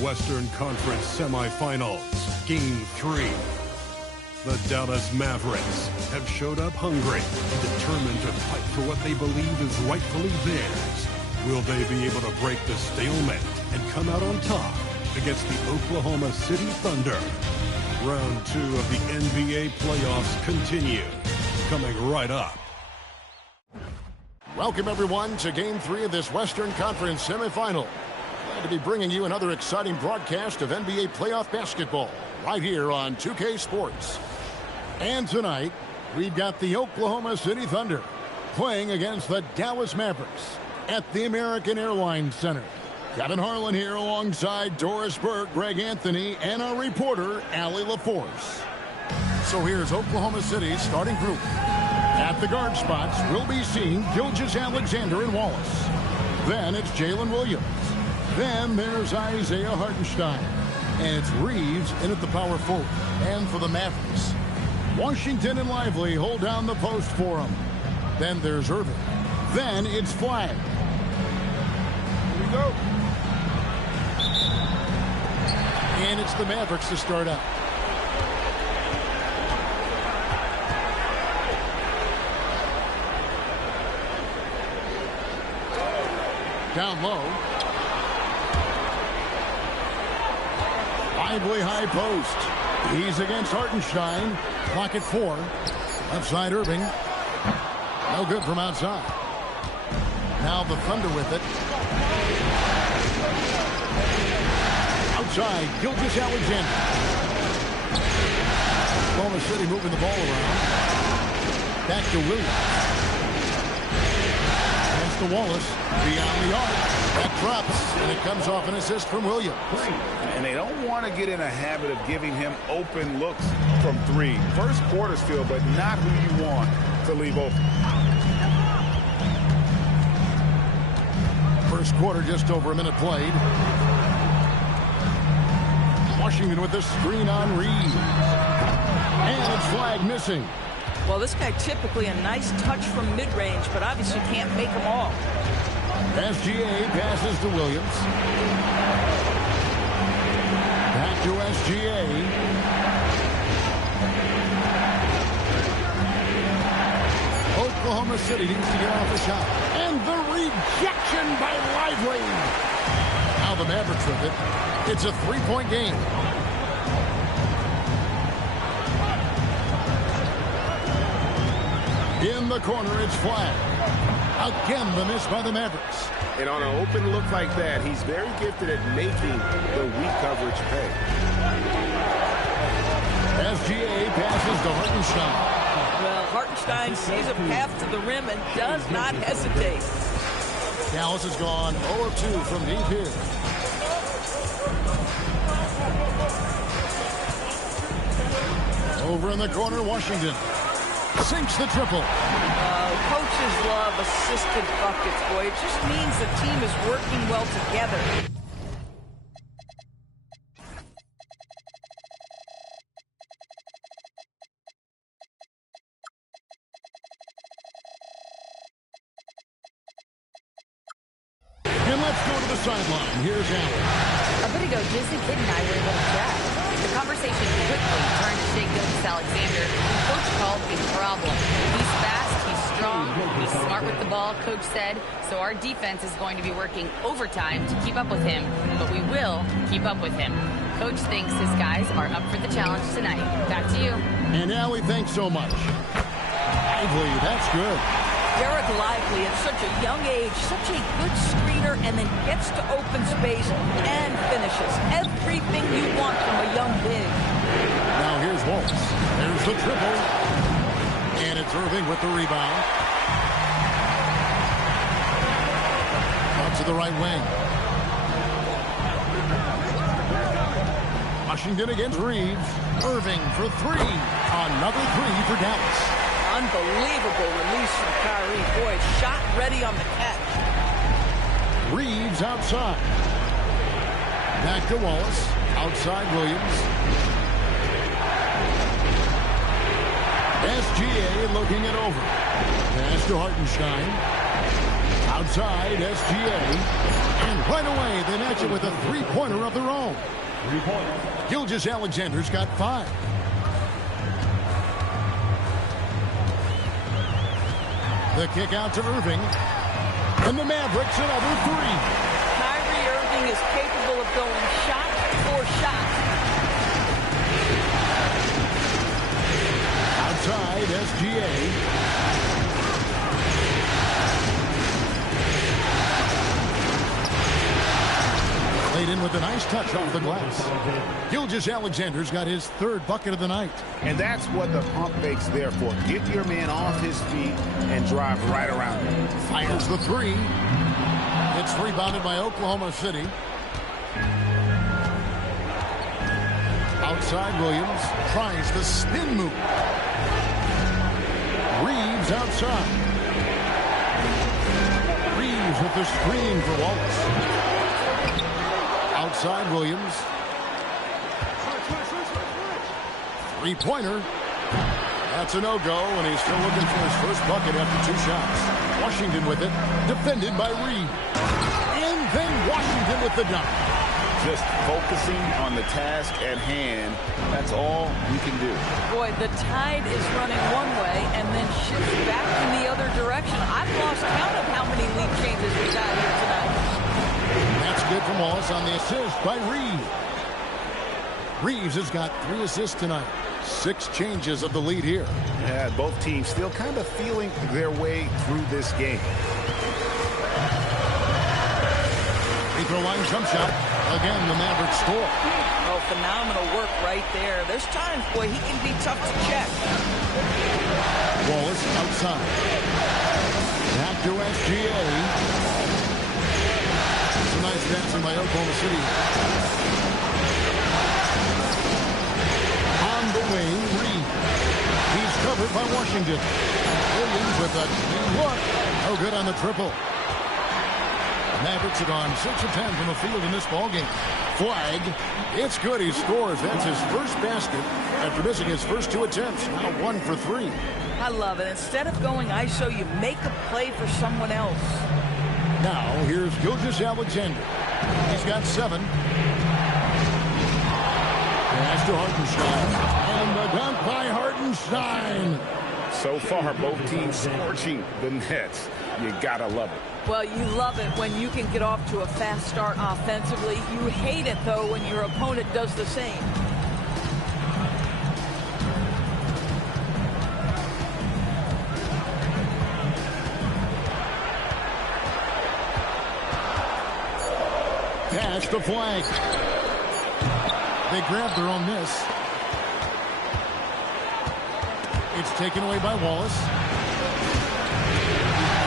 Western Conference semifinals, Game 3. The Dallas Mavericks have showed up hungry, determined to fight for what they believe is rightfully theirs. Will they be able to break the stalemate and come out on top against the Oklahoma City Thunder? Round 2 of the NBA playoffs continue, coming right up. Welcome, everyone, to Game 3 of this Western Conference semifinal. Glad to be bringing you another exciting broadcast of NBA playoff basketball right here on 2K Sports. And tonight, we've got the Oklahoma City Thunder playing against the Dallas Mavericks at the American Airlines Center. Kevin Harlan here alongside Doris Burke, Greg Anthony, and our reporter, Allie LaForce. So here's Oklahoma City's starting group. At the guard spots, we'll be seeing Gilgeous-Alexander and Wallace. Then it's Jalen Williams. Then there's Isaiah Hartenstein. And it's Reeves in at the power forward. And for the Mavericks, Washington and Lively hold down the post for them. Then there's Irving. Then it's Flagg. Here we go. And it's the Mavericks to start out. Down low. Lively high post. He's against Hartenstein. Clock at 4. Left side Irving. No good from outside. Now the Thunder with it. Outside, Gilgeous-Alexander. Oklahoma City moving the ball around. Back to Williams. Pass to Wallace. Beyond the arc. That drops, and it comes off an assist from Williams. And they don't want to get in a habit of giving him open looks from 3. First quarter still, but not who you want to leave open. First quarter, just over a minute played. Washington with the screen on Reeves. And it's Flagg missing. Well, this guy typically a nice touch from mid-range, but obviously can't make them all. SGA passes to Williams. Back to SGA. Oklahoma City needs to get off the shot. And the rejection by Lively. Now the Mavericks with it. It's a 3-point game. In the corner, it's Flagg. Again, the miss by the Mavericks. And on an open look like that, he's very gifted at making the weak coverage pay. SGA passes to Hartenstein. Well, Hartenstein sees a path to the rim and does not hesitate. Dallas has gone 0 of 2 from deep here. Over in the corner, Washington sinks the triple. Coaches love assisted buckets, boy. It just means the team is working well together. And let's go to the sideline. Here's Allen. A bit ago, Jason Kidd and I were able to chat. The conversation quickly turned to Shea Gilgeous-Alexander, who Coach called a problem. He's fast, he's strong, he's smart with the ball, Coach said. So our defense is going to be working overtime to keep up with him, but we will keep up with him. Coach thinks his guys are up for the challenge tonight. Back to you. And Allie, thanks so much. Lively, that's good. Derek Lively at such a young age, such a good screener, and then gets to open space and finishes. Everything you want from a young big. Now here's Wallace. There's the triple. And it's Irving with the rebound. Out to the right wing. Washington against Reeves. Irving for 3. Another 3 for Dallas. Unbelievable release from Kyrie. Boy, shot ready on the catch. Reeves outside. Back to Wallace. Outside Williams. SGA looking it over. Pass to Hartenstein. Outside SGA. And right away, they match it with a three-pointer of their own. Gilgeous-Alexander's got 5. The kick out to Irving. And the Mavericks another 3. Kyrie Irving is capable of going shot for shot. Outside, SGA. Laid in with a nice touch off the glass. Gilgeous-Alexander's got his 3rd bucket of the night. And that's what the pump fake's there for. Get your man off his feet and drive right around him. Fires the 3. It's rebounded by Oklahoma City. Outside, Williams tries the spin move. Reeves outside. Reeves with the screen for Wallace. Outside, Williams. Three-pointer. That's a no-go, and he's still looking for his first bucket after 2 shots. Washington with it, defended by Reed. And then Washington with the dunk. Just focusing on the task at hand. That's all you can do. Boy, the tide is running one way and then shifts back in the other direction. I've lost count of how many lead changes we've had here tonight. That's good from Wallace on the assist by Reed. Reeves has got 3 assists tonight. 6 changes of the lead here. Yeah, both teams still kind of feeling their way through this game. Free throw line jump shot. Again, the Mavericks score. Oh, phenomenal work right there. There's times, boy, he can be tough to check. Wallace outside. Back to SGA. It's a nice dancing by Oklahoma City. On the wing, Reed. He's covered by Washington. Williams with a clean look. No good on the triple. Mavericks have gone 6 of 10 from the field in this ballgame. Flag. It's good. He scores. That's his first basket after missing his first 2 attempts. Now 1 for 3. I love it. Instead of going ISO, you make a play for someone else. Now, here's Gilgeous-Alexander. He's got 7. Pass to Hartenstein. And the dunk by Hartenstein. So far, both teams scorching the Nets. You gotta love it. Well, you love it when you can get off to a fast start offensively. You hate it, though, when your opponent does the same. Pass the flag. They grabbed their own miss. It's taken away by Wallace.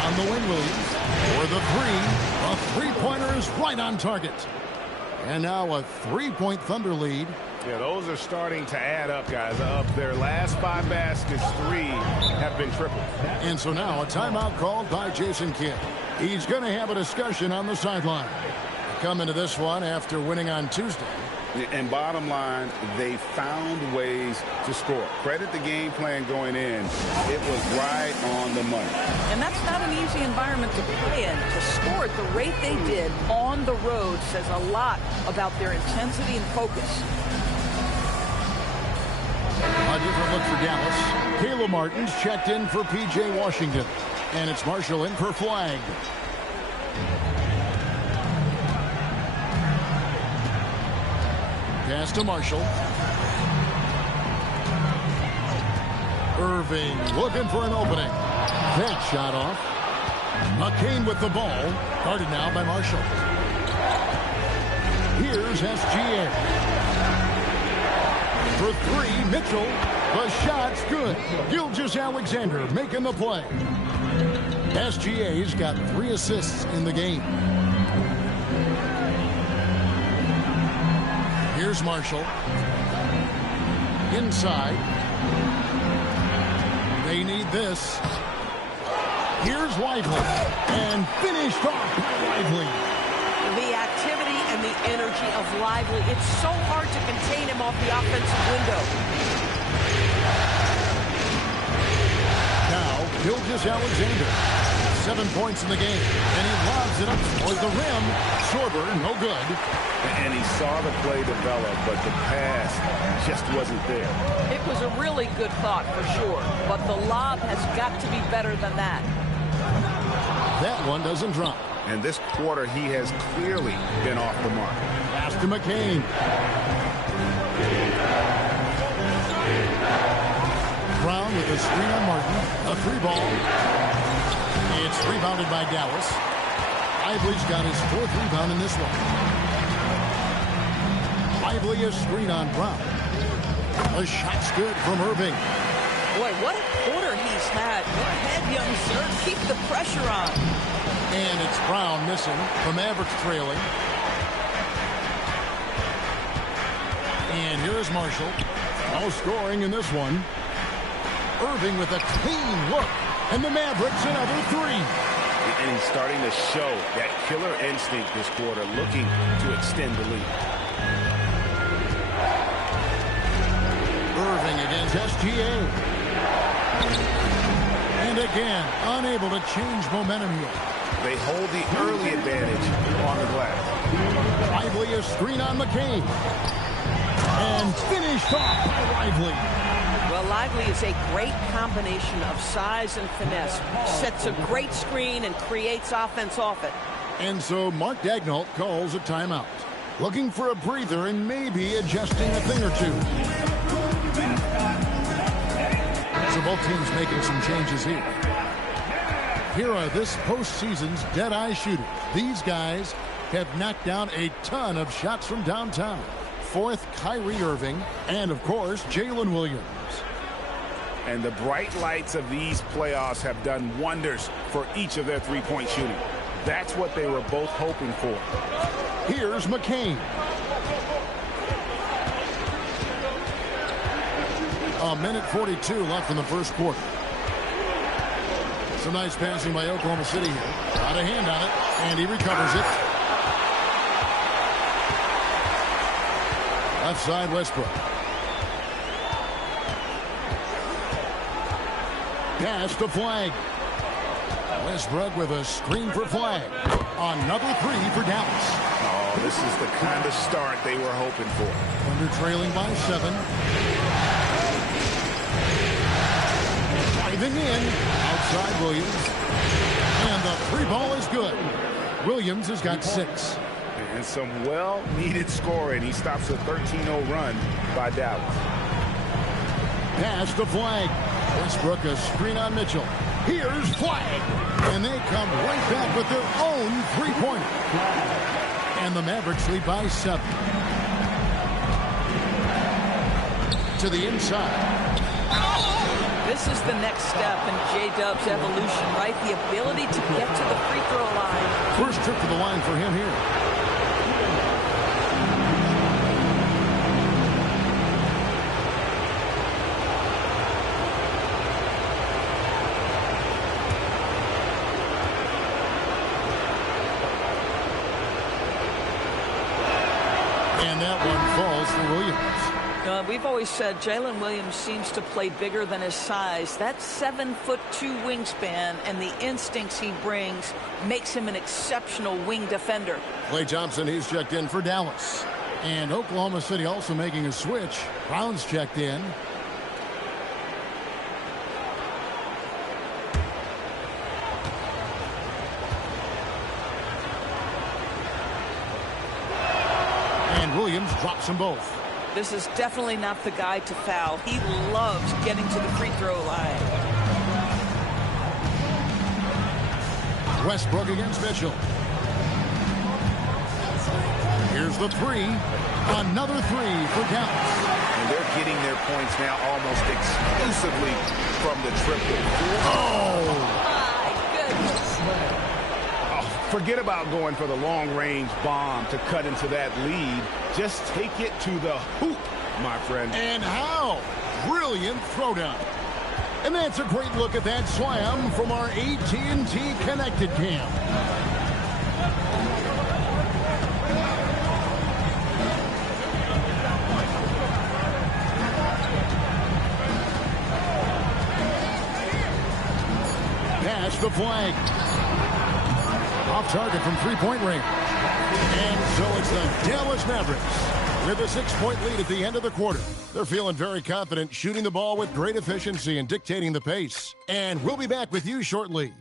On the wing, Williams. For the 3. A three-pointer is right on target. And now a 3-point Thunder lead. Yeah, those are starting to add up, guys. Of their last 5 baskets, 3 have been tripled. And so now a timeout called by Jason Kidd. He's going to have a discussion on the sideline. Come into this one after winning on Tuesday. And bottom line, they found ways to score. Credit the game plan going in. It was right on the money. And that's not an easy environment to play in. To score at the rate they did on the road says a lot about their intensity and focus. A different look for Dallas. Caleb Martin's checked in for P.J. Washington. And it's Marshall in for Flag. Pass to Marshall. Irving looking for an opening. That shot off. McCain with the ball. Guarded now by Marshall. Here's SGA. For 3, Mitchell. The shot's good. Gilgeous-Alexander making the play. SGA's got 3 assists in the game. Here's Marshall. Inside. They need this. Here's Lively. And finished off by Lively. The activity and the energy of Lively. It's so hard to contain him off the offensive window. Now, Gilgeous-Alexander. 7 points in the game. And he lobs it up toward the rim. Sorber, no good. And he saw the play develop, but the pass just wasn't there. It was a really good thought for sure, but the lob has got to be better than that. That one doesn't drop. And this quarter, he has clearly been off the mark. Pass to McCain. Brown with a screen on Martin. A 3-ball. It's rebounded by Dallas. Lively's got his 4th rebound in this one. Lively a screen on Brown. The shot's good from Irving. Boy, what a quarter he's had. Go ahead, young sir. Keep the pressure on. And it's Brown missing. The Mavericks trailing. And here is Marshall. No scoring in this one. Irving with a clean look. And the Mavericks another 3. And he's starting to show that killer instinct this quarter, looking to extend the lead. Irving against SGA. And again, unable to change momentum here. They hold the early advantage on the glass. Lively a screen on McCain. And finished off by Lively. Well, Lively is a great combination of size and finesse. Sets a great screen and creates offense off it. And so Mark Daigneault calls a timeout. Looking for a breather and maybe adjusting a thing or two. So both teams making some changes here. Here are this postseason's dead-eye shooters. These guys have knocked down a ton of shots from downtown. 4th, Kyrie Irving, and of course, Jalen Williams. And the bright lights of these playoffs have done wonders for each of their three-point shooting. That's what they were both hoping for. Here's McCain. A minute 42 left in the first quarter. Some nice passing by Oklahoma City here. Got a hand on it, and he recovers it. Left side, Westbrook. Pass to Flag. Westbrook with a screen for Flag. Another 3 for Dallas. Oh, this is the kind of start they were hoping for. Under trailing by 7. Driving in. Outside Williams. And the 3-ball is good. Williams has got 6. And some well-needed scoring. He stops a 13-0 run by Dallas. Pass to Flag. Westbrook a screen on Mitchell. Here's Flag. And they come right back with their own 3-pointer. And the Mavericks lead by 7. To the inside. This is the next step in J-Dub's evolution, right? The ability to get to the free throw line. First trip to the line for him here. And that one falls for Williams. We've always said Jalen Williams seems to play bigger than his size. That 7'2" wingspan and the instincts he brings makes him an exceptional wing defender. Klay Thompson, he's checked in for Dallas. And Oklahoma City also making a switch. Brown's checked in. And Williams drops them both. This is definitely not the guy to foul. He loves getting to the free throw line. Westbrook against Mitchell. Here's the 3. Another 3 for Dallas. And they're getting their points now almost exclusively from the triple. My goodness. Forget about going for the long-range bomb to cut into that lead. Just take it to the hoop, my friend. And how? Brilliant throwdown. And that's a great look at that slam from our AT&T Connected Cam. Pass the Flag. Off target from three-point range. And so it's the Dallas Mavericks with a 6-point lead at the end of the quarter. They're feeling very confident, shooting the ball with great efficiency and dictating the pace. And we'll be back with you shortly.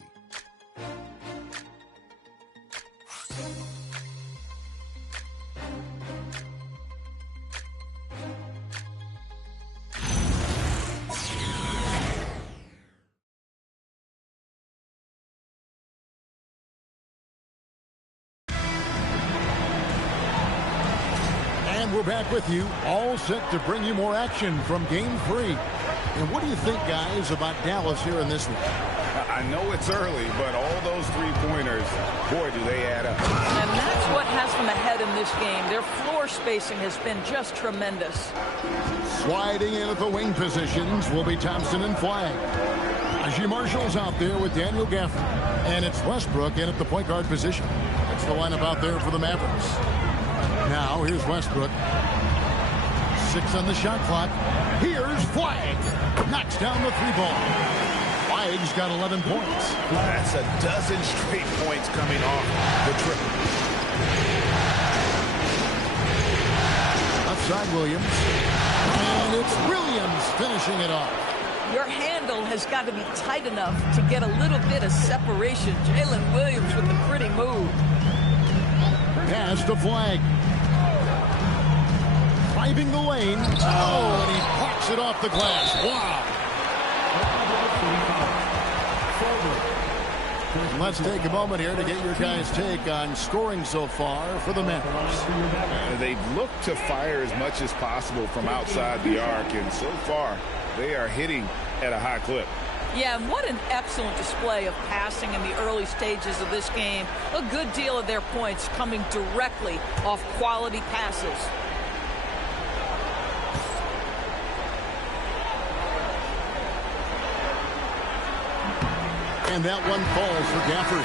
We're back with you, all set to bring you more action from Game 3. And what do you think, guys, about Dallas here in this one? I know it's early, but all those three-pointers, boy, do they add up. And that's what has them ahead in this game. Their floor spacing has been just tremendous. Sliding in at the wing positions will be Thompson and Flagg. Najee Marshall's out there with Daniel Gafford. And it's Westbrook in at the point guard position. That's the lineup out there for the Mavericks. Now, here's Westbrook. 6 on the shot clock. Here's Flagg. Knocks down the three ball. Flagg's got 11 points. That's a dozen straight points coming off the triple. Outside Williams. And it's Williams finishing it off. Your handle has got to be tight enough to get a little bit of separation. Jalen Williams with the pretty move. Pass to Flagg. Driving the lane. Oh, and he pops it off the glass. Wow. And let's take a moment here to get your guys' take on scoring so far for the Mavericks. They look to fire as much as possible from outside the arc, and so far they are hitting at a high clip. Yeah, and what an excellent display of passing in the early stages of this game. A good deal of their points coming directly off quality passes. And that one falls for Gafford.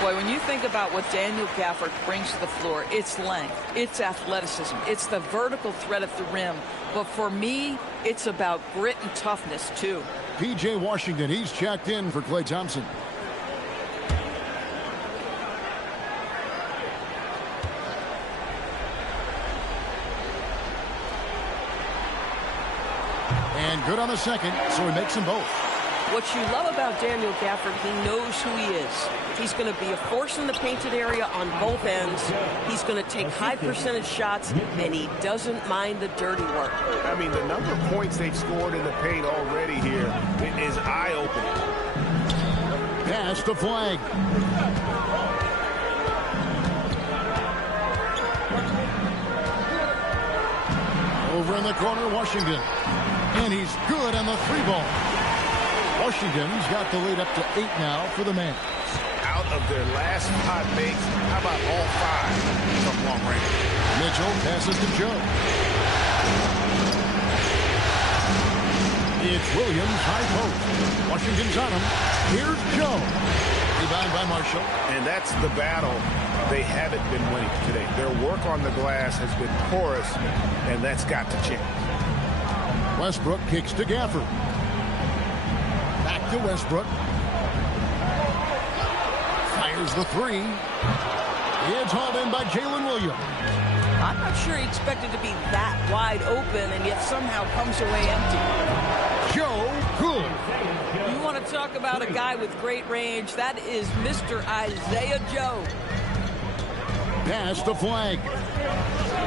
Boy, when you think about what Daniel Gafford brings to the floor, it's length, it's athleticism, it's the vertical threat at the rim. But for me, it's about grit and toughness, too. P.J. Washington, he's checked in for Klay Thompson. And good on the second, so he makes them both. What you love about Daniel Gafford, he knows who he is. He's going to be a force in the painted area on both ends. He's going to take high percentage shots, and he doesn't mind the dirty work. I mean, the number of points they've scored in the paint already here is eye-opening. Pass to Flagg. Over in the corner, Washington. And he's good on the three ball. Washington's got the lead up to 8 now for the Mavs. Out of their last 5 makes, how about all 5 from long range? Mitchell passes to Joe. It's Williams, high post. Washington's on him. Here's Joe. Rebound by Marshall. And that's the battle they haven't been winning today. Their work on the glass has been porous, and that's got to change. Westbrook kicks to Gafford. Back to Westbrook. Fires the three. It's hauled in by Jalen Williams. I'm not sure he expected to be that wide open and yet somehow comes away empty. Joe good. You want to talk about a guy with great range? That is Mr. Isaiah Joe. Pass to Flagg.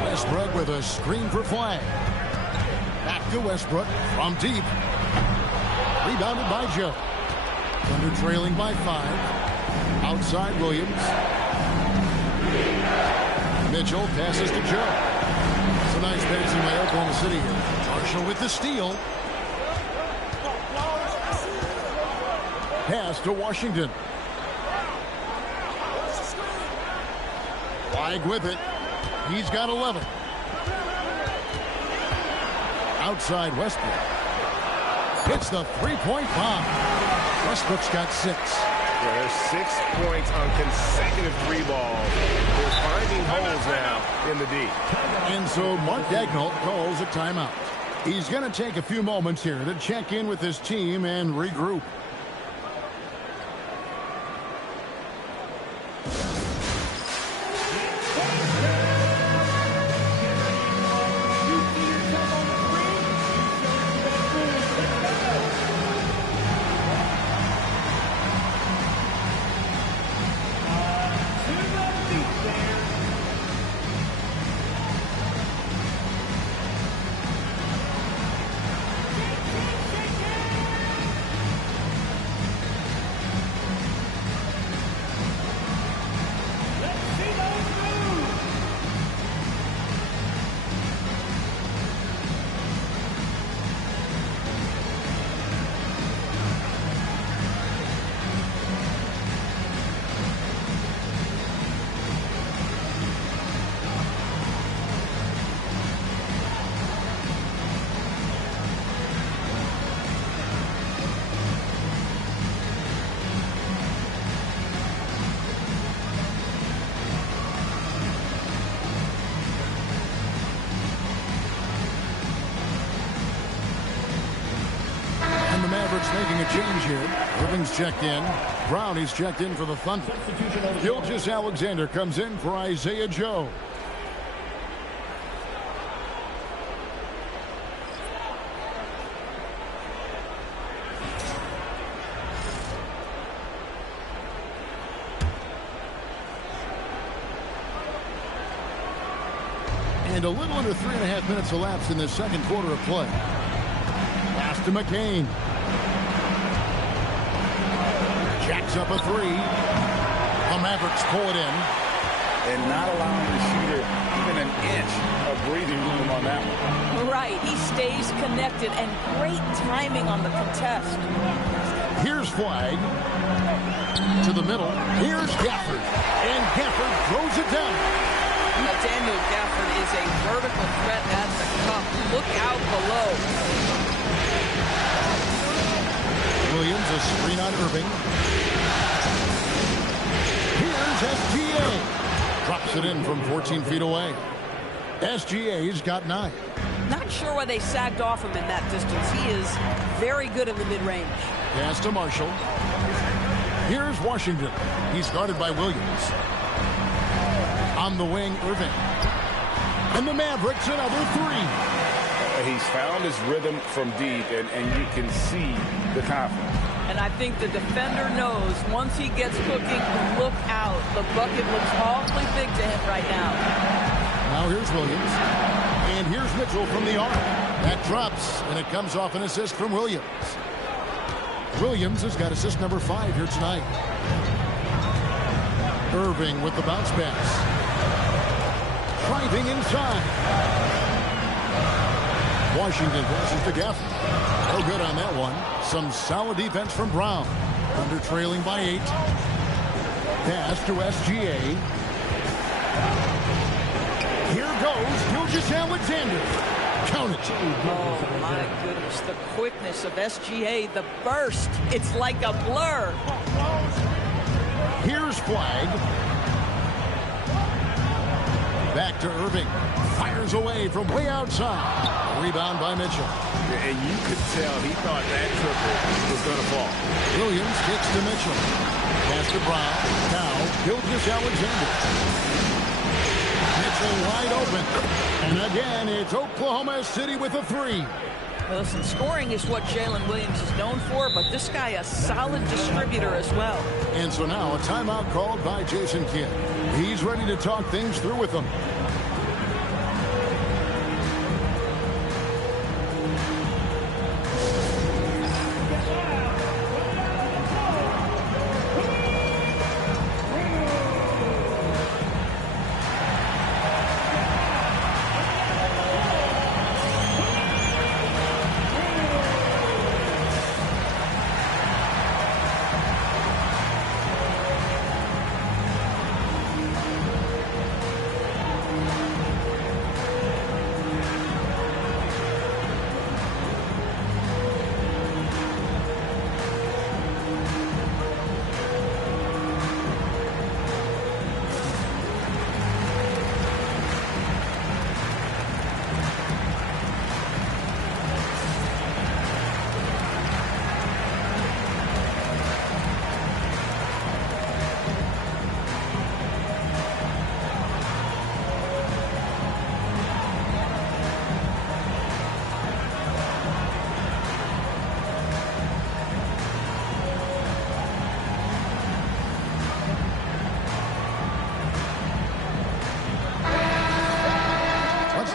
Westbrook with a screen for Flagg. Back to Westbrook from deep. Rebounded by Joe. Thunder trailing by 5. Outside Williams. Mitchell passes to Joe. It's a nice passing by Oklahoma City here. Marshall with the steal. Pass to Washington. Flagg with it. He's got 11. Outside Westbrook. Hits the three-point bomb. Westbrook's got 6. There's 6 points on consecutive 3 balls. They're finding holes now in the D. And so Mark Daigneault calls a timeout. He's going to take a few moments here to check in with his team and regroup. Mavericks making a change here. Irving's checked in. Brown, he's checked in for the Thunder. Gilgeous-Alexander comes in for Isaiah Joe. And a little under 3.5 minutes elapsed in the second quarter of play. Pass to McCain. Jacks up a three. The Mavericks pull it in. And not allowing the shooter even an inch of breathing room on that one. Right. He stays connected, and great timing on the contest. Here's Flag. To the middle. Here's Gafford. And Gafford throws it down. Now, Daniel Gafford is a vertical threat at the cup. Look out below. Williams, a screen on Irving. Here's SGA. Drops it in from 14 feet away. SGA's got 9. Not sure why they sagged off him in that distance. He is very good in the mid-range. Pass to Marshall. Here's Washington. He's guarded by Williams. On the wing, Irving. And the Mavericks, another three. He's found his rhythm from deep, and you can see the confidence. And I think the defender knows once he gets cooking, look out. The bucket looks awfully big to him right now. Now here's Williams. And here's Mitchell from the arc. That drops, and it comes off an assist from Williams. Williams has got assist number 5 here tonight. Irving with the bounce pass. Driving inside. Washington passes to Gafford. No good on that one. Some solid defense from Brown. Under trailing by 8. Pass to SGA. Here goes Gilgeous-Alexander. Count it. Oh, my goodness. The quickness of SGA. The burst. It's like a blur. Here's Flag. Back to Irving. Fires away from way outside. Rebound by Mitchell. And you could tell he thought that triple was going to fall. Williams kicks to Mitchell. Pass to Brown. Now, Gilgeous-Alexander. Mitchell wide open. And again, it's Oklahoma City with a 3. Listen, scoring is what Jalen Williams is known for, but this guy a solid distributor as well. And so now a timeout called by Jason Kidd. He's ready to talk things through with them.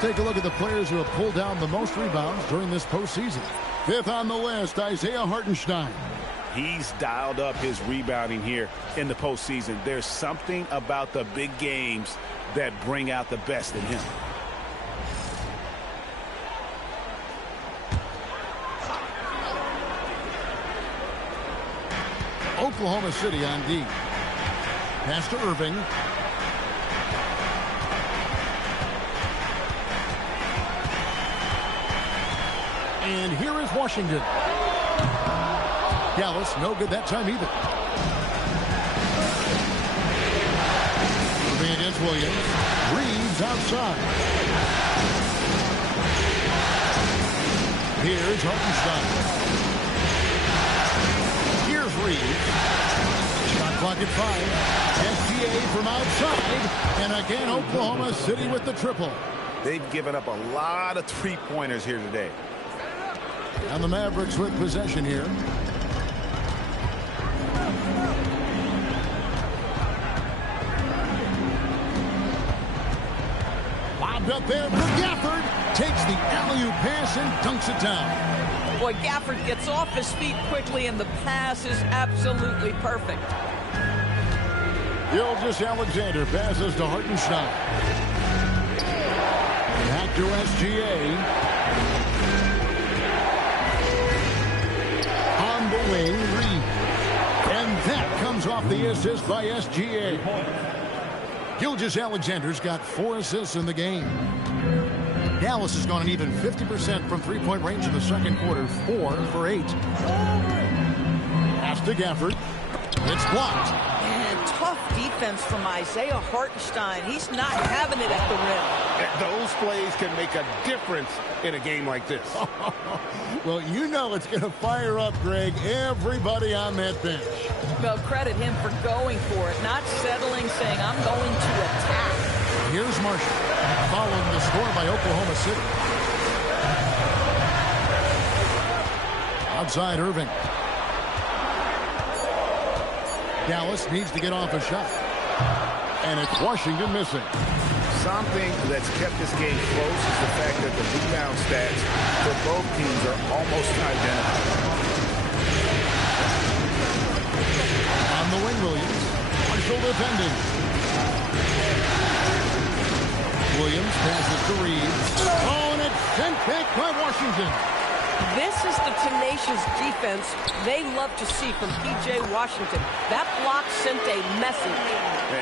Take a look at the players who have pulled down the most rebounds during this postseason. 5th on the list, Isaiah Hartenstein. He's dialed up his rebounding here in the postseason. There's something about the big games that bring out the best in him. Oklahoma City on D. Pass to Irving. And here is Washington. Dallas, no good that time either. Irving against Williams. Reeves outside. Here's Hartenstein. Reeves. Shot clock at 5. SGA from outside. And again, Oklahoma City with the triple. They've given up a lot of three-pointers here today. And the Mavericks with possession here. Bobbed up there for Gafford. Takes the alley-oop pass and dunks it down. Boy, Gafford gets off his feet quickly, and the pass is absolutely perfect. Gilgeous-Alexander passes to Hartenstein. Back to SGA. On the wing, Reed. And that comes off the assist by SGA. Gilgeous-Alexander's got 4 assists in the game. Dallas has gone an even 50% from three-point range in the second quarter. 4 for 8. Pass to Gafford. It's blocked. And tough defense from Isaiah Hartenstein. He's not having it at the rim. Those plays can make a difference in a game like this. Well, you know it's going to fire up, Greg, everybody on that bench. Well, credit him for going for it, not settling, saying, I'm going to attack. Here's Marshall, following the score by Oklahoma City. Outside Irving. Dallas needs to get off a shot. And it's Washington missing. Something that's kept this game close is the fact that the rebound stats for both teams are almost identical. On the wing, Williams. Marshall defending. Williams passes to Reeves. Oh, and it's sent back by Washington. This is the tenacious defense they love to see from P.J. Washington. That block sent a message.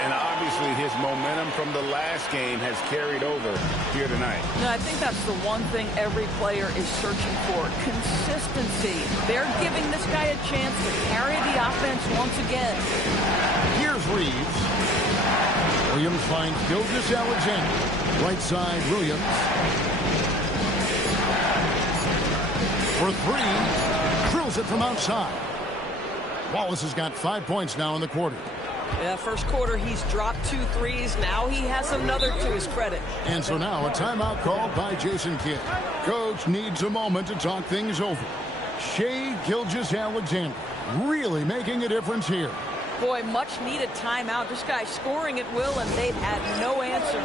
And obviously his momentum from the last game has carried over here tonight. No, I think that's the one thing every player is searching for, consistency. They're giving this guy a chance to carry the offense once again. Here's Reeves. Williams finds Gilgeous-Alexander. Right side, Williams. For 3. Drills it from outside. Wallace has got 5 points now in the quarter. Yeah, first quarter, he's dropped 2 threes. Now he has another to his credit. And so now a timeout called by Jason Kidd. Coach needs a moment to talk things over. Shai Gilgeous-Alexander really making a difference here. Boy, much needed timeout. This guy scoring at will, and they've had no answer.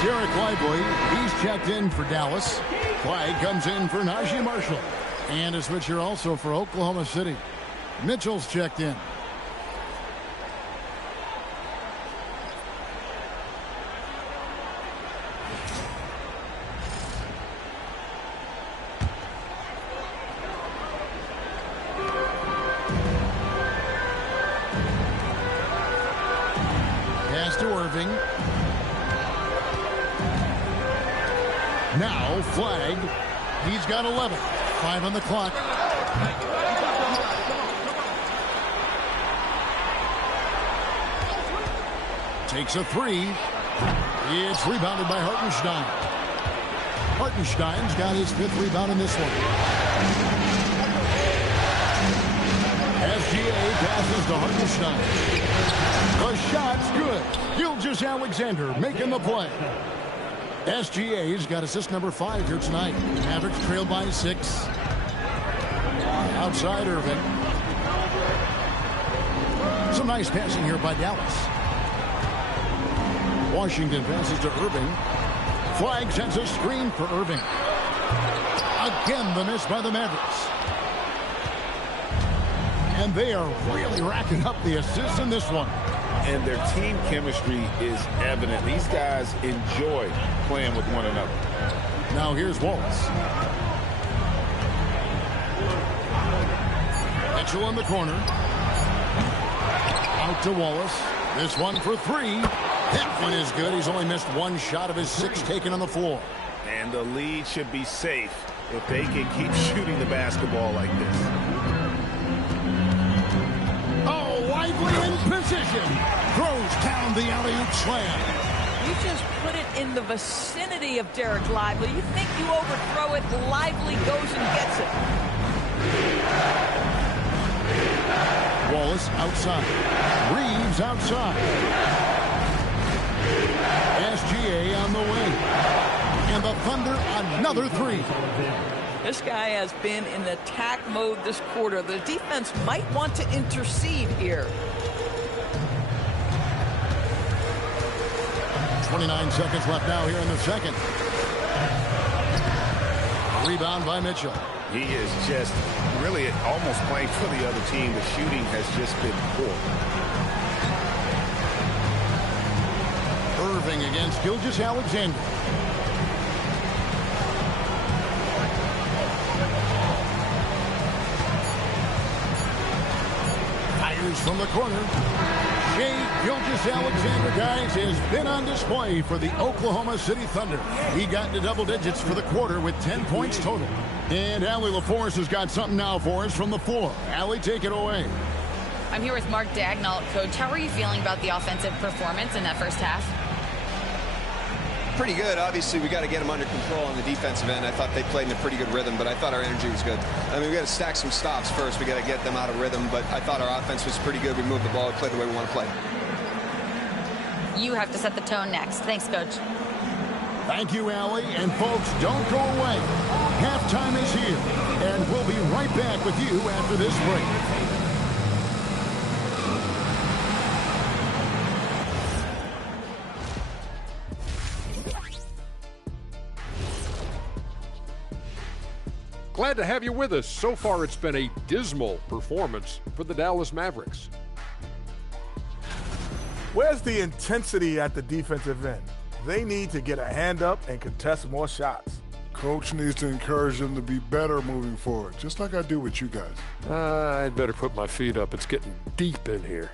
Derek Lively, he's checked in for Dallas. Clyde comes in for Najee Marshall. And a switcher also for Oklahoma City. Mitchell's checked in. Pass to Irving. Now flagged. He's got 11. 5 on the clock. Takes a 3. It's rebounded by Hartenstein. Hartenstein's got his 5th rebound in this one. SGA passes to Hartenstein. The shot's good. Gilgeous-Alexander making the play. SGA's got assist number 5 here tonight. Mavericks trail by 6. Outside Irving. Some nice passing here by Dallas. Washington passes to Irving. Flag sends a screen for Irving. Again, the miss by the Mavericks. And they are really racking up the assists in this one. And their team chemistry is evident. These guys enjoy playing with one another. Now here's Wallace. Mitchell in the corner. Out to Wallace. This one for 3. That one is good. He's only missed 1 shot of his 6 taken on the floor. And the lead should be safe if they can keep shooting the basketball like this. Oh, lively in position. Throws down the alley-oop slam. You just put it in the vicinity of Derek Lively. You think you overthrow it, Lively goes and gets it. Wallace outside. Reeves outside. SGA on the wing. And the Thunder another 3. This guy has been in attack mode this quarter. The defense might want to intercede here. 29 seconds left now here in the second. Rebound by Mitchell. He is just really almost playing for the other team. The shooting has just been poor. Irving against Gilgeous-Alexander. Fires from the corner. Shai Gilgeous-Alexander, guys, has been on display for the Oklahoma City Thunder. He got into double digits for the quarter with 10 points total. And Allie LaForce has got something now for us from the floor. Allie, take it away. I'm here with Mark Dagnall. Coach, how are you feeling about the offensive performance in that first half? Pretty good. Obviously, we got to get them under control on the defensive end. I thought they played in a pretty good rhythm, but I thought our energy was good. I mean, we got to stack some stops first. We got to get them out of rhythm, but I thought our offense was pretty good. We moved the ball, played the way we want to play. You have to set the tone next. Thanks, Coach. Thank you, Allie. And folks, don't go away. Halftime is here, and we'll be right back with you after this break. Glad to have you with us. So far, it's been a dismal performance for the Dallas Mavericks. Where's the intensity at the defensive end? They need to get a hand up and contest more shots. Coach needs to encourage them to be better moving forward, just like I do with you guys. I'd better put my feet up. It's getting deep in here.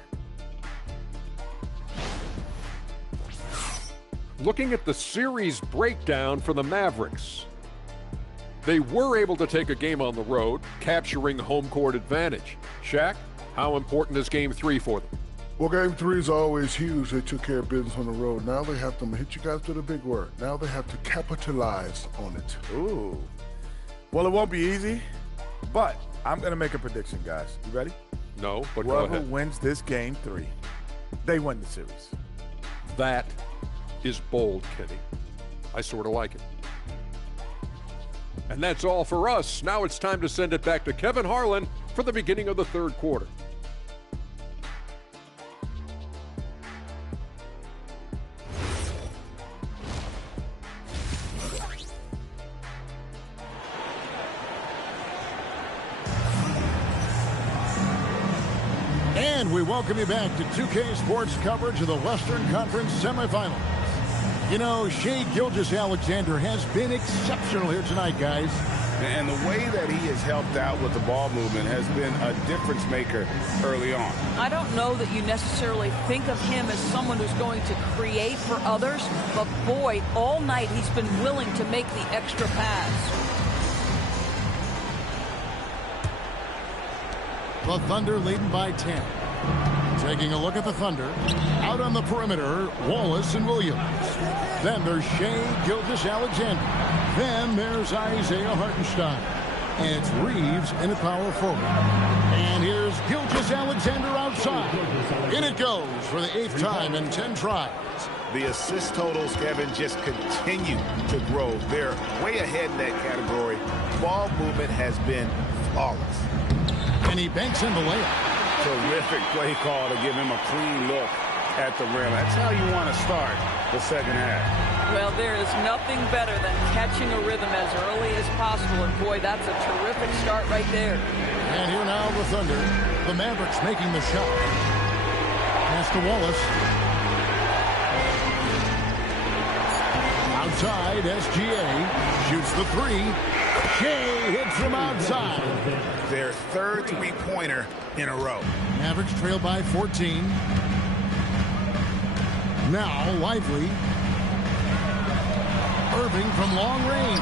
Looking at the series breakdown for the Mavericks. They were able to take a game on the road, capturing home court advantage. Shaq, how important is Game 3 for them? Well, Game 3 is always huge. They took care of business on the road. Now they have to hit you guys with a big word. Now they have to capitalize on it. Ooh. Well, it won't be easy, but I'm going to make a prediction, guys. You ready? No, but go Whoever ahead. wins this Game 3, they win the series. That is bold, Kenny. I sort of like it. And that's all for us. Now it's time to send it back to Kevin Harlan for the beginning of the third quarter. And we welcome you back to 2K Sports coverage of the Western Conference semifinals. You know, Shai Gilgeous-Alexander has been exceptional here tonight, guys. And the way that he has helped out with the ball movement has been a difference maker early on. I don't know that you necessarily think of him as someone who's going to create for others, but boy, all night he's been willing to make the extra pass. The Thunder leading by 10. Taking a look at the Thunder. Out on the perimeter, Wallace and Williams. Then there's Shai Gilgeous-Alexander. Then there's Isaiah Hartenstein. And it's Reeves in a power forward. And here's Gilgeous-Alexander outside. In it goes for the 8th time in 10 tries. The assist totals, Kevin, just continue to grow. They're way ahead in that category. Ball movement has been flawless. And he banks in the layup. Terrific play call to give him a clean look at the rim. That's how you want to start the second half. Well, there is nothing better than catching a rhythm as early as possible. And, boy, that's a terrific start right there. And here now the Thunder. The Mavericks making the shot. Pass to Wallace. Outside, SGA shoots the three. Shea hits from outside. Their third three-pointer in a row. Mavericks trail by 14. Now Lively. Irving from long range.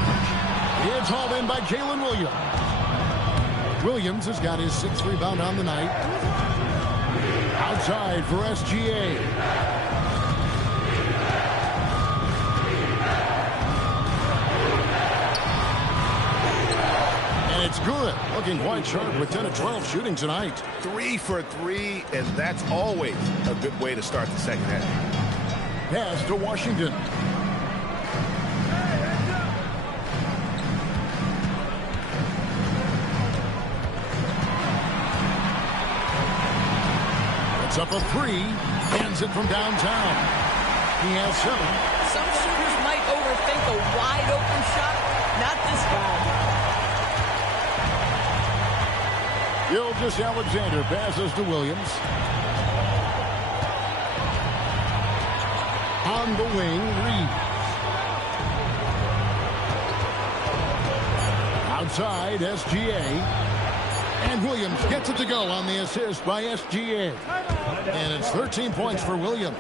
It's hauled in by Jalen Williams. Williams has got his 6th rebound on the night. Outside for SGA. And it's good. Looking quite sharp with 10 of 12 shooting tonight. 3 for 3, and that's always a good way to start the second half. Pass to Washington. It's up a 3. Hands it from downtown. He has 7. Some shooters might overthink a wide-open shot. Not this guy. Gilgeous-Alexander passes to Williams. On the wing, Reeves. Outside, SGA. And Williams gets it to go on the assist by SGA. And it's 13 points for Williams.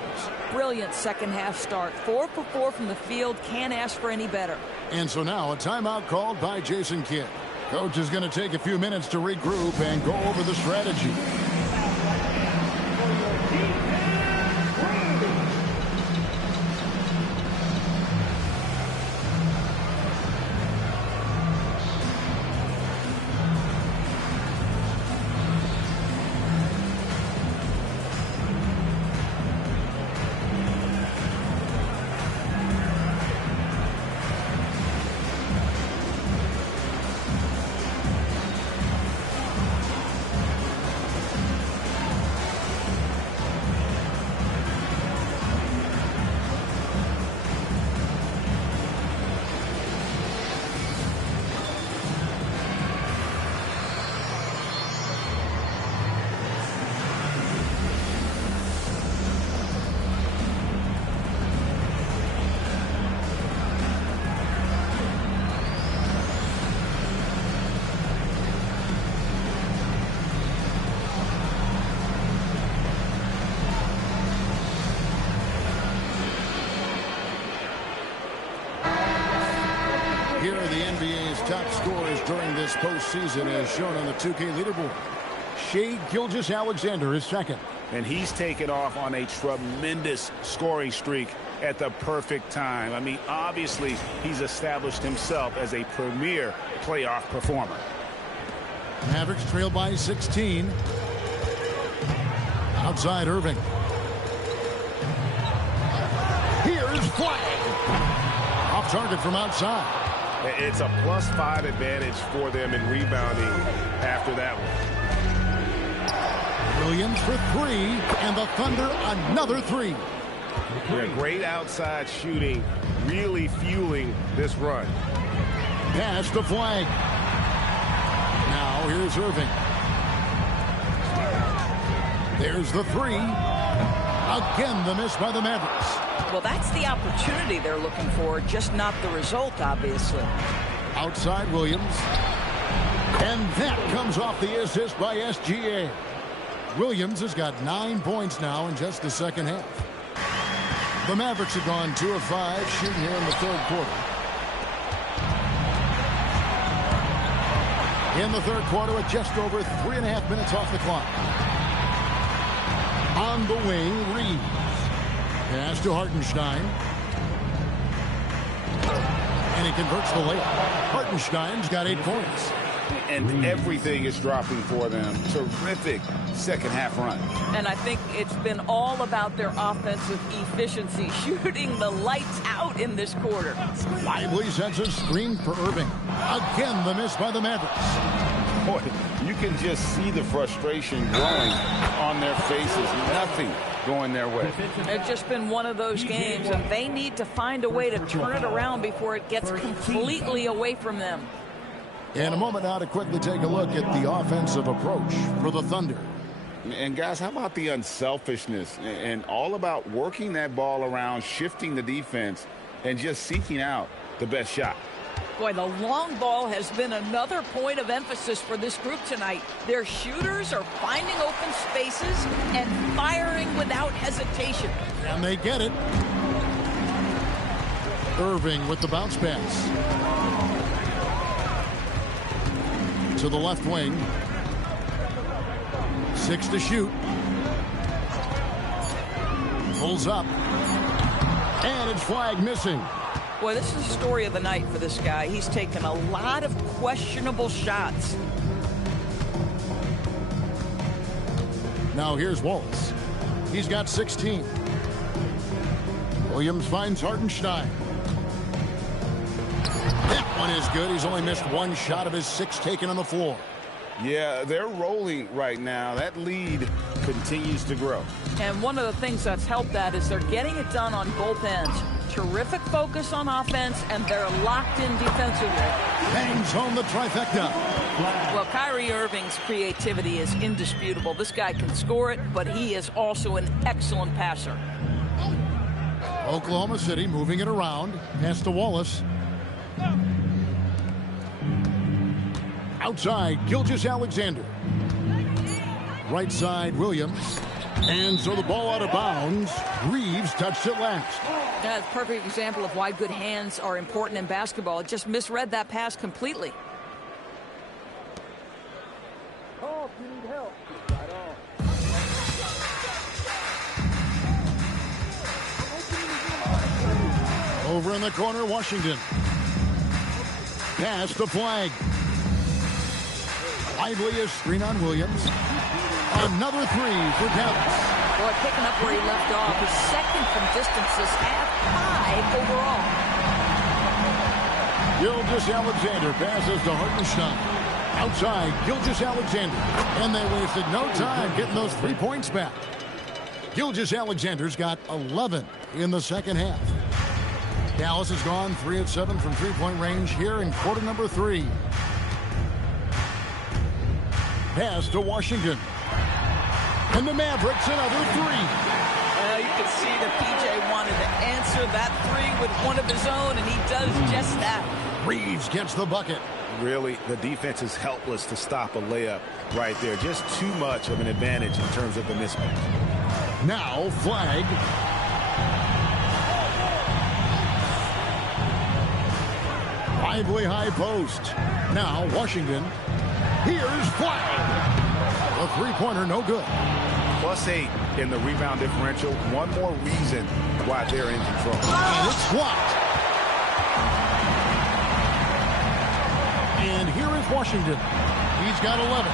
Brilliant second-half start. 4 for 4 from the field. Can't ask for any better. And so now a timeout called by Jason Kidd. Coach is going to take a few minutes to regroup and go over the strategy. Here are the NBA's top scorers during this postseason as shown on the 2K leaderboard. Shea Gilgeous-Alexander is second. And he's taken off on a tremendous scoring streak at the perfect time. I mean, obviously, he's established himself as a premier playoff performer. Mavericks trail by 16. Outside Irving. Here's Flag. Off target from outside. It's a +5 advantage for them in rebounding after that one. Williams for 3, and the Thunder another 3. Yeah, great outside shooting, really fueling this run. Pass to Flag. Now here's Irving. There's the 3. Again, the miss by the Mavericks. Well, that's the opportunity they're looking for, just not the result, obviously. Outside Williams. And that comes off the assist by SGA. Williams has got 9 points now in just the second half. The Mavericks have gone 2 of 5 shooting here in the third quarter. In the third quarter with just over 3.5 minutes off the clock. On the wing, Reeves. Pass to Hartenstein. And he converts the layup. Hartenstein's got 8 points. and everything is dropping for them. Terrific second-half run. And I think it's been all about their offensive efficiency, shooting the lights out in this quarter. Lively sets a screen for Irving. Again, the miss by the Mavericks. Boy, you can just see the frustration growing on their faces. Nothing going their way. It's just been one of those games, and they need to find a way to turn it around before it gets completely away from them. In a moment now to quickly take a look at the offensive approach for the Thunder. And guys, how about the unselfishness and all about working that ball around, shifting the defense, and just seeking out the best shot. Boy, the long ball has been another point of emphasis for this group tonight. Their shooters are finding open spaces and firing without hesitation. And they get it. Irving with the bounce pass. To the left wing. 6 to shoot. Pulls up. And it's flag missing. Boy, this is the story of the night for this guy. He's taken a lot of questionable shots. Now here's Wallace. He's got 16. Williams finds Hartenstein. That one is good. He's only missed one shot of his 6 taken on the floor. Yeah, they're rolling right now. That lead continues to grow. And one of the things that's helped that is they're getting it done on both ends. Terrific focus on offense, and they're locked in defensively. Bangs home the trifecta. Well, Kyrie Irving's creativity is indisputable. This guy can score it, but he is also an excellent passer. Oklahoma City moving it around. Pass to Wallace. Outside, Gilgeous-Alexander. Right side, Williams. And so the ball out of bounds. Reeves touched it last. That's a perfect example of why good hands are important in basketball. It just misread that pass completely. Oh, if you need help. Right on. Over in the corner, Washington. Pass to Flag. Lively is screen on Williams. Another 3 for Dallas. Boy, picking up where he left off. His second from distance is half 5 overall. Gilgeous-Alexander passes to Hartenstein. Outside, Gilgeous-Alexander. And they wasted no time getting those 3 points back. Gilgeous-Alexander's got 11 in the second half. Dallas has gone 3 of 7 from three-point range here in quarter number 3. Pass to Washington. And the Mavericks another 3. You can see that PJ wanted to answer that 3 with one of his own, and he does just that. Reeves gets the bucket. Really, the defense is helpless to stop a layup right there. Just too much of an advantage in terms of the mismatch. Now, Flag. Lively high post. Now, Washington. Here's Flag. A three-pointer, no good. +8 in the rebound differential. One more reason why they're in control. And it's blocked. And here is Washington. He's got 11.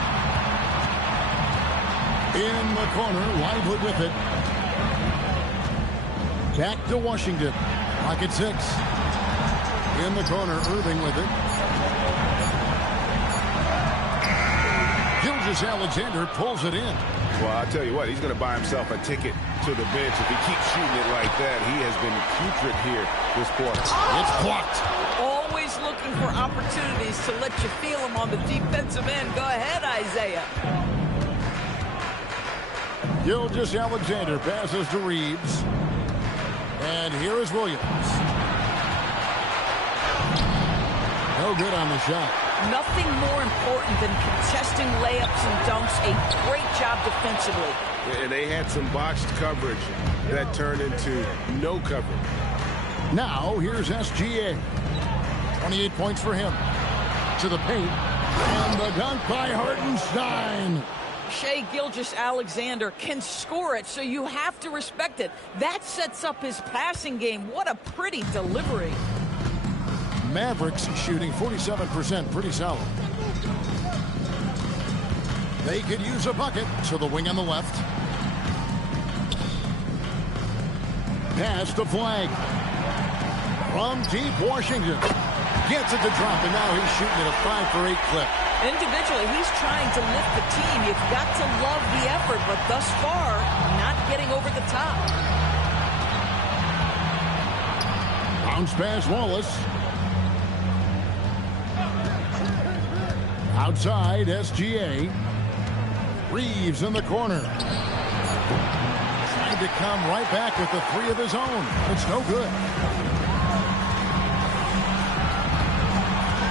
In the corner, Lively with it. Back to Washington. Clock at 6. In the corner, Irving with it. Gilgeous-Alexander pulls it in. Well, I'll tell you what, he's going to buy himself a ticket to the bench. If he keeps shooting it like that, he has been putrid here this quarter. It's blocked. Always looking for opportunities to let you feel him on the defensive end. Go ahead, Isaiah. Gilgeous-Alexander passes to Reeves. And here is Williams. No good on the shot. Nothing more important than contesting layups and dunks. A great job defensively. And they had some botched coverage that turned into no coverage. Now, here's SGA. 28 points for him. To the paint. And the dunk by Hartenstein. Shai Gilgeous-Alexander can score it, so you have to respect it. That sets up his passing game. What a pretty delivery. Mavericks shooting 47%, pretty solid. They could use a bucket to the wing on the left. Pass to Flag. From deep, Washington gets it to drop, and now he's shooting at a 5-for-8 clip. Individually, he's trying to lift the team. You've got to love the effort, but thus far, not getting over the top. Bounce pass, Wallace. Outside, SGA. Reeves in the corner. Trying to come right back with the three of his own. It's no good.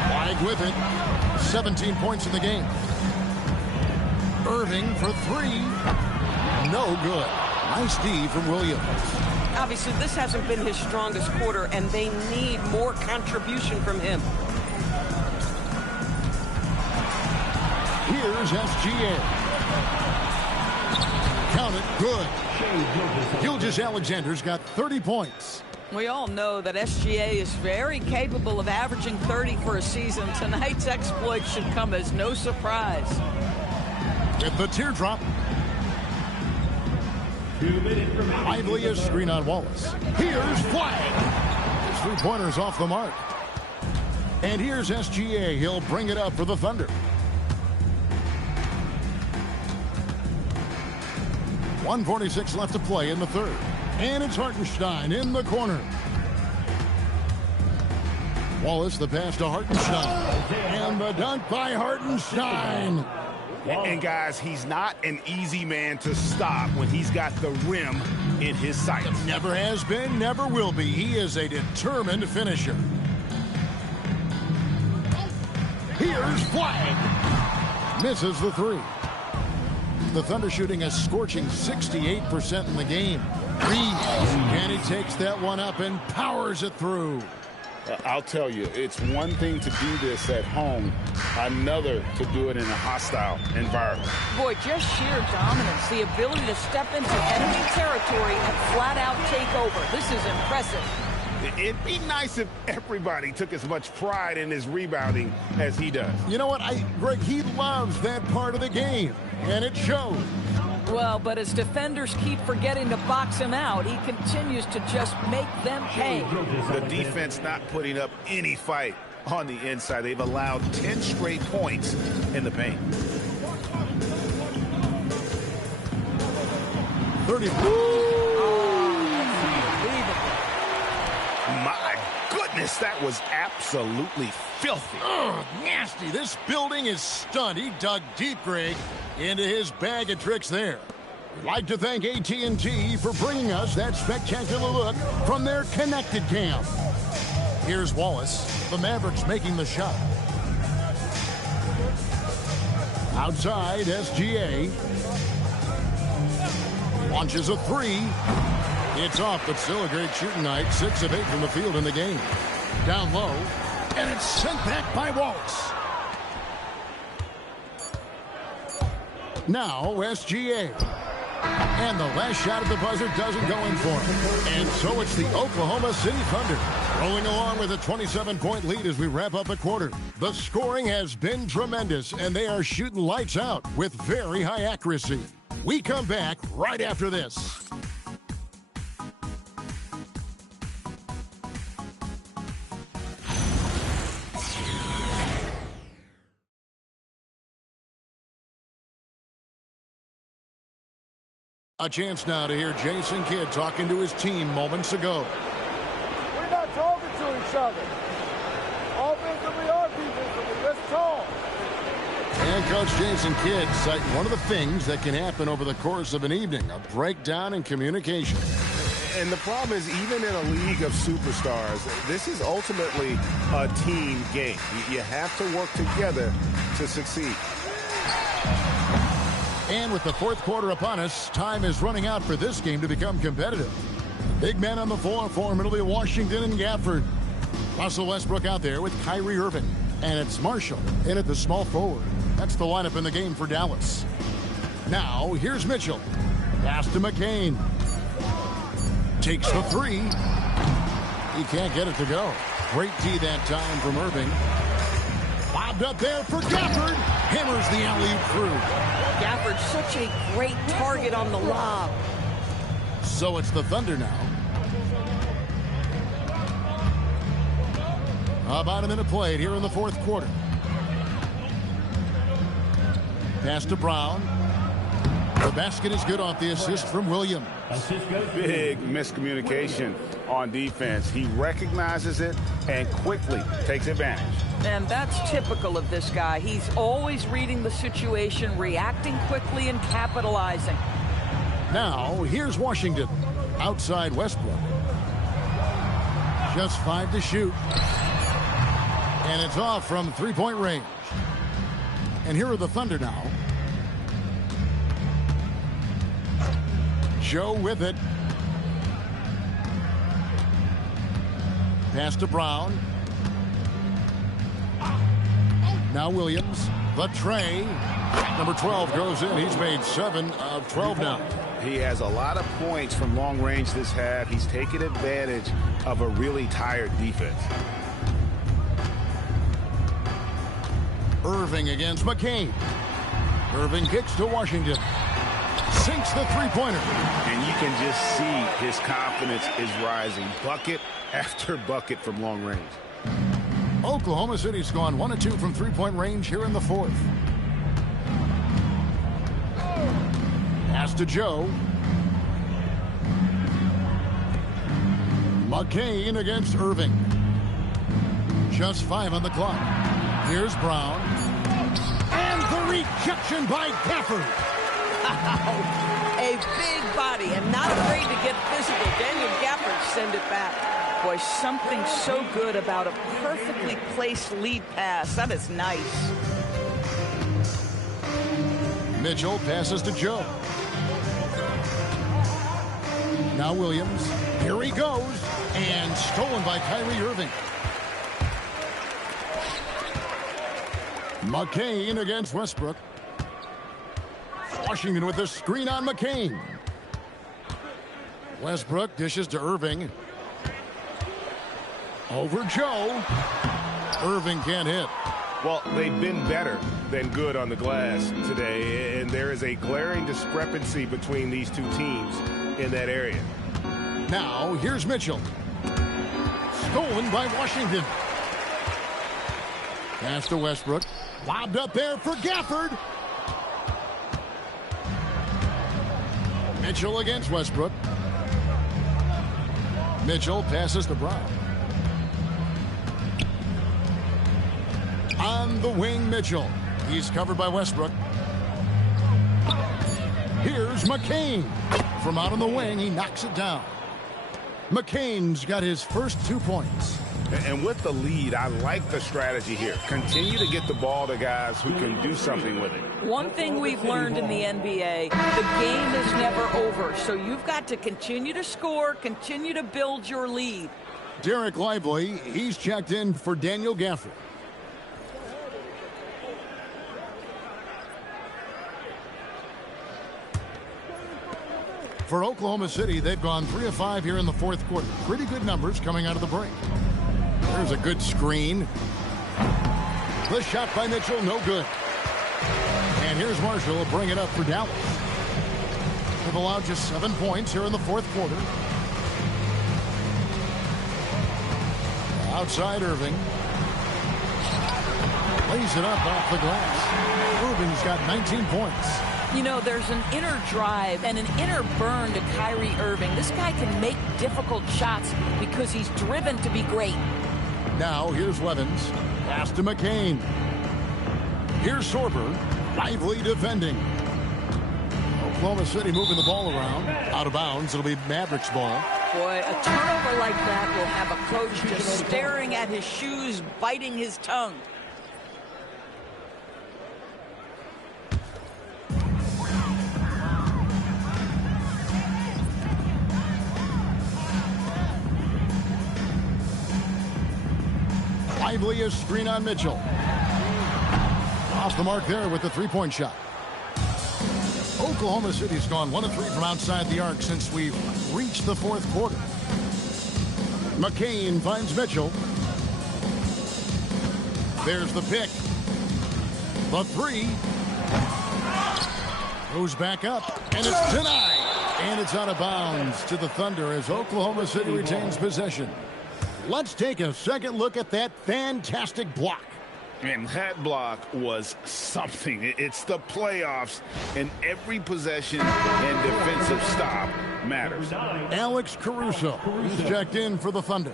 Wide with it. 17 points in the game. Irving for three. No good. Nice D from Williams. Obviously, this hasn't been his strongest quarter, and they need more contribution from him. Here's SGA. Count it. Good. Gilgeous-Alexander's got 30 points. We all know that SGA is very capable of averaging 30 for a season. Tonight's exploit should come as no surprise. With the teardrop. Lively a screen on Wallace. Here's Flag. His three-pointers off the mark. And here's SGA. He'll bring it up for the Thunder. 1:46 left to play in the third. And it's Hartenstein in the corner. Wallace, the pass to Hartenstein. And the dunk by Hartenstein. And guys, he's not an easy man to stop when he's got the rim in his sights. Never has been, never will be. He is a determined finisher. Here's Flag. Misses the three. The Thunder shooting a scorching 68% in the game. And he takes that one up and powers it through. I'll tell you, it's one thing to do this at home, another to do it in a hostile environment. Boy, just sheer dominance, the ability to step into enemy territory and flat out take over. This is impressive. It'd be nice if everybody took as much pride in his rebounding as he does. You know what, Greg, he loves that part of the game, and it shows. Well, but as defenders keep forgetting to box him out, he continues to just make them pay. The defense not putting up any fight on the inside. They've allowed 10 straight points in the paint. 30. My goodness, that was absolutely filthy. Ugh, nasty. This building is stunned. He dug deep, Greg, into his bag of tricks there. We'd like to thank AT&T for bringing us that spectacular look from their connected cam. Here's Wallace. The Mavericks making the shot. Outside, SGA. Launches a three. It's off, but still a great shooting night. 6 of 8 from the field in the game. Down low, and it's sent back by Wallace. Now, SGA. And the last shot at the buzzer doesn't go in for him. And so it's the Oklahoma City Thunder rolling along with a 27-point lead as we wrap up a quarter. The scoring has been tremendous, and they are shooting lights out with very high accuracy. We come back right after this. A chance now to hear Jason Kidd talking to his team moments ago. We're not talking to each other. Offensively or defensively, let's talk. And Coach Jason Kidd citing one of the things that can happen over the course of an evening, a breakdown in communication. And the problem is, even in a league of superstars, this is ultimately a team game. You have to work together to succeed. And with the fourth quarter upon us, time is running out for this game to become competitive. Big men on the floor for Middle Washington and Gafford. Russell Westbrook out there with Kyrie Irving. And it's Marshall in at the small forward. That's the lineup in the game for Dallas. Now, here's Mitchell. Pass to McCain. Takes the three. He can't get it to go. Great D that time from Irving. Bobbed up there for Gafford. Hammers the alley-oop through. Gafford's such a great target on the lob. So it's the Thunder now. About a minute played here in the fourth quarter. Pass to Brown. The basket is good off the assist from Williams. Big miscommunication on defense. He recognizes it and quickly takes advantage. And that's typical of this guy. He's always reading the situation, reacting quickly, and capitalizing. Now, here's Washington. Outside Westbrook. Just 5 to shoot. And it's off from three-point range. And here are the Thunder now. Joe with it. Pass to Brown. Now Williams. The tray. Number 12 goes in. He's made 7 of 12 now. He has a lot of points from long range this half. He's taken advantage of a really tired defense. Irving against McCain. Irving kicks to Washington. Sinks the three-pointer. And you can just see his confidence is rising. Bucket after bucket from long range. Oklahoma City's gone 1 of 2 from three-point range here in the fourth. Pass to Joe. McCain against Irving. Just 5 on the clock. Here's Brown. And the rejection by Gafford. A big body and not afraid to get physical. Daniel Gafford send it back. Boy, something so good about a perfectly placed lead pass. That is nice. Mitchell passes to Joe. Now Williams. Here he goes. And stolen by Kyrie Irving. McCain against Westbrook. Washington with the screen on McCain. Westbrook dishes to Irving. Over Joe. Irving can't hit. Well, they've been better than good on the glass today, and there is a glaring discrepancy between these two teams in that area. Now, here's Mitchell. Stolen by Washington. Pass to Westbrook. Lobbed up there for Gafford. Mitchell against Westbrook. Mitchell passes to Brown. On the wing, Mitchell. He's covered by Westbrook. Here's McCain. From out on the wing, he knocks it down. McCain's got his first 2 points. And with the lead, I like the strategy here. Continue to get the ball to guys who can do something with it. One thing we've learned in the NBA, the game is never over. So you've got to continue to score, continue to build your lead. Derek Lively, he's checked in for Daniel Gafford. For Oklahoma City, they've gone 3 of 5 here in the fourth quarter. Pretty good numbers coming out of the break. There's a good screen. The shot by Mitchell, no good. And here's Marshall to bring it up for Dallas. They've allowed just 7 points here in the fourth quarter. Outside Irving. Lays it up off the glass. Irving's got 19 points. You know, there's an inner drive and an inner burn to Kyrie Irving. This guy can make difficult shots because he's driven to be great. Now, here's Levens. Pass to McCain. Here's Sorber. Lively defending. Oklahoma City moving the ball around. Out of bounds. It'll be Mavericks ball. Boy, a turnover like that will have a coach just staring at his shoes, biting his tongue. Lively is screen on Mitchell. Off the mark there with the three-point shot. Oklahoma City's gone 1 of 3 from outside the arc since we've reached the fourth quarter. McCain finds Mitchell. There's the pick. The three. Goes back up, and it's denied. And it's out of bounds to the Thunder as Oklahoma City retains possession. Let's take a second look at that fantastic block. And that block was something. It's the playoffs, and every possession and defensive stop matters. Alex Caruso is checked in for the Thunder.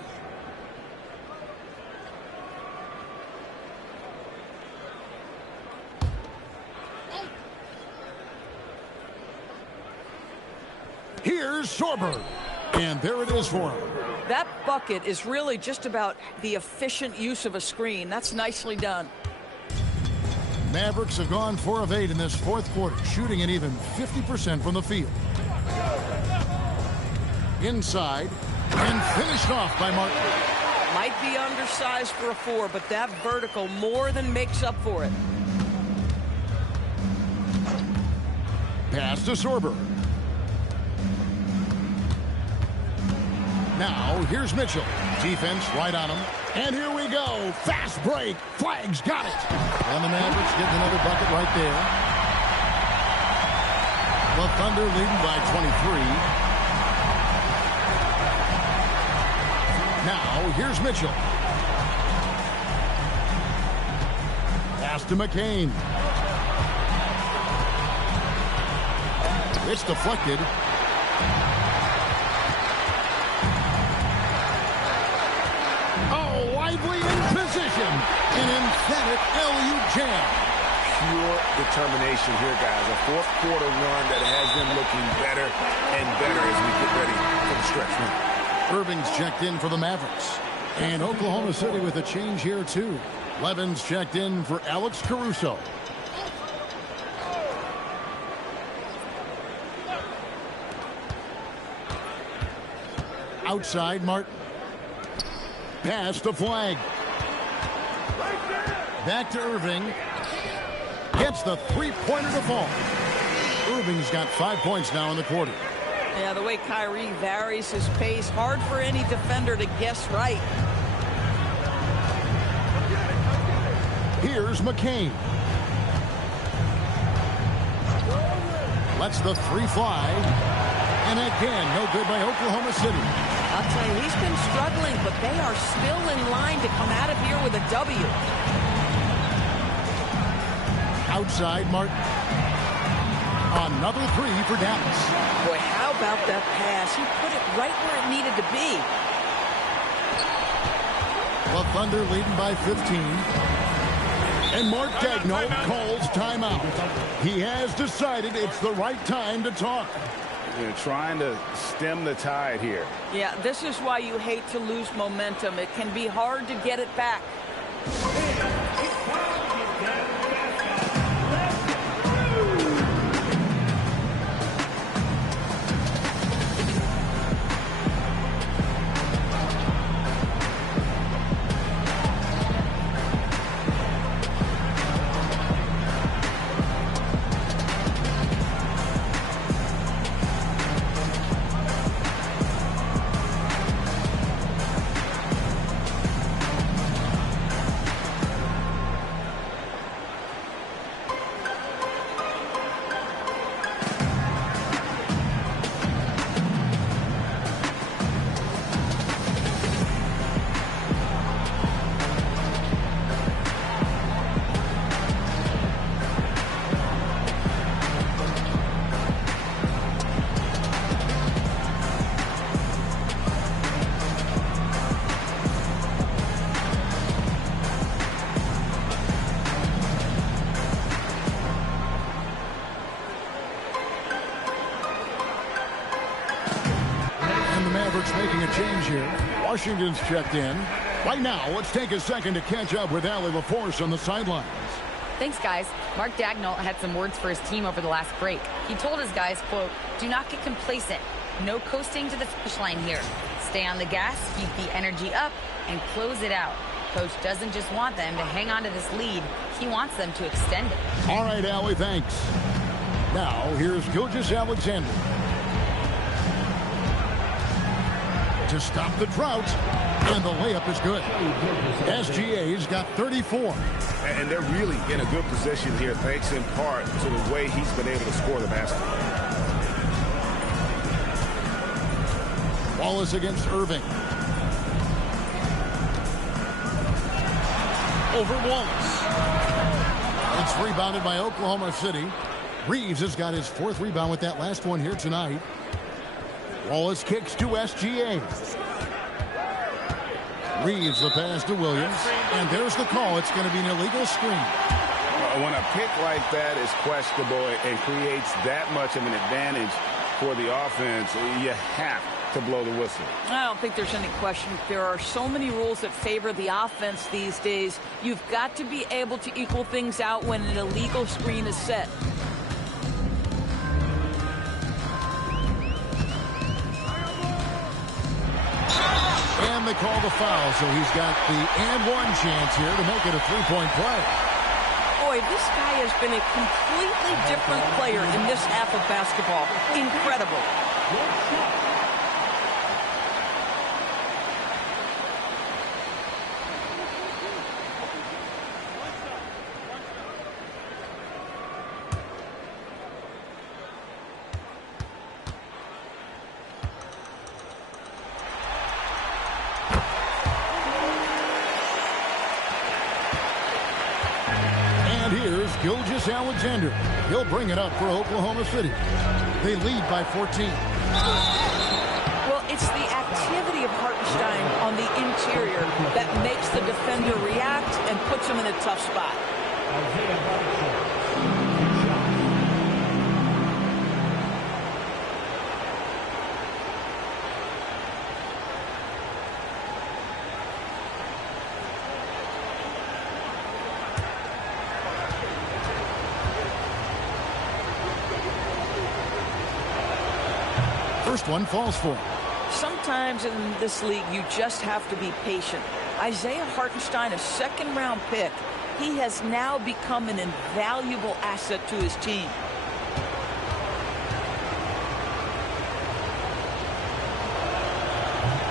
Here's Sorber. And there it is for him. That bucket is really just about the efficient use of a screen. That's nicely done. Mavericks have gone 4 of 8 in this fourth quarter, shooting at even 50% from the field. Inside, and finished off by Martin. Might be undersized for a 4, but that vertical more than makes up for it. Pass to Sorber. Now, here's Mitchell. Defense right on him. And here we go. Fast break. Flag's got it. And the Mavericks getting another bucket right there. The Thunder leading by 23. Now, here's Mitchell. Pass to McCain. It's deflected. Lively in position. An emphatic LU jam. Pure determination here, guys. A fourth quarter run that has them looking better and better as we get ready for the stretch run. Irving's checked in for the Mavericks. And Oklahoma City with a change here, too. Levin's checked in for Alex Caruso. Outside, Martin. Pass to Flag. Back to Irving. Gets the three-pointer to fall. Irving's got 5 points now in the quarter. Yeah, the way Kyrie varies his pace, hard for any defender to guess right. Here's McCain. Lets the three fly. And again, no good by Oklahoma City. I'll tell you, he's been struggling, but they are still in line to come out of here with a W. Outside, Martin. Another three for Dallas. Boy, how about that pass? He put it right where it needed to be. The Thunder leading by 15. And Mark Daigneault calls timeout. He has decided it's the right time to talk. They're trying to stem the tide here. Yeah, this is why you hate to lose momentum. It can be hard to get it back. Making a change here. Washington's checked in. Right now, let's take a second to catch up with Allie LaForce on the sidelines. Thanks, guys. Mark Daigneault had some words for his team over the last break. He told his guys, quote, "Do not get complacent. No coasting to the finish line here. Stay on the gas, keep the energy up, and close it out. Coach doesn't just want them to hang on to this lead. He wants them to extend it." All right, Allie, thanks. Now, here's Gilgeous Alexander. to stop the drought. And the layup is good. SGA's got 34. And they're really in a good position here, thanks in part to the way he's been able to score the basket. Wallace against Irving. Over Wallace. It's rebounded by Oklahoma City. Reeves has got his 4th rebound with that last one here tonight. Wallace kicks to SGA. Reeves the pass to Williams. And there's the call. It's going to be an illegal screen. When a pick like that is questionable and creates that much of an advantage for the offense, you have to blow the whistle. I don't think there's any question. There are so many rules that favor the offense these days. You've got to be able to equal things out when an illegal screen is set. And they call the foul, so he's got the and-one chance here to make it a 3-point play. Boy, this guy has been a completely different player in this half of basketball. Incredible. Alexander. He'll bring it up for Oklahoma City. They lead by 14. Well, it's the activity of Hartenstein on the interior that makes the defender react and puts him in a tough spot. First one falls for him. Sometimes in this league, you just have to be patient. Isaiah Hartenstein, a second-round pick, he has now become an invaluable asset to his team.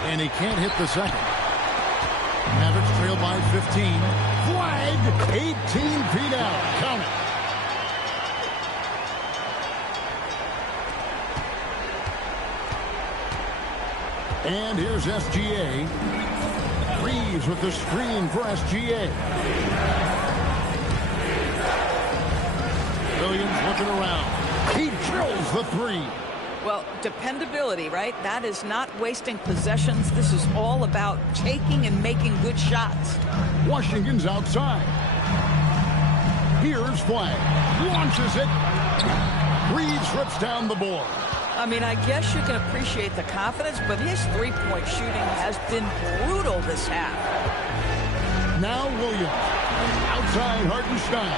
And he can't hit the second. Mavericks trail by 15. Flag, 18 feet out. Count it. And here's SGA. Reeves with the screen for SGA. Williams looking around. He drills the 3. Well, dependability, right? That is not wasting possessions. This is all about taking and making good shots. Washington's outside. Here's Flag. Launches it. Reeves rips down the board. I mean, I guess you can appreciate the confidence, but his three-point shooting has been brutal this half. Now Williams. Outside Hartenstein.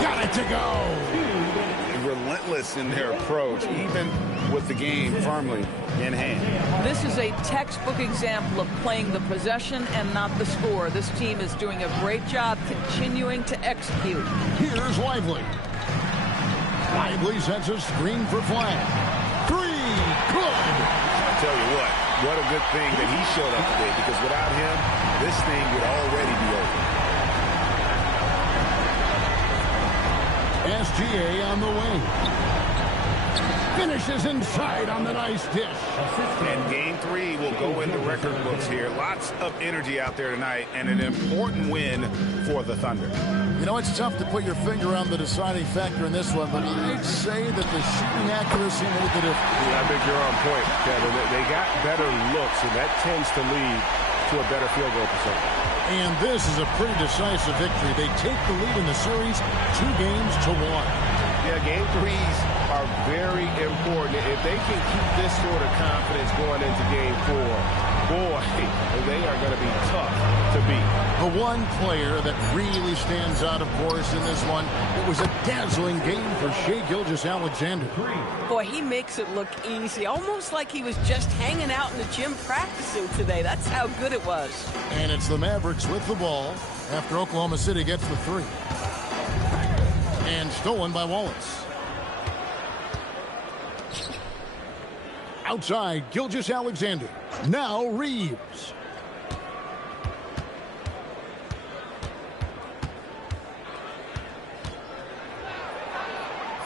Got it to go. Relentless in their approach, even with the game firmly in hand. This is a textbook example of playing the possession and not the score. This team is doing a great job continuing to execute. Here's Lively. Lively sets a screen for Flag. 3, good. I tell you what a good thing that he showed up today, because without him, this thing would already be over. SGA on the wing. Finishes inside on the nice dish. And game 3 will go in the record books here. Lots of energy out there tonight, and an important win for the Thunder. You know, it's tough to put your finger on the deciding factor in this one, but I'd say that the shooting accuracy made the difference. Yeah, I think you're on point, Kevin. They got better looks, and that tends to lead to a better field goal percentage. And this is a pretty decisive victory. They take the lead in the series 2-1. Yeah, game 3s are very important. If they can keep this sort of confidence going into game 4, boy, they are going to be tough to beat. The one player that really stands out, of course, in this one, it was a dazzling game for Shai Gilgeous-Alexander. Boy, he makes it look easy, almost like he was just hanging out in the gym practicing today. That's how good it was. And it's the Mavericks with the ball after Oklahoma City gets the 3. And stolen by Wallace. Outside, Gilgeous-Alexander. Now Reeves.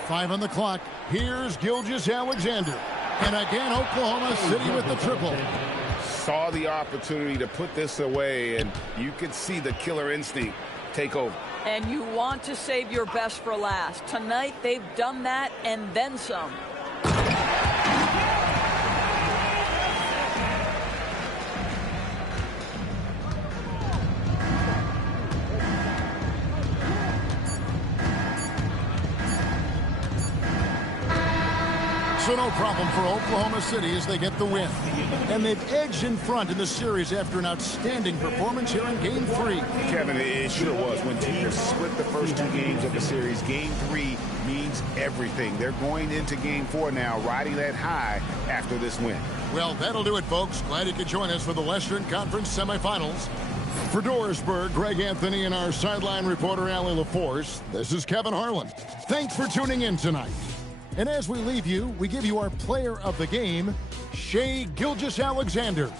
Five on the clock. Here's Gilgeous-Alexander. And again, Oklahoma City with the triple. Saw the opportunity to put this away, and you could see the killer instinct take over. And you want to save your best for last. Tonight, they've done that and then some. So no problem for Oklahoma City as they get the win. And they've edged in front in the series after an outstanding performance here in Game 3. Kevin, it sure was. When teams split the first two games of the series, Game 3 means everything. They're going into Game 4 now, riding that high after this win. Well, that'll do it, folks. Glad you could join us for the Western Conference semifinals. For Dorisburg, Greg Anthony, and our sideline reporter, Allie LaForce, this is Kevin Harlan. Thanks for tuning in tonight. And as we leave you, we give you our player of the game, Shai Gilgeous-Alexander.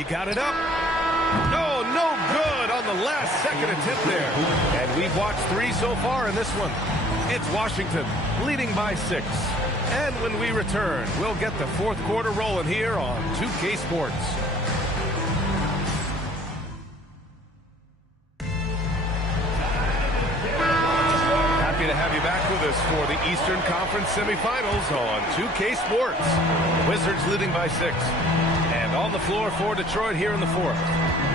He got it up. Oh, no good on the last second attempt there. And we've watched 3 so far in this one. It's Washington leading by 6. And when we return, we'll get the 4th quarter rolling here on 2K Sports. Happy to have you back with us for the Eastern Conference semifinals on 2K Sports. Wizards leading by 6. And on the floor for Detroit here in the 4th.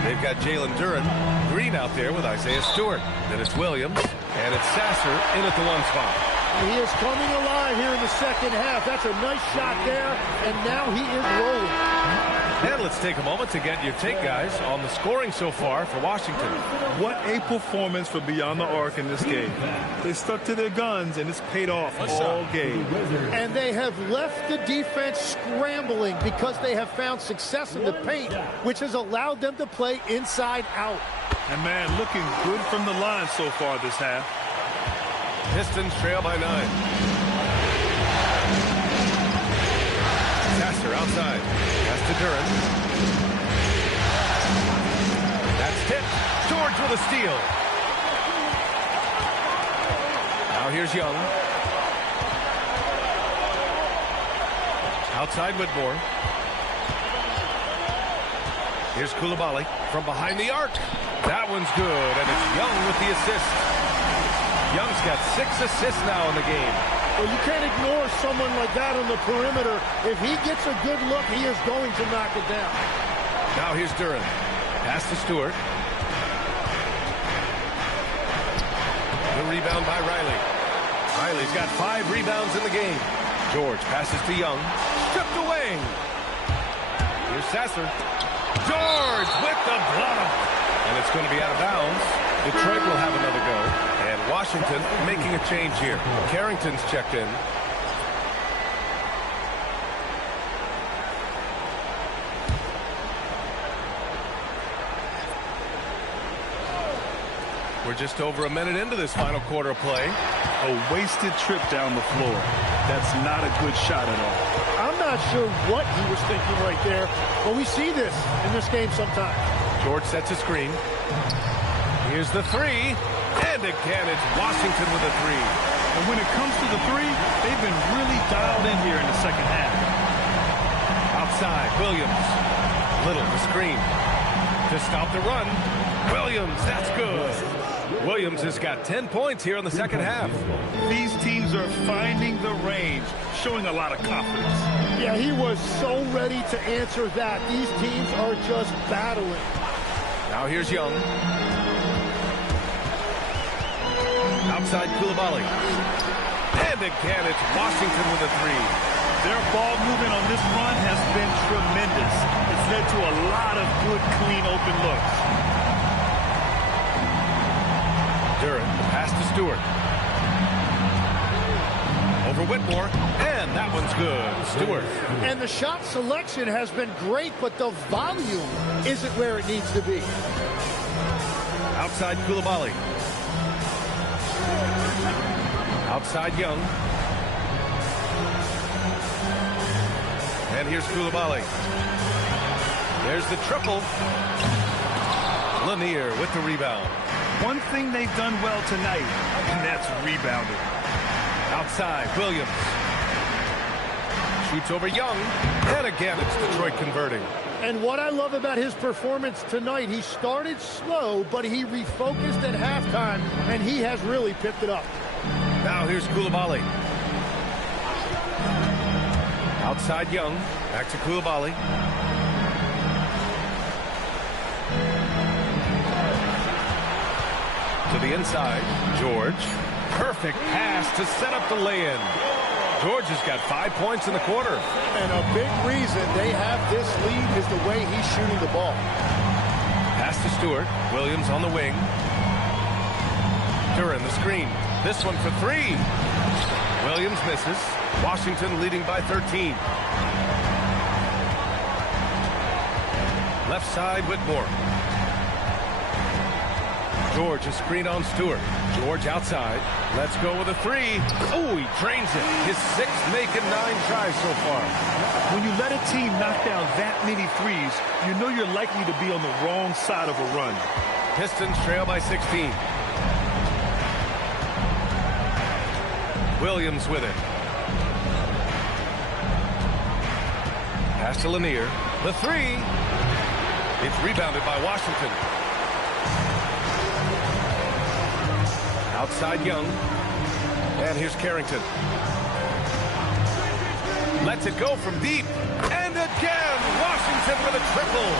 They've got Jalen Duren Green out there with Isaiah Stewart. Then it's Williams, and it's Sasser in at the 1 spot. He is coming alive here in the second half. That's a nice shot there, and now he is rolling. And let's take a moment to get your take, guys, on the scoring so far for Washington. What a performance for Beyond the Arc in this game. They stuck to their guns, and it's paid off all game. And they have left the defense scrambling because they have found success in the paint, which has allowed them to play inside out. And, man, looking good from the line so far this half. Pistons trail by 9. Sasser outside. Pass to Duren. That's tipped. George with a steal. Now here's Young. Outside Whitmore. Here's Coulibaly from behind the arc. That one's good, and it's Young with the assist. Young's got 6 assists now in the game. Well, you can't ignore someone like that on the perimeter. If he gets a good look, he is going to knock it down. Now here's Duren. Pass to Stewart. The rebound by Riley. Riley's got 5 rebounds in the game. George passes to Young. Stripped away. Here's Sasser. George with the block. And it's going to be out of bounds. Detroit will have another go. And Washington making a change here. Carrington's checked in. We're just over a minute into this final quarter of play. A wasted trip down the floor. That's not a good shot at all. I'm not sure what he was thinking right there, but we see this in this game sometimes. George sets a screen. Here's the 3. And again, it's Washington with a 3. And when it comes to the 3, they've been really dialed in here in the second half. Outside, Williams. Little the screen. To stop the run. Williams, that's good. Williams has got 10 points here in the second half. These teams are finding the range, showing a lot of confidence. Yeah, he was so ready to answer that. These teams are just battling. Now here's Young. Outside Coulibaly. And again, it's Washington with a 3. Their ball movement on this run has been tremendous. It's led to a lot of good, clean, open looks. Duren, pass to Stewart. Over Whitmore, and that one's good. Stewart. And the shot selection has been great, but the volume isn't where it needs to be. Outside Coulibaly. Outside Young. And here's Coulibaly. There's the triple. Lanier with the rebound. One thing they've done well tonight, and that's rebounding. Outside, Williams. Shoots over Young. And again, it's Detroit converting. And what I love about his performance tonight, he started slow, but he refocused at halftime, and he has really picked it up. Now here's Coulibaly. Outside Young. Back to Coulibaly. To the inside. George. Perfect pass to set up the lay-in. George has got 5 points in the quarter. And a big reason they have this lead is the way he's shooting the ball. Pass to Stewart. Williams on the wing. Duren the screen. This one for 3. Williams misses. Washington leading by 13. Left side, Whitmore. George, a screen on Stewart. George outside. Let's go with a three. Oh, he drains it. His sixth making 9 tries so far. When you let a team knock down that many threes, you know you're likely to be on the wrong side of a run. Pistons trail by 16. Williams with it. Pass to Lanier. The three. It's rebounded by Washington. Outside Young. And here's Carrington. Lets it go from deep. And again, Washington with a triple.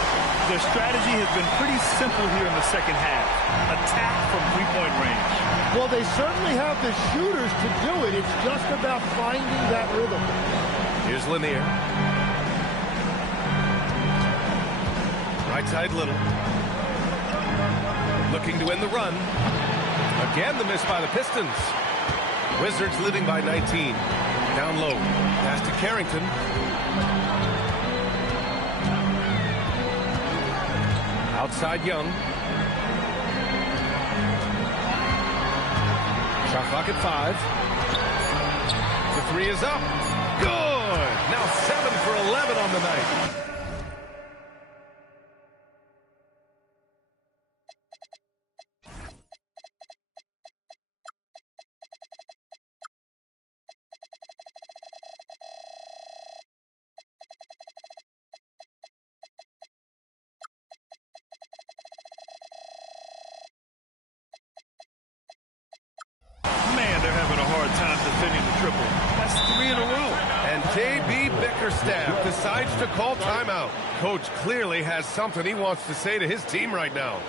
Their strategy has been pretty simple here in the second half. Attack from three-point range. Well, they certainly have the shooters to do it. It's just about finding that rhythm. Here's Lanier. Right side Little. Looking to win the run. Again, the miss by the Pistons. Wizards leading by 19. Down low. Pass to Carrington. Outside Young. Shot clock at 5. The three is up. Good. Now 7 for 11 on the night. They're having a hard time defending the triple. That's 3 in a row. And J.B. Bickerstaff decides to call timeout. Coach clearly has something he wants to say to his team right now.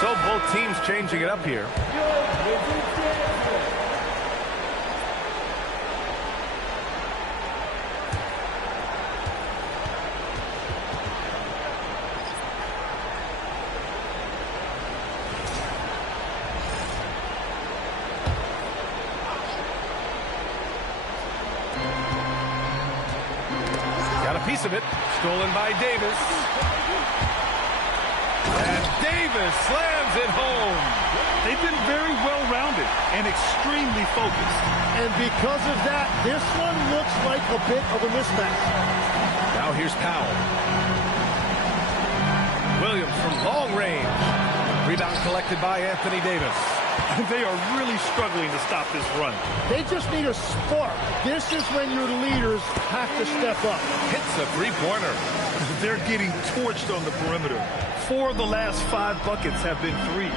So both teams changing it up here. Got a piece of it. Stolen by Davis. And Davis slams it home. They've been very well-rounded and extremely focused. And because of that, this one looks like a bit of a mismatch. Now here's Powell. Williams from long range. Rebound collected by Anthony Davis. They are really struggling to stop this run. They just need a spark. This is when your leaders have to step up. Hits a three-pointer. They're getting torched on the perimeter. 4 of the last 5 buckets have been threes.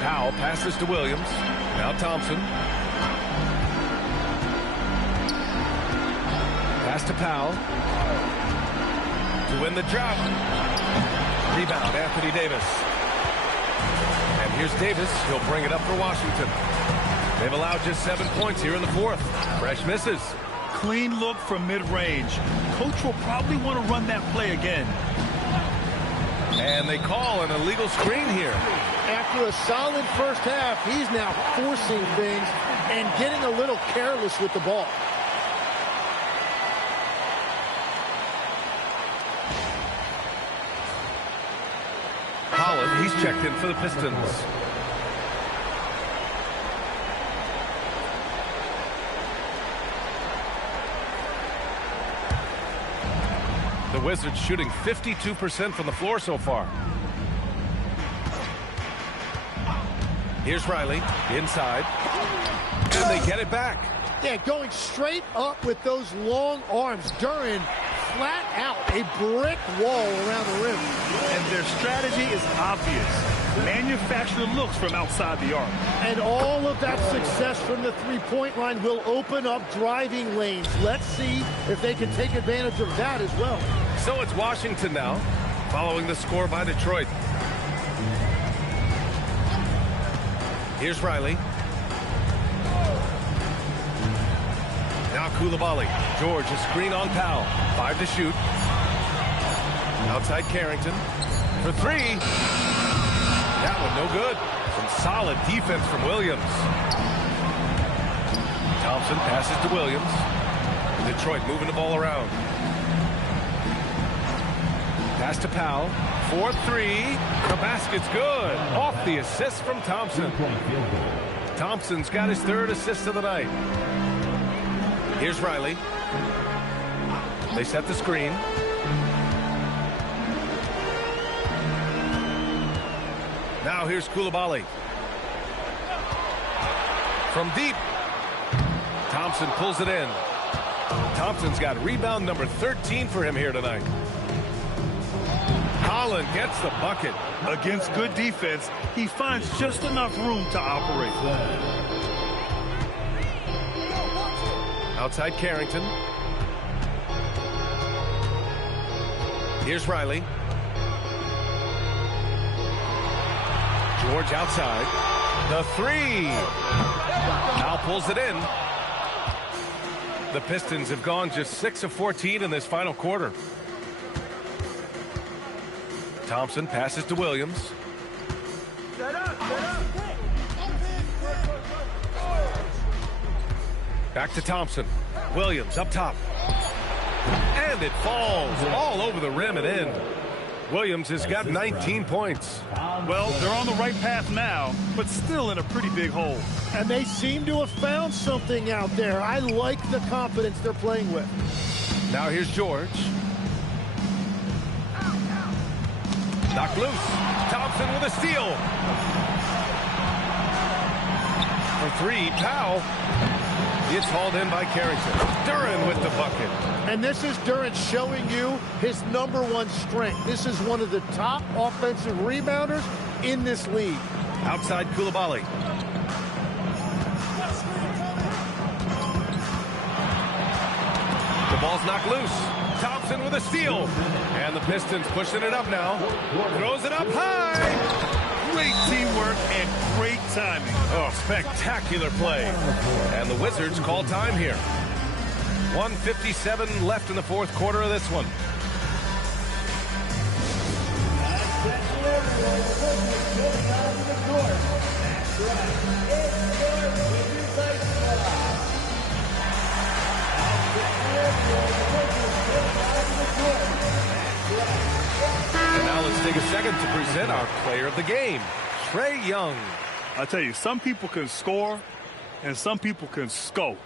Powell passes to Williams. Now Thompson. Pass to Powell. To win the job. Rebound, Anthony Davis. And here's Davis. He'll bring it up for Washington. They've allowed just 7 points here in the fourth. Fresh misses. Clean look from mid-range. Coach will probably want to run that play again. And they call an illegal screen here. After a solid first half, he's now forcing things and getting a little careless with the ball. Holland, he's checked in for the Pistons. The Wizards shooting 52% from the floor so far. Here's Riley, inside. And they get it back. Yeah, going straight up with those long arms. Duran flat out, a brick wall around the rim. And their strategy is obvious. Manufacture looks from outside the arc. And all of that success from the three-point line will open up driving lanes. Let's see if they can take advantage of that as well. So it's Washington now, following the score by Detroit. Here's Riley. Now Koulibaly. George, a screen on Powell. 5 to shoot. Outside Carrington for three. That one no good. Some solid defense from Williams. Thompson passes to Williams. Detroit moving the ball around. Pass to Powell. 4-3. The basket's good. Off the assist from Thompson. Thompson's got his third assist of the night. Here's Riley. They set the screen. Now here's Koulibaly. From deep. Thompson pulls it in. Thompson's got rebound number 13 for him here tonight. Holland gets the bucket. Against good defense, he finds just enough room to operate. Outside Carrington. Here's Riley. George outside. The three. Now pulls it in. The Pistons have gone just 6 of 14 in this final quarter. Thompson passes to Williams. Back to Thompson. Williams up top. And it falls all over the rim and in. Williams has got 19 points. Well, they're on the right path now, but still in a pretty big hole. And they seem to have found something out there. I like the confidence they're playing with. Now here's George. Knocked loose. Thompson with a steal. For three, Powell. It's hauled in by Carrington. Duren with the bucket. And this is Duren showing you his #1 strength. This is one of the top offensive rebounders in this league. Outside Koulibaly. The ball's knocked loose. Thompson with a steal. And the Pistons pushing it up now. Throws it up high. Great teamwork and great timing. Oh, spectacular play. And the Wizards call time here. 1:57 left in the fourth quarter of this one. And now let's take a second to present our player of the game, Trae Young. I tell you, some people can score and some people can score.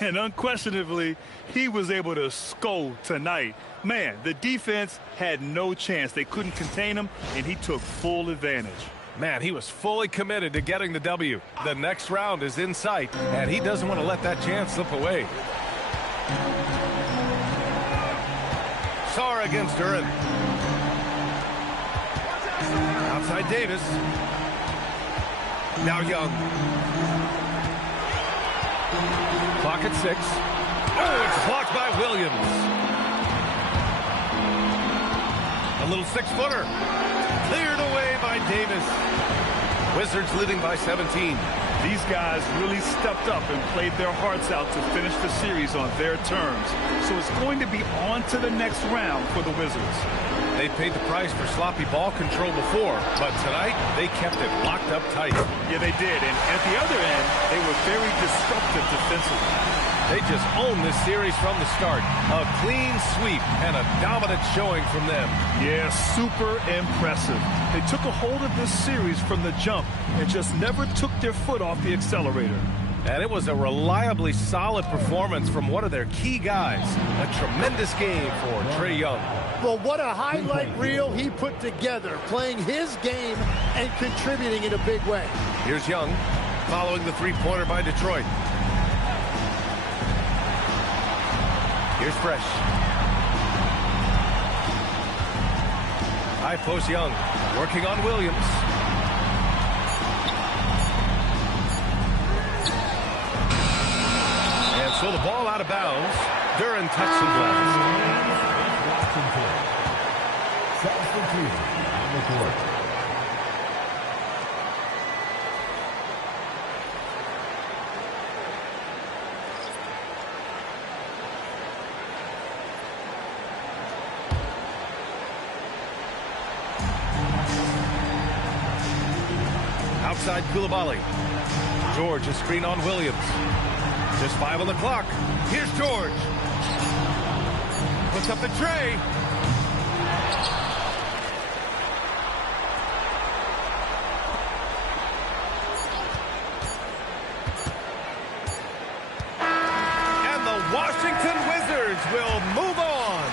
And unquestionably, he was able to score tonight. Man, the defense had no chance. They couldn't contain him, and he took full advantage. Man, he was fully committed to getting the W. The next round is in sight, and he doesn't want to let that chance slip away. Sarr against Duren. Outside Davis. Now Young. Clock at 6. Oh, it's blocked by Williams. A little 6-footer. Cleared away by Davis. Wizards leading by 17. These guys really stepped up and played their hearts out to finish the series on their terms. So it's going to be on to the next round for the Wizards. They paid the price for sloppy ball control before, but tonight they kept it locked up tight. Yeah, they did. And at the other end, they were very disruptive defensively. They just owned this series from the start. A clean sweep and a dominant showing from them. Yeah, super impressive. They took a hold of this series from the jump and just never took their foot off the accelerator. And it was a reliably solid performance from one of their key guys. A tremendous game for Trae Young. Well, what a highlight reel he put together, playing his game and contributing in a big way. Here's Young, following the three-pointer by Detroit. Here's Fresh. High post Young, working on Williams. And so the ball out of bounds. Duren touched some glass. Substitute on the court. Outside Koulibaly. George, a screen on Williams. Just 5 on the clock. Here's George. Puts up the tray. And the Washington Wizards will move on.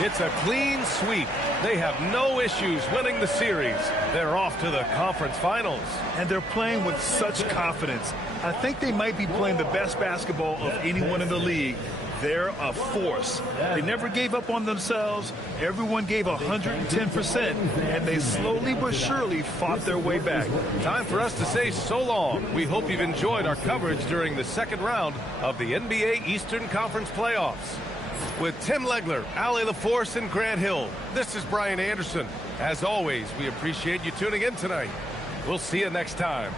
It's a clean sweep. They have no issues winning the series. They're off to the conference finals. And they're playing with such confidence. I think they might be playing the best basketball of anyone in the league. They're a force. They never gave up on themselves. Everyone gave 110%, and they slowly but surely fought their way back. Time for us to say so long. We hope you've enjoyed our coverage during the second round of the NBA Eastern Conference playoffs. With Tim Legler, Ali LaForce, and Grant Hill, this is Brian Anderson. As always, we appreciate you tuning in tonight. We'll see you next time.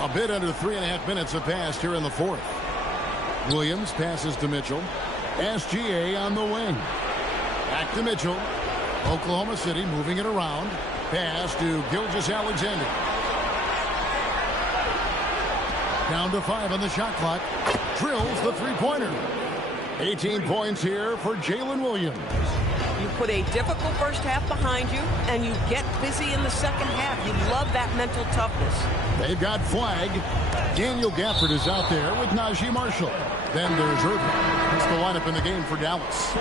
A bit under 3.5 minutes have passed here in the fourth. Williams passes to Mitchell. SGA on the wing. Back to Mitchell. Oklahoma City moving it around. Pass to Gilgeous-Alexander. Down to 5 on the shot clock. Drills the three-pointer. 18 points here for Jalen Williams. You put a difficult first half behind you, and you get busy in the second half. You love that mental toughness. They've got flag. Daniel Gafford is out there with Najee Marshall. Then there's Irving. That's the lineup in the game for Dallas.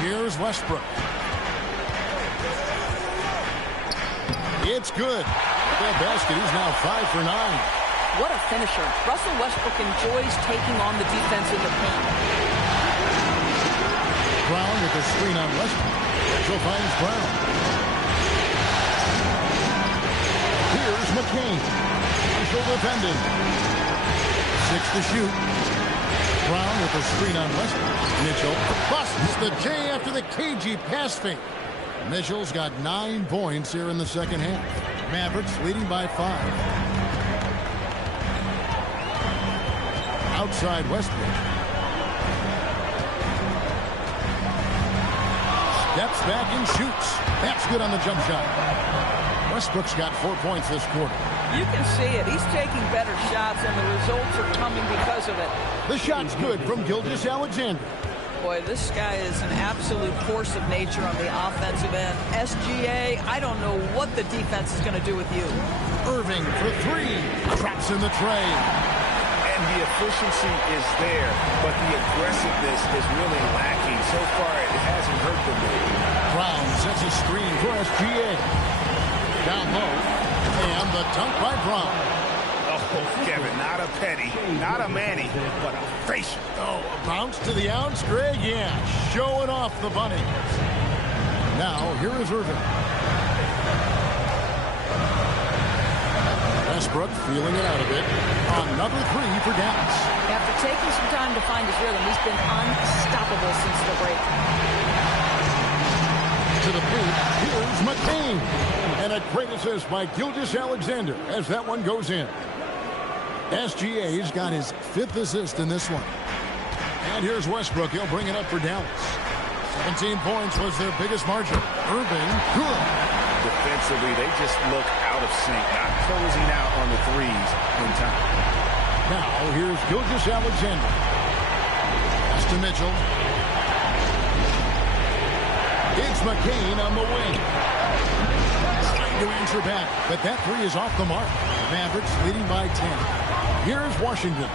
Here's Westbrook. It's good. The basket. He's now 5 for 9. What a finisher. Russell Westbrook enjoys taking on the defense in the paint. Brown with the screen on Westbrook. Mitchell finds Brown. Here's McCain. Marshall defending. 6 to shoot. Brown with the screen on Westbrook. Mitchell busts the J after the cagey pass fake. Mitchell's got 9 points here in the second half. Mavericks leading by 5. Outside Westbrook. Steps back and shoots. That's good on the jump shot. Westbrook's got 4 points this quarter. You can see it. He's taking better shots, and the results are coming because of it. The shot's good from Gilgeous-Alexander. Boy, this guy is an absolute force of nature on the offensive end. SGA, I don't know what the defense is going to do with you. Irving for 3. Traps in the tray. And the efficiency is there, but the aggressiveness is really lacking. So far, it hasn't hurt them. Brown sets a screen for SGA. Down low. And the dunk by Brown. Oh, Kevin, not a Petty, not a Manny, but a facial. Oh, a bounce to the ounce, Greg. Yeah, showing off the bunny. Now, here is Irving. Westbrook feeling it out a bit. Another 3 for Dallas. After taking some time to find his rhythm, he's been unstoppable since the break. To the paint, here's McCain. And a great assist by Gilgeous-Alexander as that one goes in. SGA's got his 5th assist in this one. And here's Westbrook. He'll bring it up for Dallas. 17 points was their biggest margin. Irving, good. Defensively, they just look out of sync, not closing out on the threes in time. Now, here's Gilgeous-Alexander. Pass to Mitchell. It's McCain on the wing. trying to answer back, but that three is off the mark. Mavericks leading by 10. Here's Washington.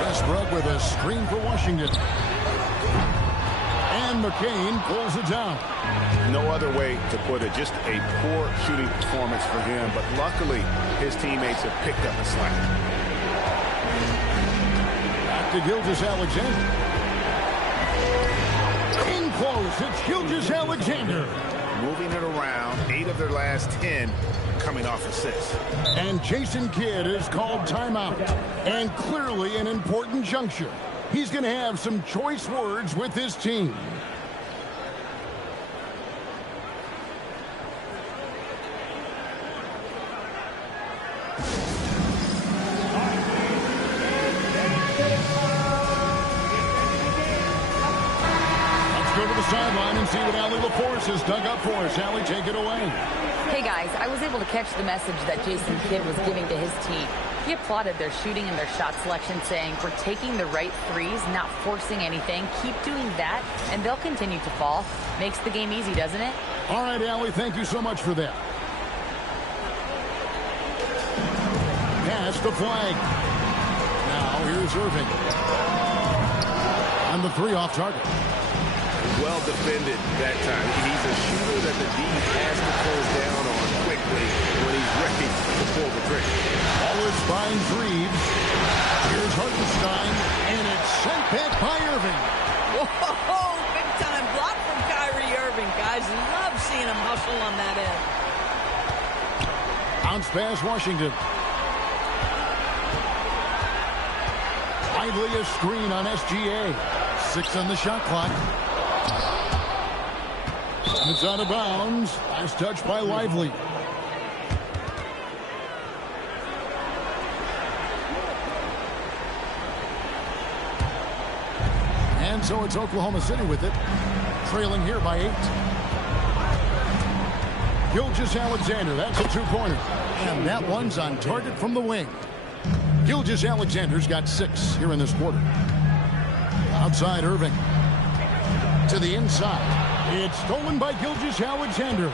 Westbrook with a screen for Washington. And McCain pulls it down. No other way to put it. Just a poor shooting performance for him, but luckily his teammates have picked up the slack. Back to Gilgeous-Alexander. In close, it's Gilgeous-Alexander. Moving it around, 8 of their last 10 coming off assists. And Jason Kidd is called timeout. And clearly an important juncture. He's going to have some choice words with his team. Sideline and see what Allie LaForce has dug up for us. Allie, take it away. Hey guys, I was able to catch the message that Jason Kidd was giving to his team. He applauded their shooting and their shot selection, saying, we're taking the right threes, not forcing anything. Keep doing that, and they'll continue to fall. Makes the game easy, doesn't it? All right, Allie, thank you so much for that. Pass the flag. Now here's Irving. And the three off target. Well defended that time. He's a shooter that the D has to close down on quickly when he's ready to pull the trigger. Wallace finds Reeves. Here's Hartenstein, and it's sent back by Irving. Whoa, big time block from Kyrie Irving. Guys, love seeing him hustle on that end. Bounce pass Washington. Lively a screen on SGA. 6 on the shot clock. And it's out of bounds. Last touch by Lively. And so it's Oklahoma City with it. Trailing here by 8. Gilgeous-Alexander, that's a two-pointer. And that one's on target from the wing. Gilgeous-Alexander's got 6 here in this quarter. Outside Irving. To the inside. It's stolen by Gilgeous-Alexander.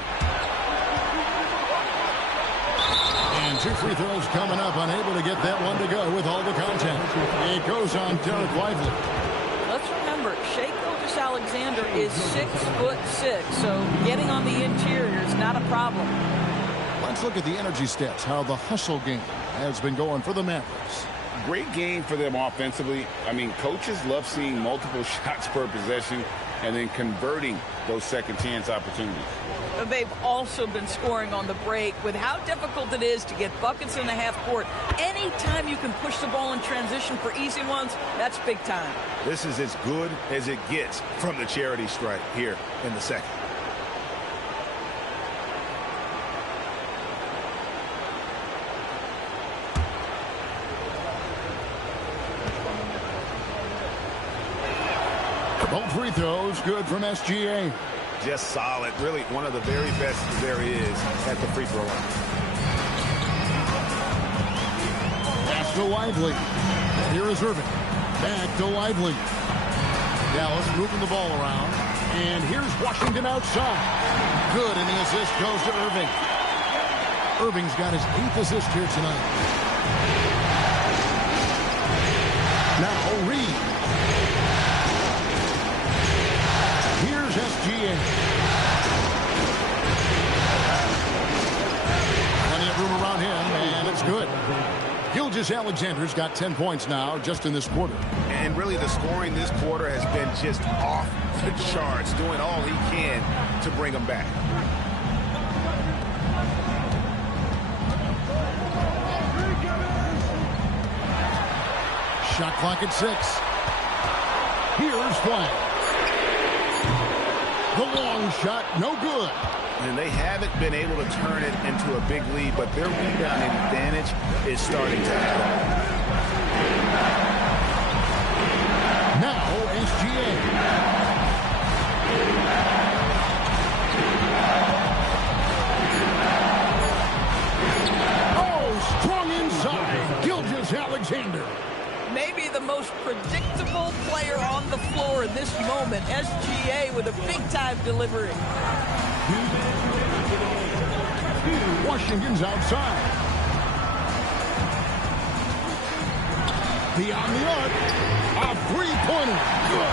And 2 free throws coming up. Unable to get that one to go with all the contact. It goes on Derek Lively. Let's remember, Shai Gilgeous-Alexander is 6'6", so getting on the interior is not a problem. Let's look at the energy stats, how the hustle game has been going for the Mavericks. Great game for them offensively. I mean, coaches love seeing multiple shots per possession and then converting those second chance opportunities. They've also been scoring on the break. With how difficult it is to get buckets in the half court, anytime you can push the ball in transition for easy ones, that's big time. This is as good as it gets from the charity stripe here in the second. Both free throws good from SGA. Just solid. Really one of the very best there is at the free throw line. Pass to Lively. Here is Irving. Back to Lively. Dallas moving the ball around. And here's Washington outside. Good, and the assist goes to Irving. Irving's got his 8th assist here tonight. Now Reed. Here's SGA. Plenty of room around him, and it's good. Gilgeous-Alexander's got 10 points now just in this quarter. And really the scoring this quarter has been just off the charts, doing all he can to bring them back. Shot clock at 6. Here's Flag. The long shot, no good. And they haven't been able to turn it into a big lead, but their rebounding advantage is starting to add up. Now SGA. Oh, strong inside. Gilgeous-Alexander. Maybe the most predictable player on the floor in this moment. SGA with a big-time delivery. Washington's outside. Beyond the arc. A three-pointer. Good.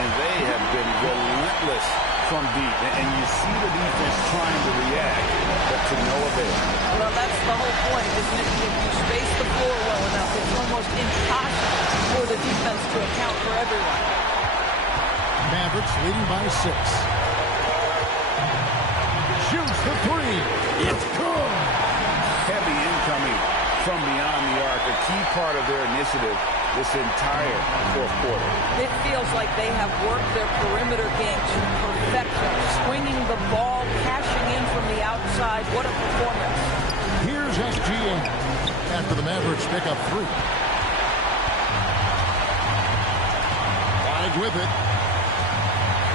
And they have been relentless from deep. And you see the defense trying to react, but to no avail. Well, that's the whole point, isn't it? If you space the floor well enough, it's almost impossible for the defense to account for everyone. Mavericks leading by 6. Shoots the three. It's good. Heavy incoming from beyond the arc, a key part of their initiative this entire fourth quarter. It feels like they have worked their perimeter game to perfection, swinging the ball, cashing in from the outside. What a performance. Here's SGA after the Mavericks pick up 3. Wide with it.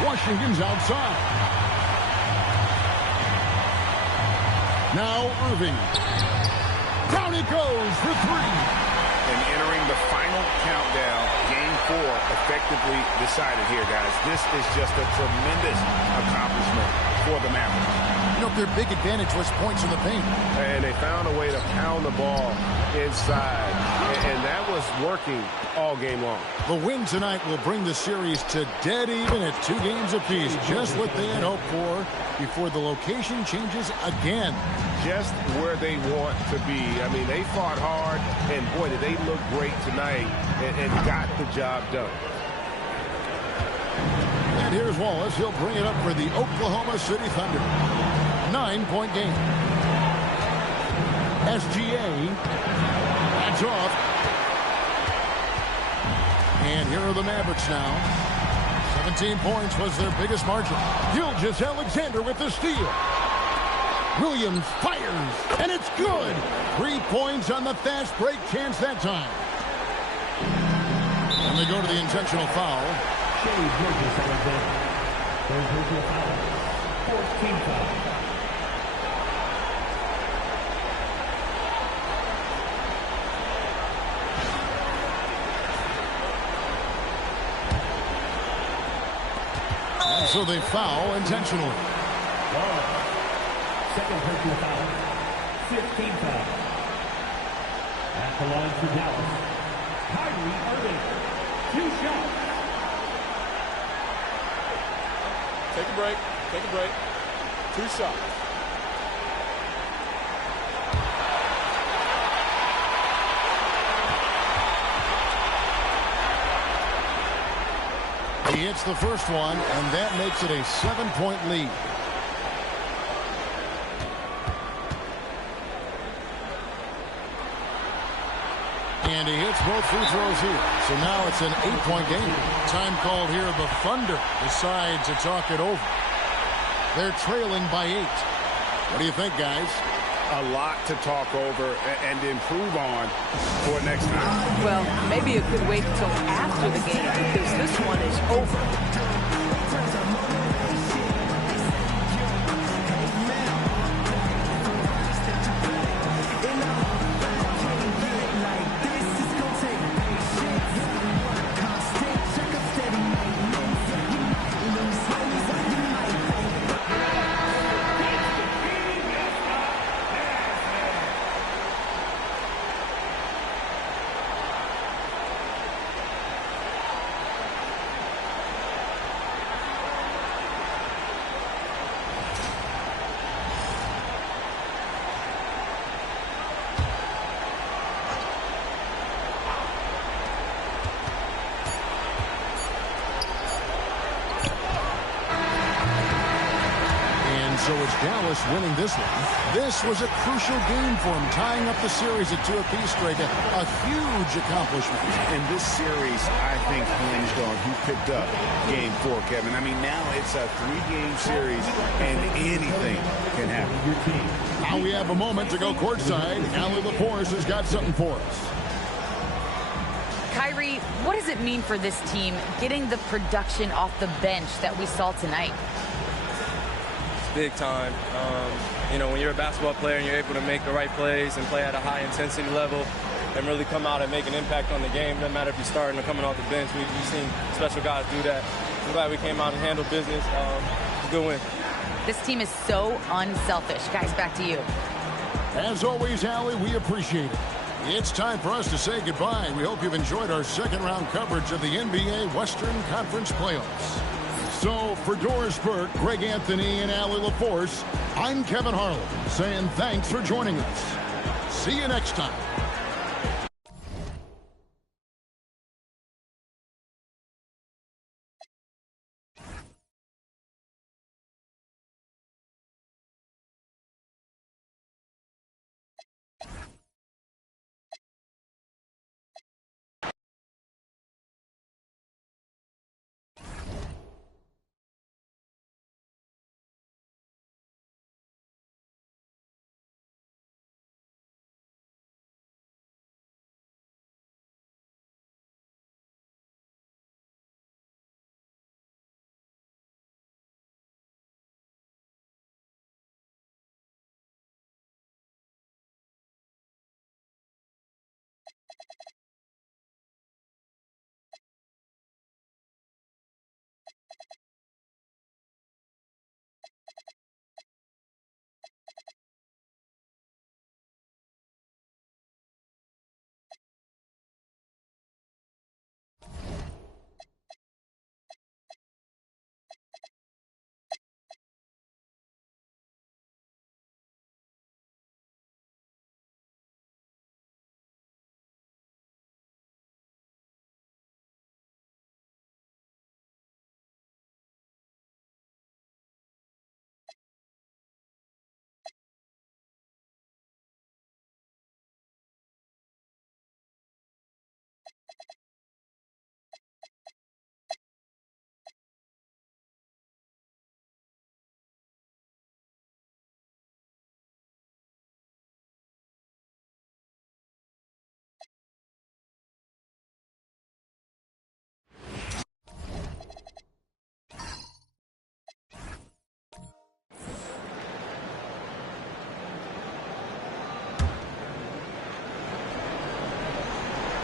Washington's outside. Now Irving. Down it goes for 3. And entering the final countdown, game 4 effectively decided here, guys. This is just a tremendous accomplishment for the Mavericks. You know, their big advantage was points in the paint. And they found a way to pound the ball inside. And that was working all game long. The win tonight will bring the series to dead even at 2 games apiece. Just what they had hoped for before the location changes again. Just where they want to be. I mean, they fought hard, and boy, did they look great tonight and got the job done. And here's Wallace. He'll bring it up for the Oklahoma City Thunder. 9-point game. SGA. That's off. And here are the Mavericks now. 17 points was their biggest margin. Gilgeous-Alexander with the steal. Williams fires, and it's good. 3 points on the fast break chance that time. And they go to the intentional foul. Gilgeous-Alexander. There's personal foul. 14 foul. And so they foul intentionally. Second personal foul. 15 foul. At the line for Dallas, Kyrie Irving. 2 shots. Take a break. Take a break. 2 shots. He hits the first one, and that makes it a 7-point lead. And he hits both free throws here. So now it's an 8-point game. Time called here. The Thunder decide to talk it over. They're trailing by 8. What do you think, guys? A lot to talk over and improve on for next time. Well, maybe it could wait until after the game because this one is over. So it's Dallas winning this one. This was a crucial game for him, tying up the series at 2 apiece, Greg. A huge accomplishment. And this series, I think, hinged on who picked up game 4, Kevin. I mean, now it's a 3-game series, and anything can happen. Now we have a moment to go courtside. Allie LaForce has got something for us. Kyrie, what does it mean for this team getting the production off the bench that we saw tonight? Big time. You know, when you're a basketball player and you're able to make the right plays and play at a high intensity level, and really come out and make an impact on the game. Doesn't matter if you're starting or coming off the bench. We've seen special guys do that. I'm glad we came out and handled business. It's a good win. This team is so unselfish. Guys, back to you. As always, Allie, we appreciate it. It's time for us to say goodbye. We hope you've enjoyed our second-round coverage of the NBA Western Conference Playoffs. So, for Doris Burke, Greg Anthony, and Allie LaForce, I'm Kevin Harlan, saying thanks for joining us. See you next time.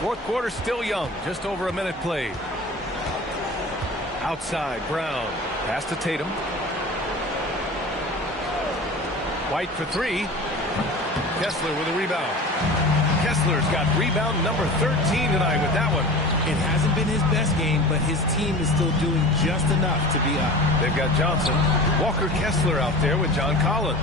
Fourth quarter still young. Just over a minute played. Outside, Brown. Pass to Tatum. White for three. Kessler with a rebound. Kessler's got rebound number 13 tonight with that one. It hasn't been his best game, but his team is still doing just enough to be up. They've got Johnson. Walker Kessler out there with John Collins.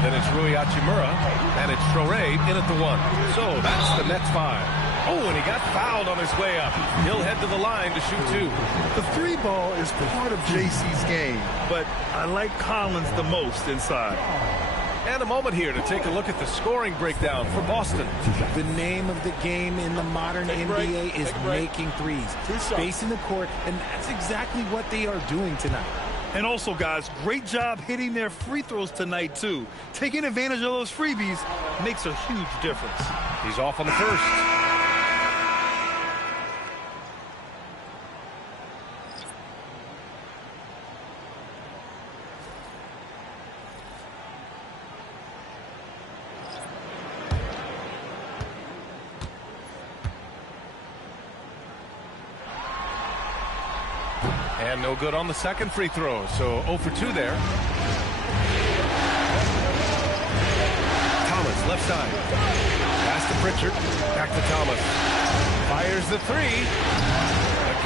Then it's Rui Hachimura. And it's Traore in at the one. So that's the Nets 5. Oh, and he got fouled on his way up. He'll head to the line to shoot two. The three ball is part of JC's game, but I like Collins the most inside. And a moment here to take a look at the scoring breakdown for Boston. The name of the game in the modern NBA is making threes, spacing the court, and that's exactly what they are doing tonight. And also, guys, great job hitting their free throws tonight, too. Taking advantage of those freebies makes a huge difference. He's off on the first. And no good on the second free throw, so 0 for 2 there. Thomas, left side. Pass to Pritchard. Back to Thomas. Fires the three.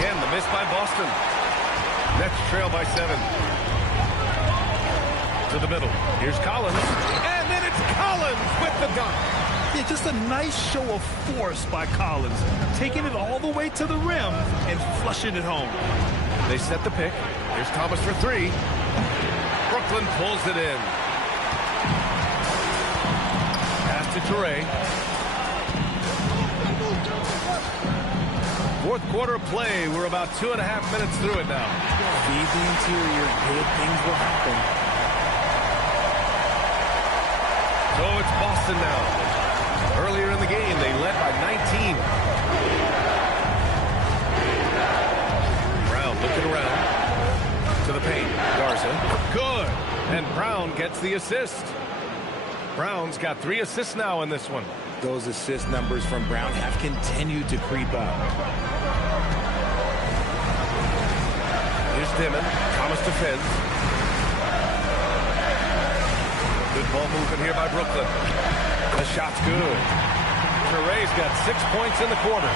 Again, the miss by Boston. Nets trail by 7. To the middle. Here's Collins. And then it's Collins with the dunk. Yeah, just a nice show of force by Collins. Taking it all the way to the rim and flushing it home. They set the pick. Here's Thomas for 3. Brooklyn pulls it in. Pass to Toure. Fourth quarter of play. We're about 2.5 minutes through it now. Feed the interior. Good things will happen. So it's Boston now. Earlier in the game, they led by 19. Looking around to the paint. Garza. Good. And Brown gets the assist. Brown's got 3 assists now in this one. Those assist numbers from Brown have continued to creep up. Here's Dimon. Thomas defends. Good ball movement here by Brooklyn. The shot's good. Touré's got 6 points in the quarter.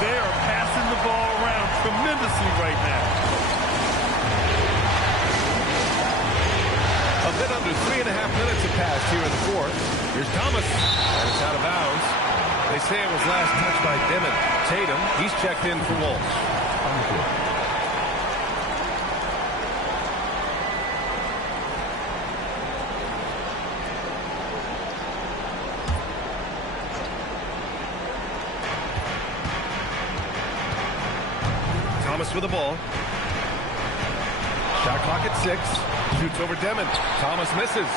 They are passing the ball around tremendously right now. A bit under 3.5 minutes have passed here in the fourth. Here's Thomas, and it's out of bounds. They say it was last touched by Dimon. Tatum, he's checked in for Wolves. Thomas with the ball. Shot clock at 6. Shoots over Demon. Thomas misses.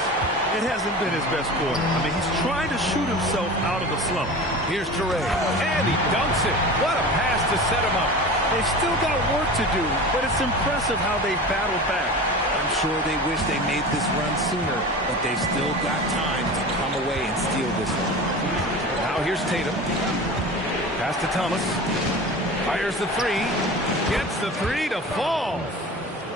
It hasn't been his best quarter. I mean, he's trying to shoot himself out of the slump. Here's Touré. And he dunks it. What a pass to set him up. They've still got work to do, but it's impressive how they've battled back. I'm sure they wish they made this run sooner, but they've still got time to come away and steal this one. Now here's Tatum. Pass to Thomas. Fires the 3. Gets the 3 to fall.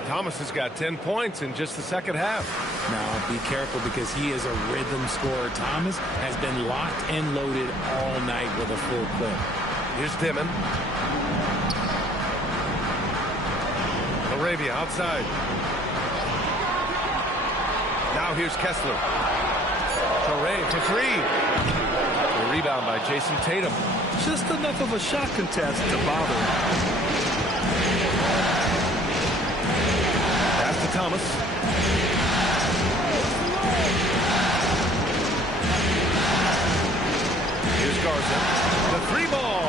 Thomas has got 10 points in just the second half. Now, be careful because he is a rhythm scorer. Thomas has been locked and loaded all night with a full clip. Here's Dimon. Arabia outside. Now here's Kessler. Touré for 3. The rebound by Jason Tatum. Just enough of a shot contest to bother him. Pass to Thomas. Here's Garza. The 3-ball.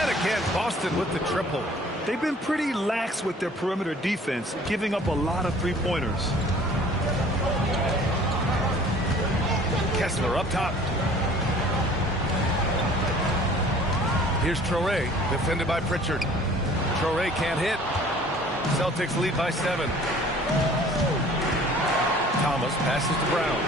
And again, Boston with the triple. They've been pretty lax with their perimeter defense, giving up a lot of 3-pointers. Kessler up top. Here's Touré, defended by Pritchard. Touré can't hit. Celtics lead by 7. Thomas passes to Brown.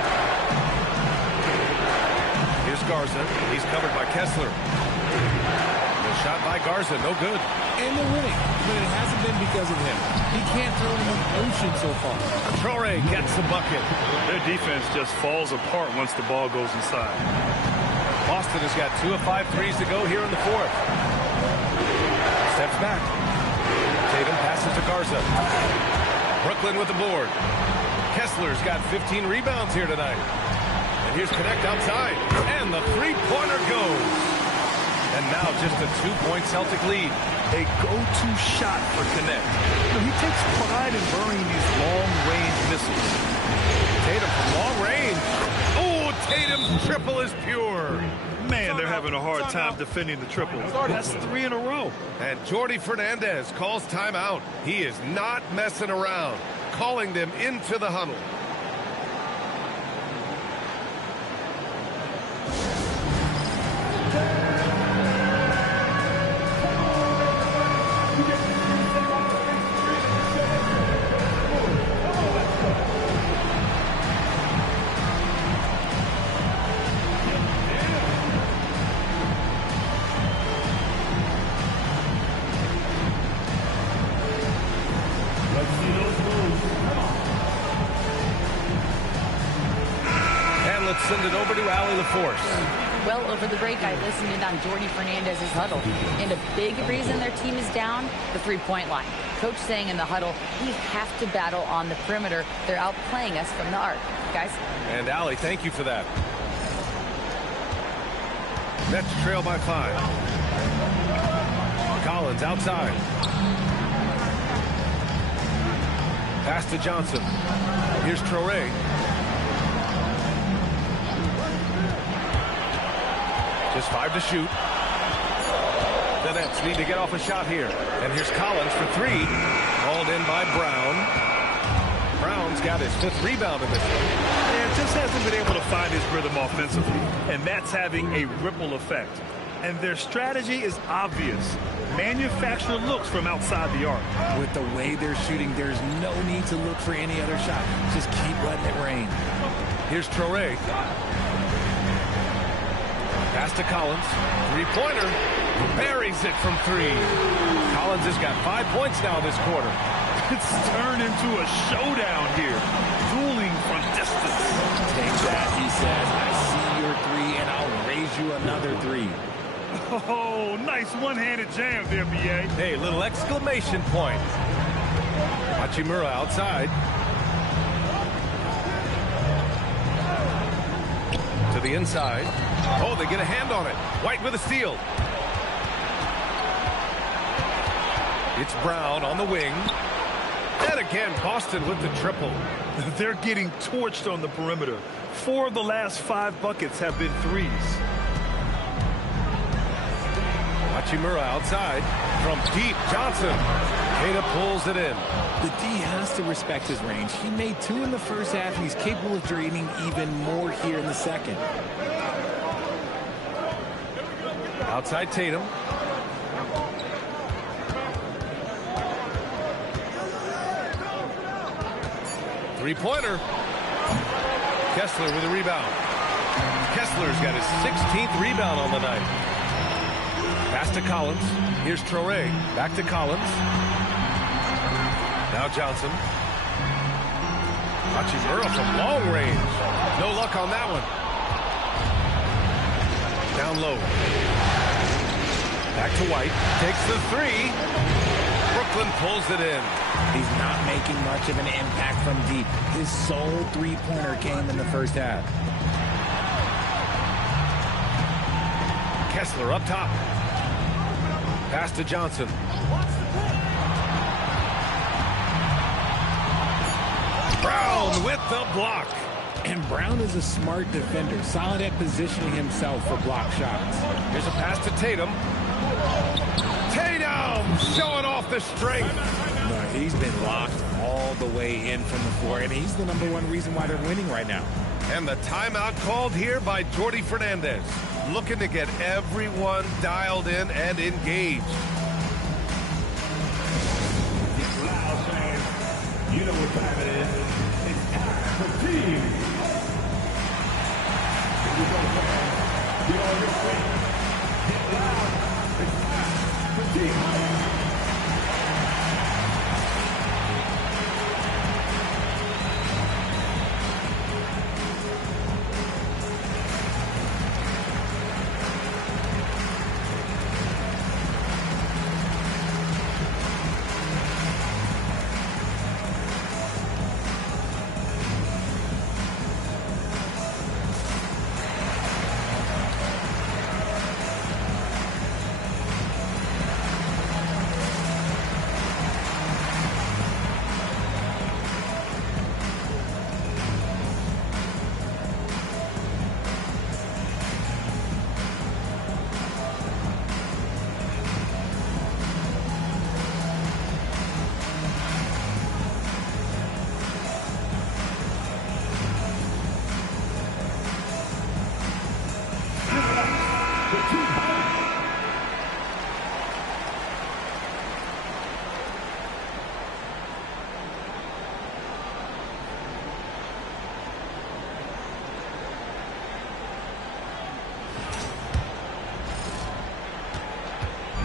Here's Garza. He's covered by Kessler. The shot by Garza, no good. And they're winning, but it hasn't been because of him. He can't throw in the ocean so far. Touré gets the bucket. Their defense just falls apart once the ball goes inside. Boston has got 2 of 5 threes to go here in the fourth. Steps back. Tatum passes to Garza. Brooklyn with the board. Kessler's got 15 rebounds here tonight. And here's Connect outside. And the 3-pointer goes. And now just a 2-point Celtic lead. A go-to shot for Connect. You know, he takes pride in burning these long-range missiles. Tatum from long range. Oh, Tatum's triple is pure. Man, they're having a hard time defending the triple. That's 3 in a row. And Jordi Fernandez calls timeout. He is not messing around, calling them into the huddle. Send it over to Allie LaForce. Well, over the break, I listened in on Jordi Fernandez's huddle. And a big reason their team is down, the 3-point line. Coach saying in the huddle, we have to battle on the perimeter. They're outplaying us from the arc. Guys? And Allie, thank you for that. Nets trail by 5. Collins outside. Pass to Johnson. Here's Touré. Just 5 to shoot. The Nets need to get off a shot here. And here's Collins for 3. Called in by Brown. Brown's got his 5th rebound in this one. And just hasn't been able to find his rhythm offensively. And that's having a ripple effect. And their strategy is obvious. Manufacture looks from outside the arc. With the way they're shooting, there's no need to look for any other shot. Just keep letting it rain. Here's Traore. Pass to Collins. Three-pointer. Buries it from three. Collins has got 5 points now this quarter. It's turned into a showdown here. Dueling from distance. Take that, he says. I see your three, and I'll raise you another three. Oh, nice one-handed jam there, B.A. Hey, little exclamation point. Hachimura outside. To the inside. Oh, they get a hand on it. White with a steal. It's Brown on the wing. And again, Boston with the triple. They're getting torched on the perimeter. 4 of the last 5 buckets have been threes. Hachimura outside. From deep, Johnson. Tatum pulls it in. The D has to respect his range. He made 2 in the first half, and he's capable of draining even more here in the second. Outside Tatum. Three-pointer. Kessler with a rebound. Kessler's got his 16th rebound on the night. Pass to Collins. Here's Traore. Back to Collins. Now Johnson. Hachimura from long range. No luck on that one. Down low. Back to White. Takes the three. Brooklyn pulls it in. He's not making much of an impact from deep. His sole three-pointer came in the first half. Kessler up top. Pass to Johnson. Brown with the block. And Brown is a smart defender, solid at positioning himself for block shots. Here's a pass to Tatum. Tatum showing off the strength. No, he's been locked all the way in from the floor, and he's the #1 reason why they're winning right now. And the timeout called here by Jordi Fernandez. Looking to get everyone dialed in and engaged. Loud fans, you know what time it is. It's time for team. Here we go, fans. We are ready. Get loud. It's time for team.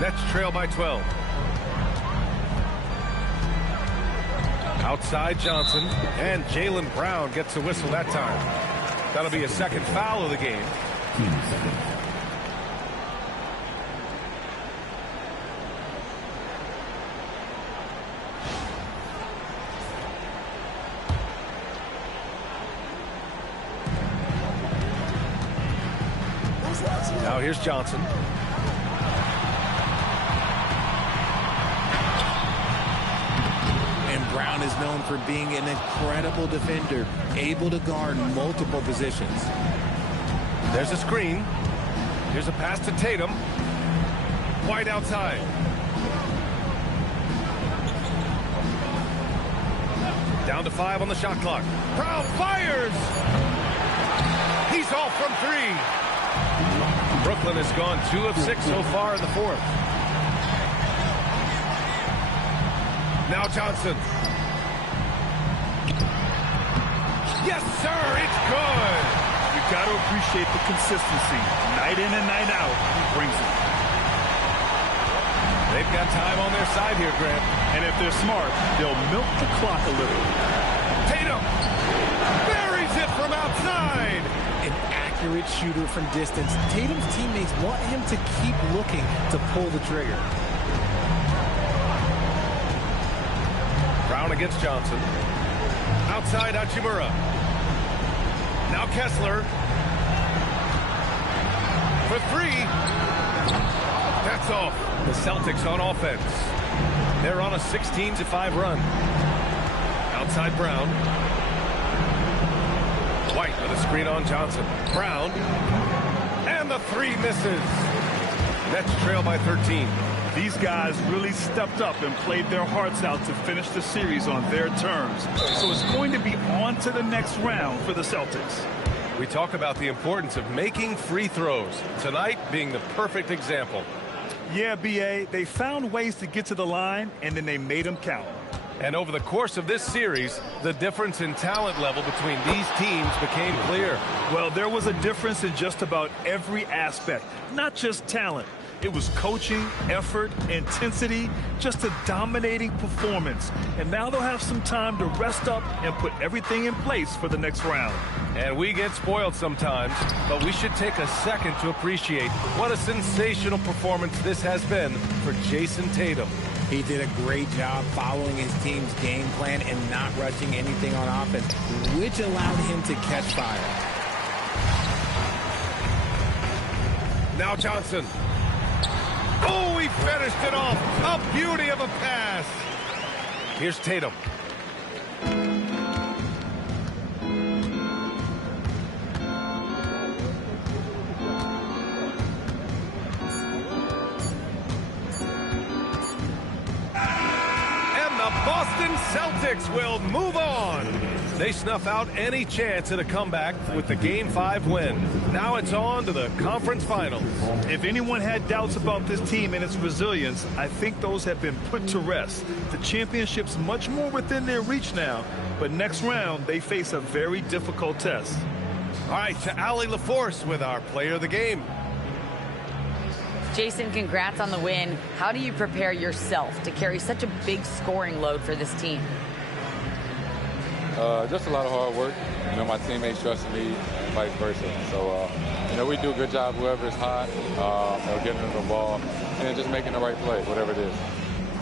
Nets trail by 12. Outside Johnson, and Jaylen Brown gets a whistle that time. That'll be a second foul of the game. Now here's Johnson. Brown is known for being an incredible defender, able to guard multiple positions. There's a screen. Here's a pass to Tatum. White outside. Down to 5 on the shot clock. Brown fires! He's off from 3. Brooklyn has gone 2 of 6 so far in the fourth. Now Johnson. Yes, sir, it's good. You got to appreciate the consistency. Night in and night out, he brings it. They've got time on their side here, Grant. And if they're smart, they'll milk the clock a little. Tatum buries it from outside. An accurate shooter from distance. Tatum's teammates want him to keep looking to pull the trigger. Brown against Johnson. Outside Hachimura. Now Kessler. For three. That's off. The Celtics on offense. They're on a 16-5 run. Outside Brown. White with a screen on Johnson. Brown. And the three misses. Nets trail by 13. These guys really stepped up and played their hearts out to finish the series on their terms. So it's going to be on to the next round for the Celtics. We talk about the importance of making free throws. Tonight being the perfect example. Yeah, B.A., they found ways to get to the line, and then they made them count. And over the course of this series, the difference in talent level between these teams became clear. Well, there was a difference in just about every aspect, not just talent. It was coaching, effort, intensity, just a dominating performance. And now they'll have some time to rest up and put everything in place for the next round. And we get spoiled sometimes, but we should take a second to appreciate what a sensational performance this has been for Jason Tatum. He did a great job following his team's game plan and not rushing anything on offense, which allowed him to catch fire. Now Johnson. Oh, he finished it off. A beauty of a pass. Here's Tatum. And the Boston Celtics will move on. They snuff out any chance at a comeback with the Game 5 win. Now it's on to the conference finals. If anyone had doubts about this team and its resilience, I think those have been put to rest. The championship's much more within their reach now, but next round they face a very difficult test. All right, to Allie LaForce with our player of the game. Jason, congrats on the win. How do you prepare yourself to carry such a big scoring load for this team? Just a lot of hard work. You know, my teammates trusting me and vice versa. So, you know, we do a good job whoever is hot, getting them the ball, and just making the right play, whatever it is.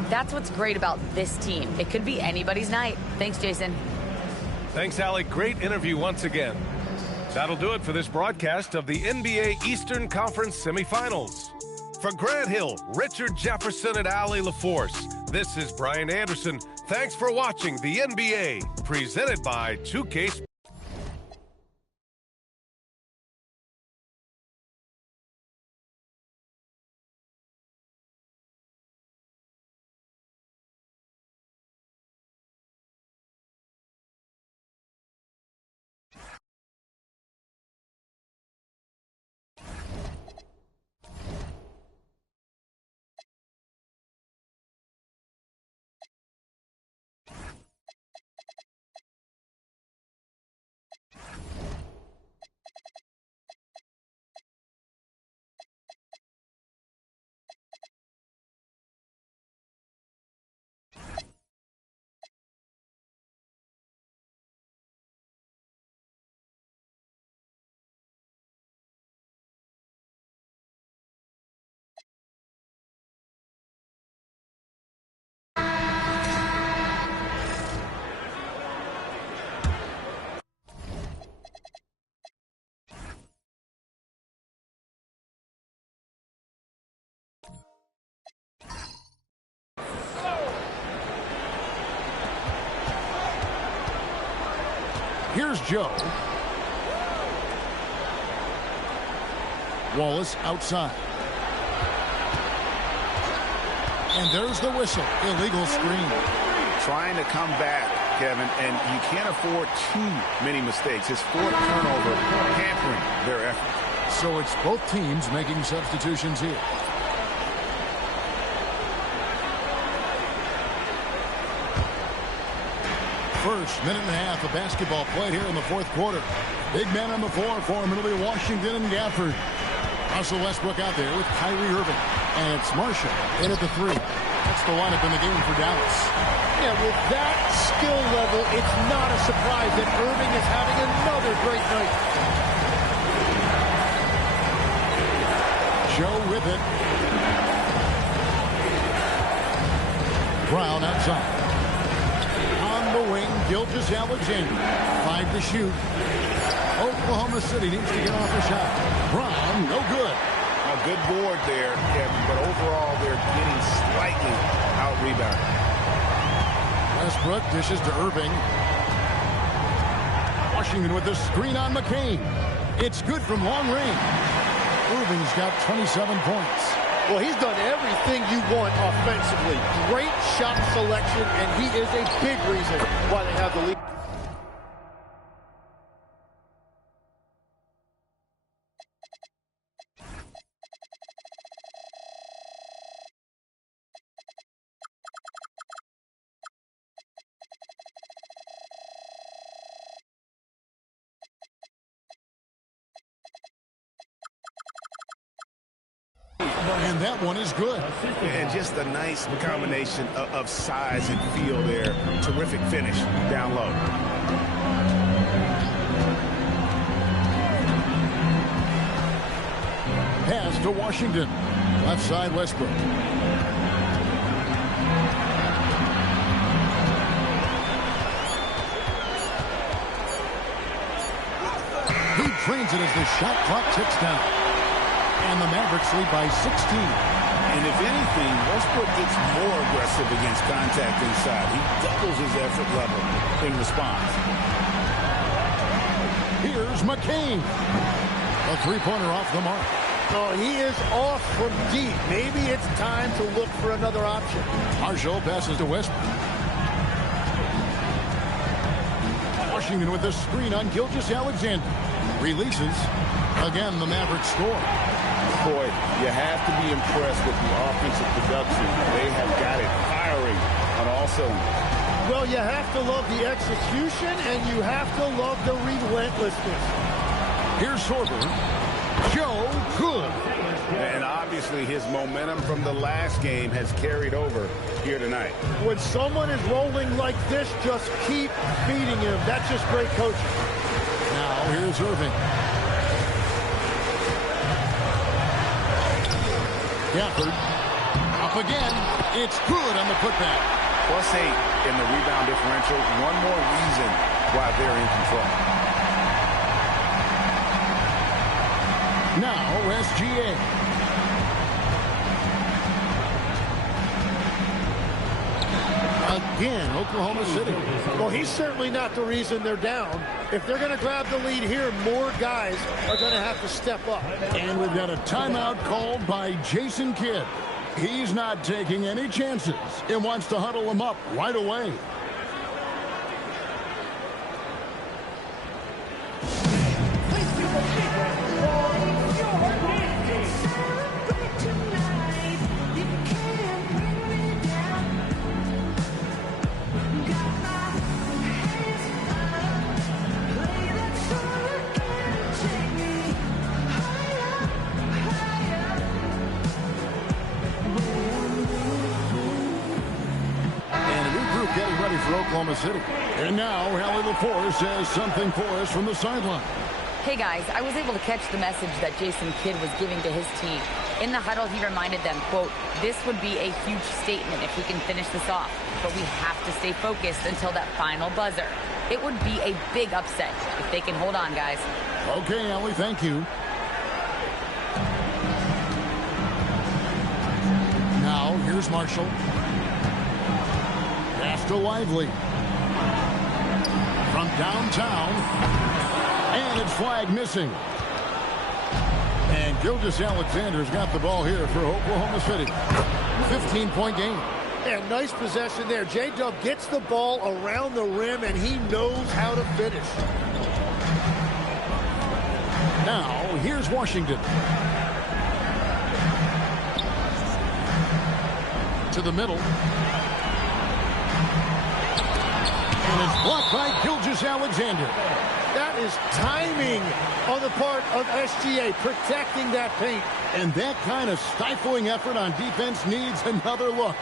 That's what's great about this team. It could be anybody's night. Thanks, Jason. Thanks, Allie. Great interview once again. That'll do it for this broadcast of the NBA Eastern Conference semifinals. For Grant Hill, Richard Jefferson, and Allie LaForce, this is Brian Anderson. Thanks for watching the NBA, presented by 2K Sports. Here's Joe. Wallace outside. And there's the whistle. Illegal screen. Trying to come back, Kevin, and you can't afford too many mistakes. His fourth turnover hampering their effort. So it's both teams making substitutions here. First minute and a half of basketball played here in the fourth quarter. Big man on the floor for him. It'll be Washington and Gafford. Russell Westbrook out there with Kyrie Irving. And it's Marshall in at the three. That's the lineup in the game for Dallas. Yeah, with that skill level, it's not a surprise that Irving is having another great night. Joe with it. Brown outside. On the wing, Gilgeous-Alexander. 5 to shoot. Oklahoma City needs to get off a shot. Brown, no good. A good board there, Kevin, but overall they're getting slightly out-rebounded. Westbrook dishes to Irving. Washington with the screen on McCain. It's good from long range. Irving's got 27 points. Well, he's done everything you want offensively. Great shot selection, and he is a big reason why they have the lead. And that one is good. And just a nice combination of size and feel there. Terrific finish down low. Pass to Washington. Left side, Westbrook. He trains it as the shot clock ticks down. And the Mavericks lead by 16. And if anything, Westbrook gets more aggressive against contact inside. He doubles his effort level in response. Here's McCain. A three-pointer off the mark. Oh, he is off from deep. Maybe it's time to look for another option. Marshall passes to Westbrook. Washington with the screen on Gilgeous-Alexander. Releases. Again, the Mavericks score. Boy, you have to be impressed with the offensive production. They have got it firing on all cylinders. Well, you have to love the execution, and you have to love the relentlessness. Here's Sorber. Joe, good. And obviously his momentum from the last game has carried over here tonight. When someone is rolling like this, just keep feeding him. That's just great coaching. Now here's Irving. Gafford. Up again. It's good on the putback. +8 in the rebound differential. One more reason why they're in control. Now SGA. Again, Oklahoma City. Well, he's certainly not the reason they're down. If they're going to grab the lead here, more guys are going to have to step up. And we've got a timeout called by Jason Kidd. He's not taking any chances and wants to huddle them up right away. For Oklahoma City. And now, Hallie LaForce has something for us from the sideline. Hey, guys, I was able to catch the message that Jason Kidd was giving to his team. In the huddle, he reminded them, quote, this would be a huge statement if we can finish this off, but we have to stay focused until that final buzzer. It would be a big upset if they can hold on, guys. Okay, Hallie, thank you. Now, here's Marshall. Pass to Lively. From downtown. And it's flag missing. And Gilgeous-Alexander's got the ball here for Oklahoma City. 15-point game. And nice possession there. J-Dub gets the ball around the rim, and he knows how to finish. Now, here's Washington. To the middle. And it's blocked by Gilgeous-Alexander. That is timing on the part of SGA, protecting that paint. And that kind of stifling effort on defense needs another look.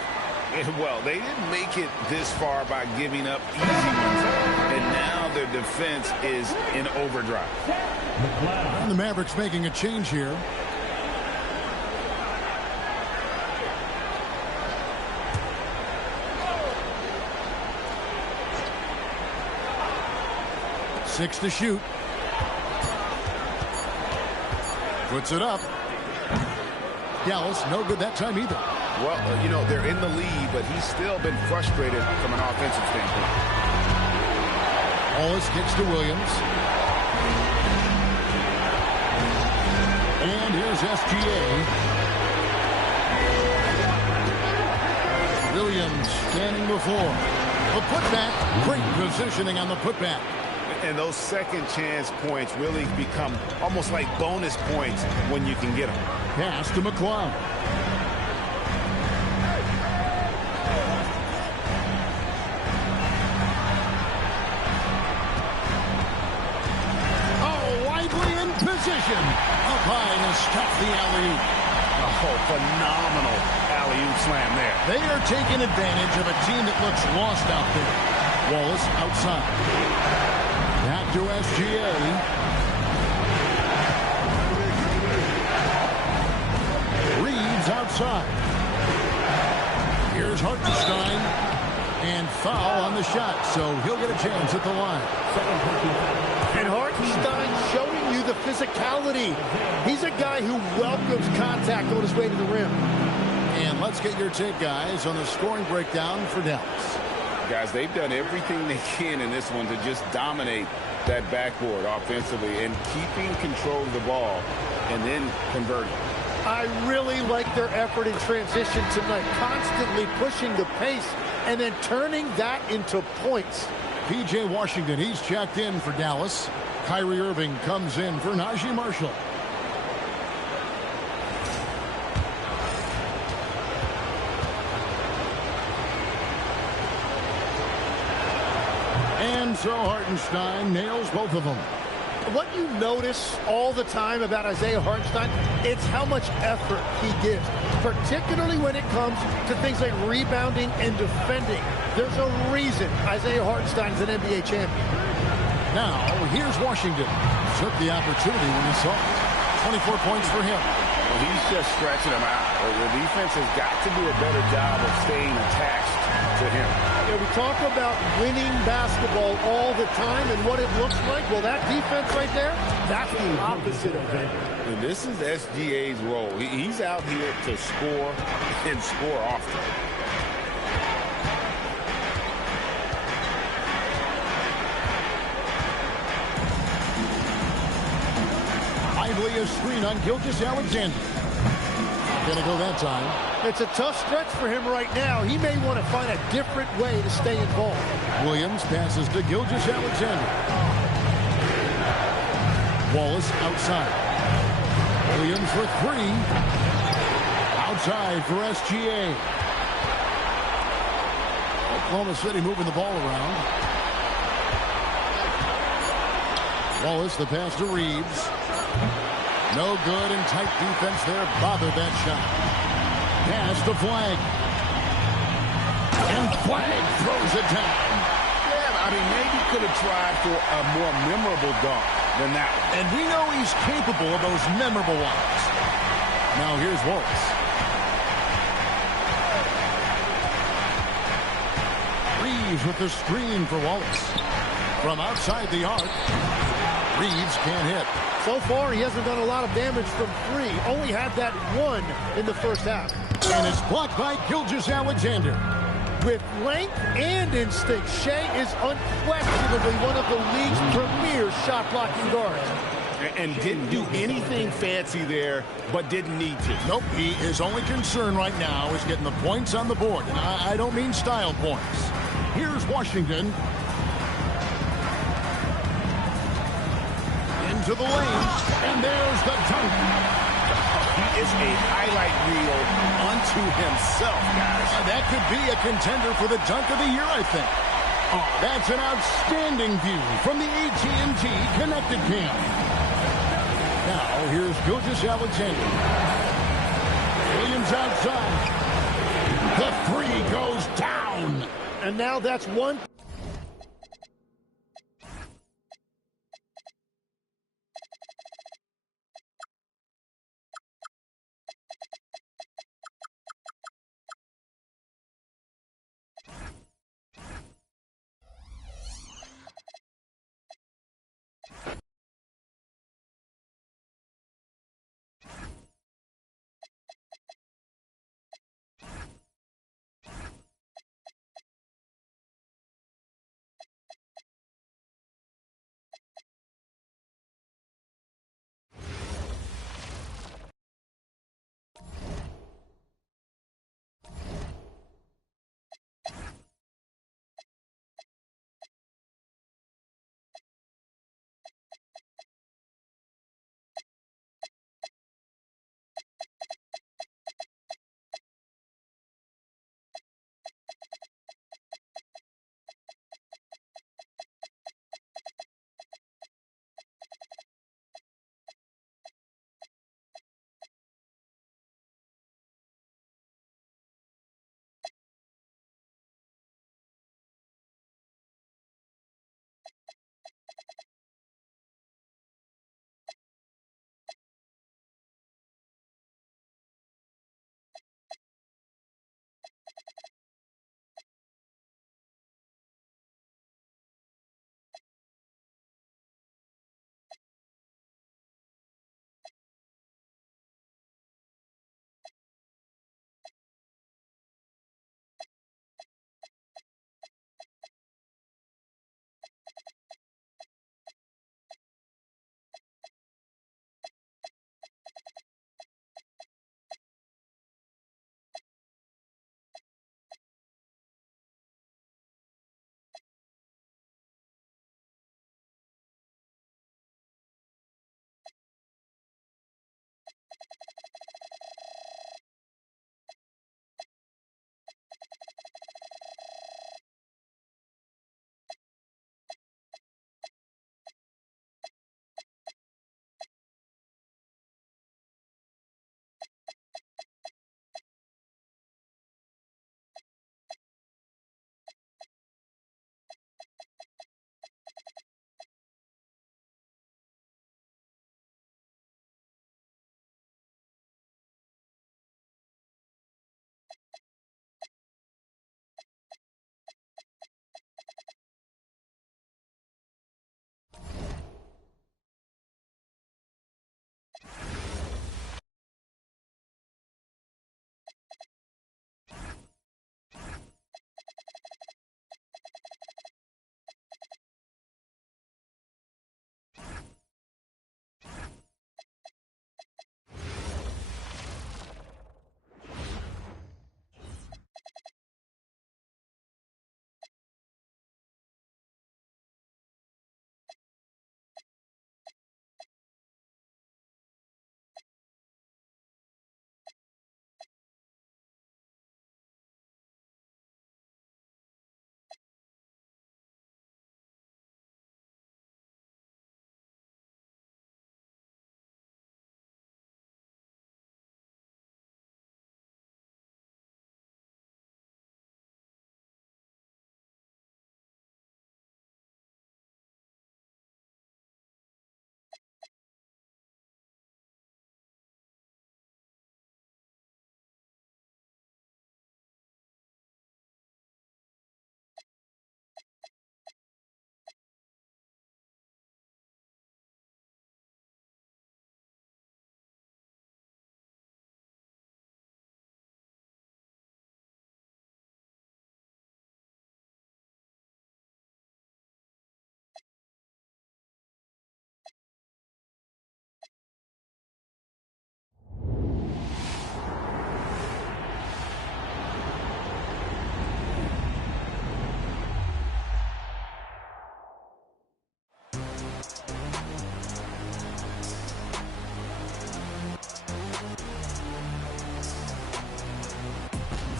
Well, they didn't make it this far by giving up easy ones. And now their defense is in overdrive. And the Mavericks making a change here. Six to shoot. Puts it up. Dallas, no good that time either. Well, you know, they're in the lead, but he's still been frustrated from an offensive standpoint. Wallace kicks to Williams. And here's SGA. Williams standing before. The putback. Great positioning on the putback. And those second chance points really become almost like bonus points when you can get them. Pass to McClung. Oh, widely in position. Up high to stop the alley-oop. Oh, phenomenal alley-oop slam there. They are taking advantage of a team that looks lost out there. Wallace outside. Back to SGA. Reeves outside. Here's Hartenstein. And foul on the shot, so he'll get a chance at the line. And Hartenstein showing you the physicality. He's a guy who welcomes contact on his way to the rim. And let's get your take, guys, on the scoring breakdown for Dallas. Guys, they've done everything they can in this one to just dominate that backboard offensively and keeping control of the ball and then converting. I really like their effort in transition tonight, constantly pushing the pace and then turning that into points. P.J. Washington, he's checked in for Dallas. Kyrie Irving comes in for Najee Marshall. And so Hartenstein nails both of them. What you notice all the time about Isaiah Hartenstein, it's how much effort he gives, particularly when it comes to things like rebounding and defending. There's a reason Isaiah Hartenstein is an NBA champion. Now, here's Washington. Took the opportunity when he saw it. 24 points for him. Well, he's just stretching them out. The defense has got to do a better job of staying attached to him. You know, we talk about winning basketball all the time and what it looks like. Well, that defense right there, that's the opposite of that. And this is SGA's role. He's out here to score and score often. A screen on Gilgeous-Alexander. Gonna go that time. It's a tough stretch for him right now. He may want to find a different way to stay involved. Williams passes to Gilgeous-Alexander. Wallace outside. Williams for three. Outside for SGA. Oklahoma City moving the ball around. Wallace, the pass to Reeves. No good, and tight defense there bothered that shot. Pass to Flag. And Flag throws it down. Yeah, I mean, maybe could have tried for a more memorable dunk than that one. And we know he's capable of those memorable ones. Now here's Wallace. Reeves with the screen for Wallace. From outside the arc, Reeves can't hit. So far, he hasn't done a lot of damage from three. Only had that one in the first half. And it's blocked by Gilgeous-Alexander. With length and instinct, Shea is unquestionably one of the league's premier shot-blocking guards. And didn't do anything fancy there, but didn't need to. Nope, his only concern right now is getting the points on the board. And I don't mean style points. Here's Washington. To the lane, and there's the dunk. He is a highlight reel unto himself, guys. That could be a contender for the dunk of the year, I think. Oh, that's an outstanding view from the AT&T Connected Cam. Now, here's Gilgeous Alexander. Williams outside. The three goes down. And now that's one.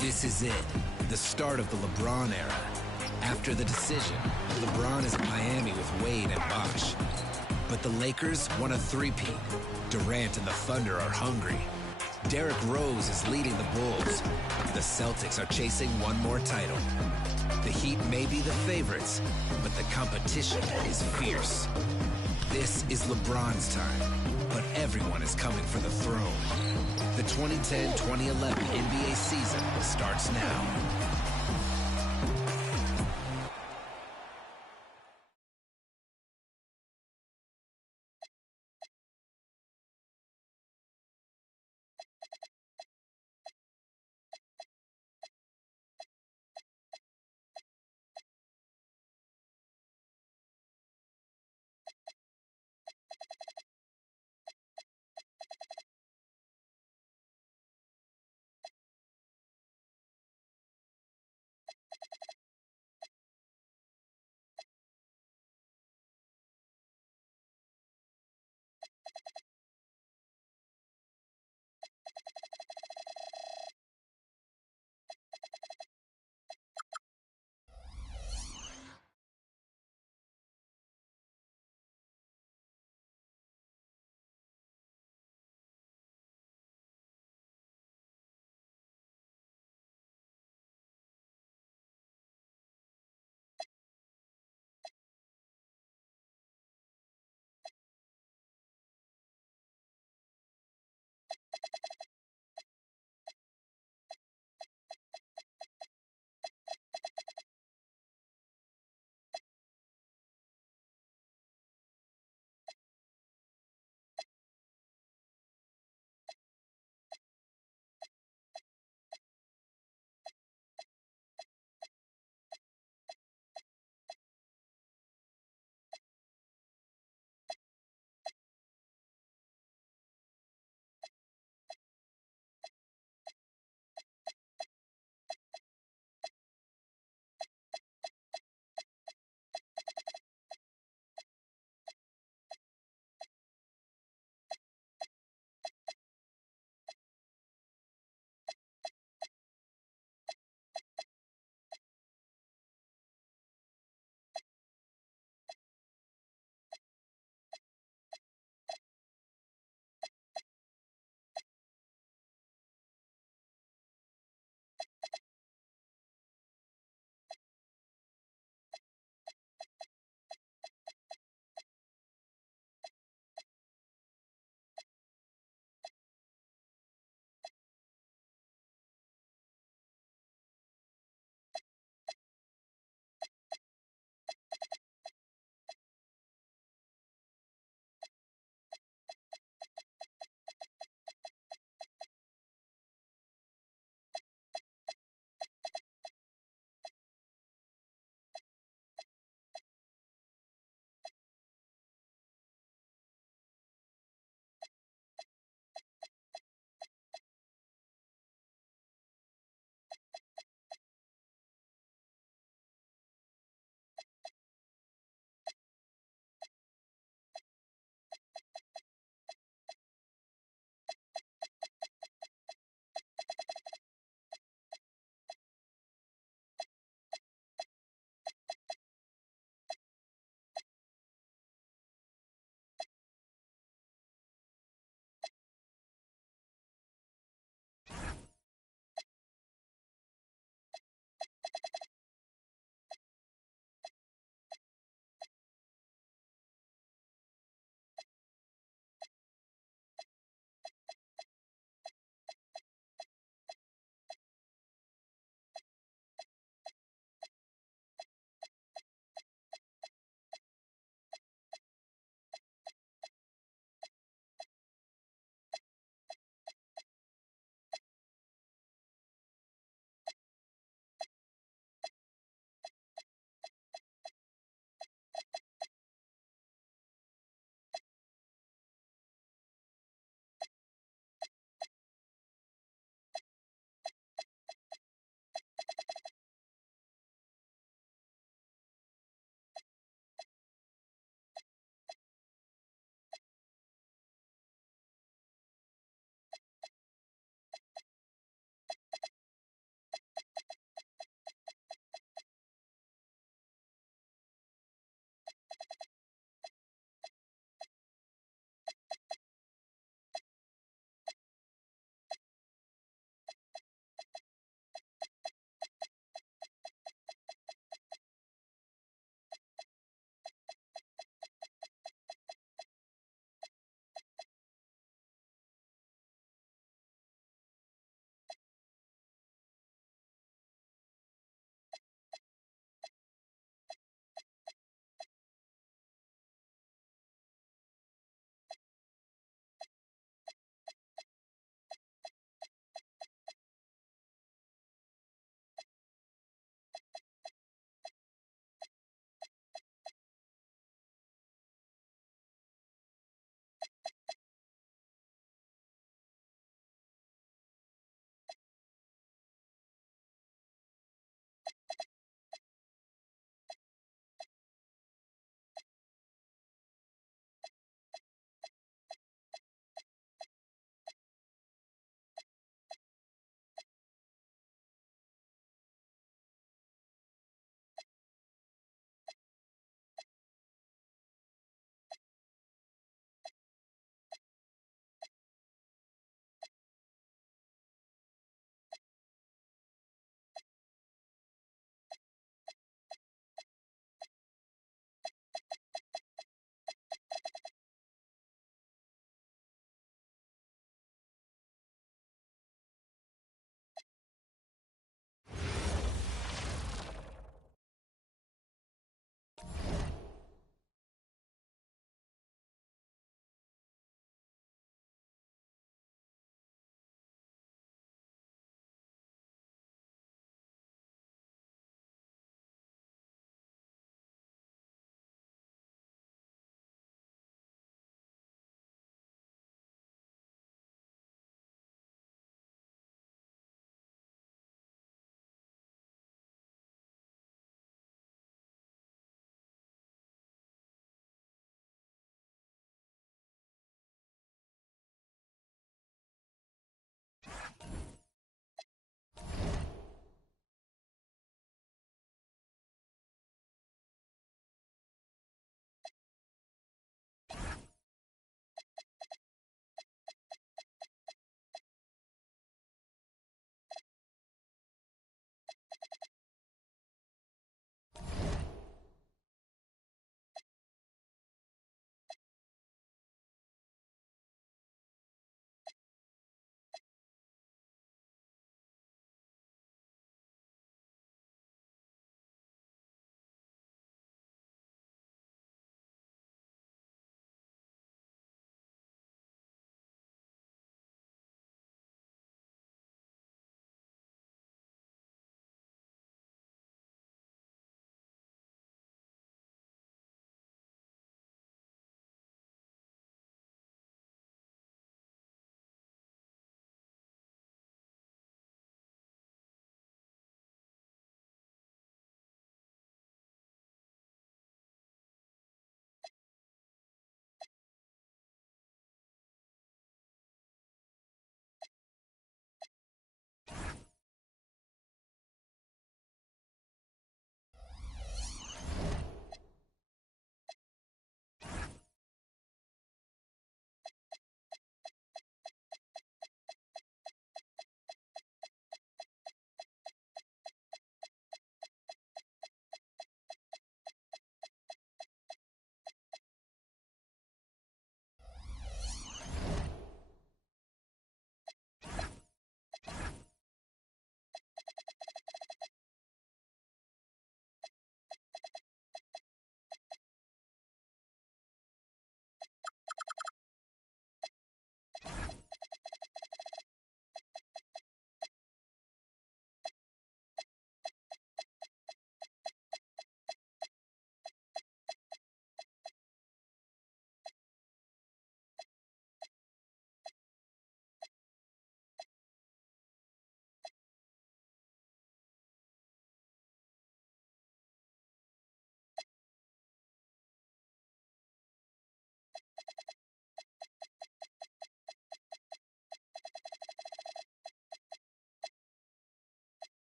This is it, the start of the LeBron era. After the decision, LeBron is in Miami with Wade and Bosh. But the Lakers want a three-peat. Durant and the Thunder are hungry. Derrick Rose is leading the Bulls. The Celtics are chasing one more title. The Heat may be the favorites, but the competition is fierce. This is LeBron's time, but everyone is coming for the throne. The 2010-2011 NBA season starts now.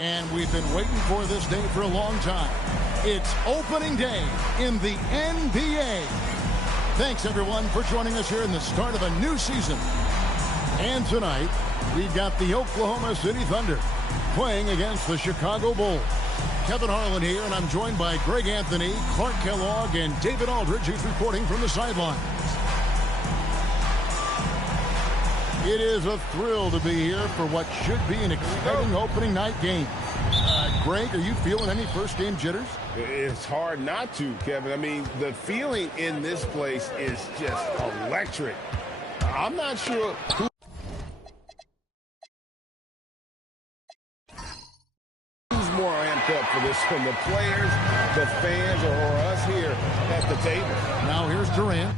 And we've been waiting for this day for a long time. It's opening day in the NBA. Thanks, everyone, for joining us here in the start of a new season. And tonight, we've got the Oklahoma City Thunder playing against the Chicago Bulls. Kevin Harlan here, and I'm joined by Greg Anthony, Clark Kellogg, and David Aldridge, who's reporting from the sidelines. It is a thrill to be here for what should be an exciting opening night game. Greg, are you feeling any first game jitters? It's hard not to, Kevin. I mean, the feeling in this place is just electric. I'm not sure who's more amped up for this one, the players, the fans, or us here at the table. Now here's Durant.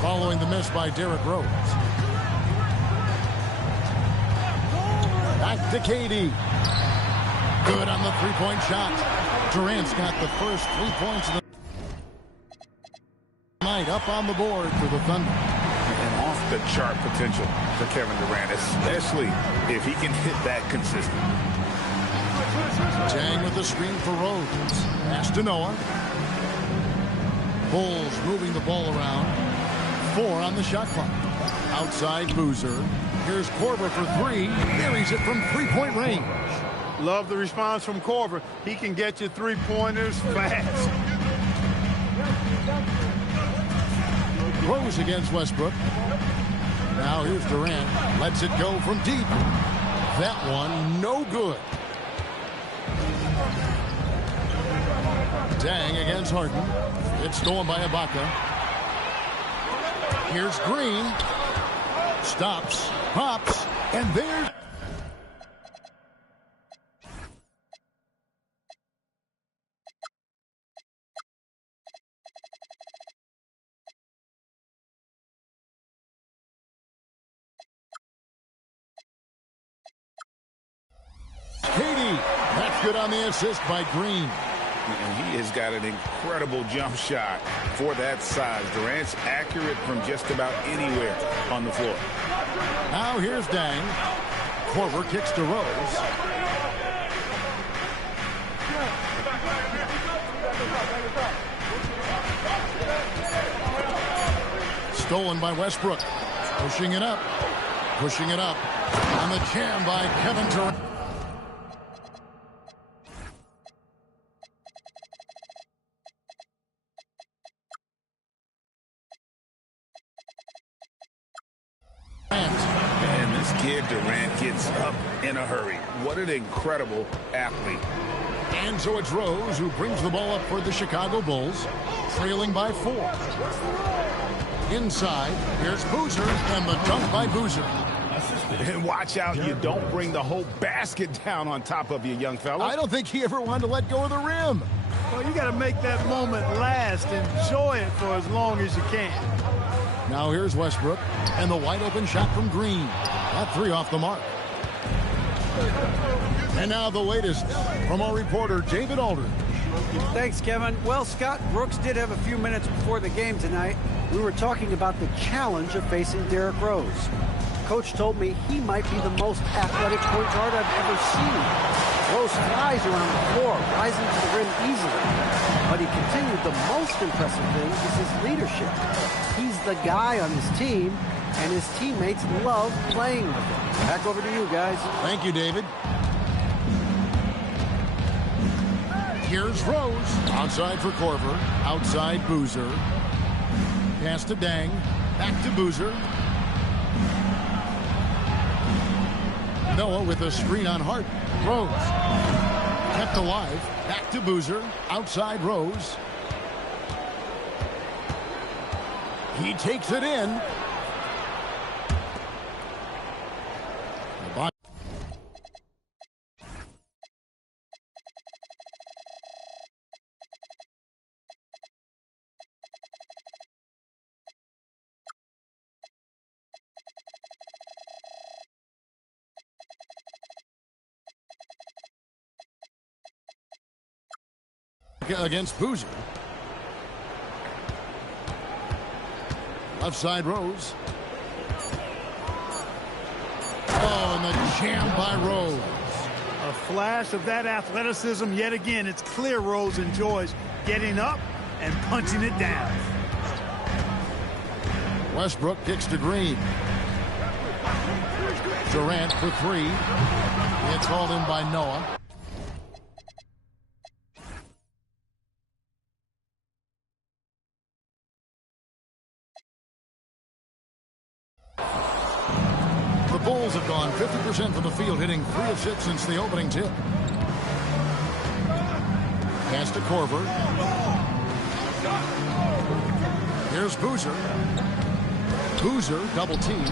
Following the miss by Derrick Rose. Back to KD. Good on the three-point shot. Durant's got the first 3 points of the night up on the board for the Thunder. And off-the-chart potential for Kevin Durant, especially if he can hit that consistently. Dang with the screen for Rose. Pass to Noah. Bulls moving the ball around. 4 on the shot clock. Outside Boozer. Here's Korver for 3. Buries it from three-point range. Love the response from Korver. He can get you three-pointers fast. Rose against Westbrook. Now here's Durant. Lets it go from deep. That one no good. Dang against Harden. It's stolen by Ibaka. Here's Green. Stops. Pops. And there's... Katie. That's good on the assist by Green. And he has got an incredible jump shot for that size. Durant's accurate from just about anywhere on the floor. Now here's Dang. Korver kicks to Rose. Stolen by Westbrook. Pushing it up. Pushing it up. On the jam by Kevin Durant. And this kid Durant gets up in a hurry. What an incredible athlete. And so it's Rose who brings the ball up for the Chicago Bulls, trailing by 4. Inside, here's Boozer, and the dunk by Boozer. And watch out, you don't bring the whole basket down on top of you, young fella. I don't think he ever wanted to let go of the rim. Well, you got to make that moment last. Enjoy it for as long as you can. Now here's Westbrook, and the wide open shot from Green. That 3 off the mark. And now the latest from our reporter, David Aldridge. Thanks, Kevin. Well, Scott Brooks did have a few minutes before the game tonight. We were talking about the challenge of facing Derrick Rose. Coach told me he might be the most athletic point guard I've ever seen. Rose flies around the floor, rising to the rim easily. But he continued, the most impressive thing is his leadership. He's the guy on his team, and his teammates love playing with him. Back over to you guys. Thank you, David. Here's Rose. Outside for Korver. Outside Boozer. Pass to Dang. Back to Boozer. Noah with a screen on Hart. Rose. Kept alive. Back to Boozer. Outside Rose. He takes it in. against Boozer. Left side, Rose. Oh, and the jam by Rose. A flash of that athleticism yet again. It's clear Rose enjoys getting up and punching it down. Westbrook kicks to Green. Durant for three. It's hauled in by Noah. The Bulls have gone 50% from the field, hitting 3 of 6 since the opening tip. Pass to Korver. Here's Boozer. Boozer, double team.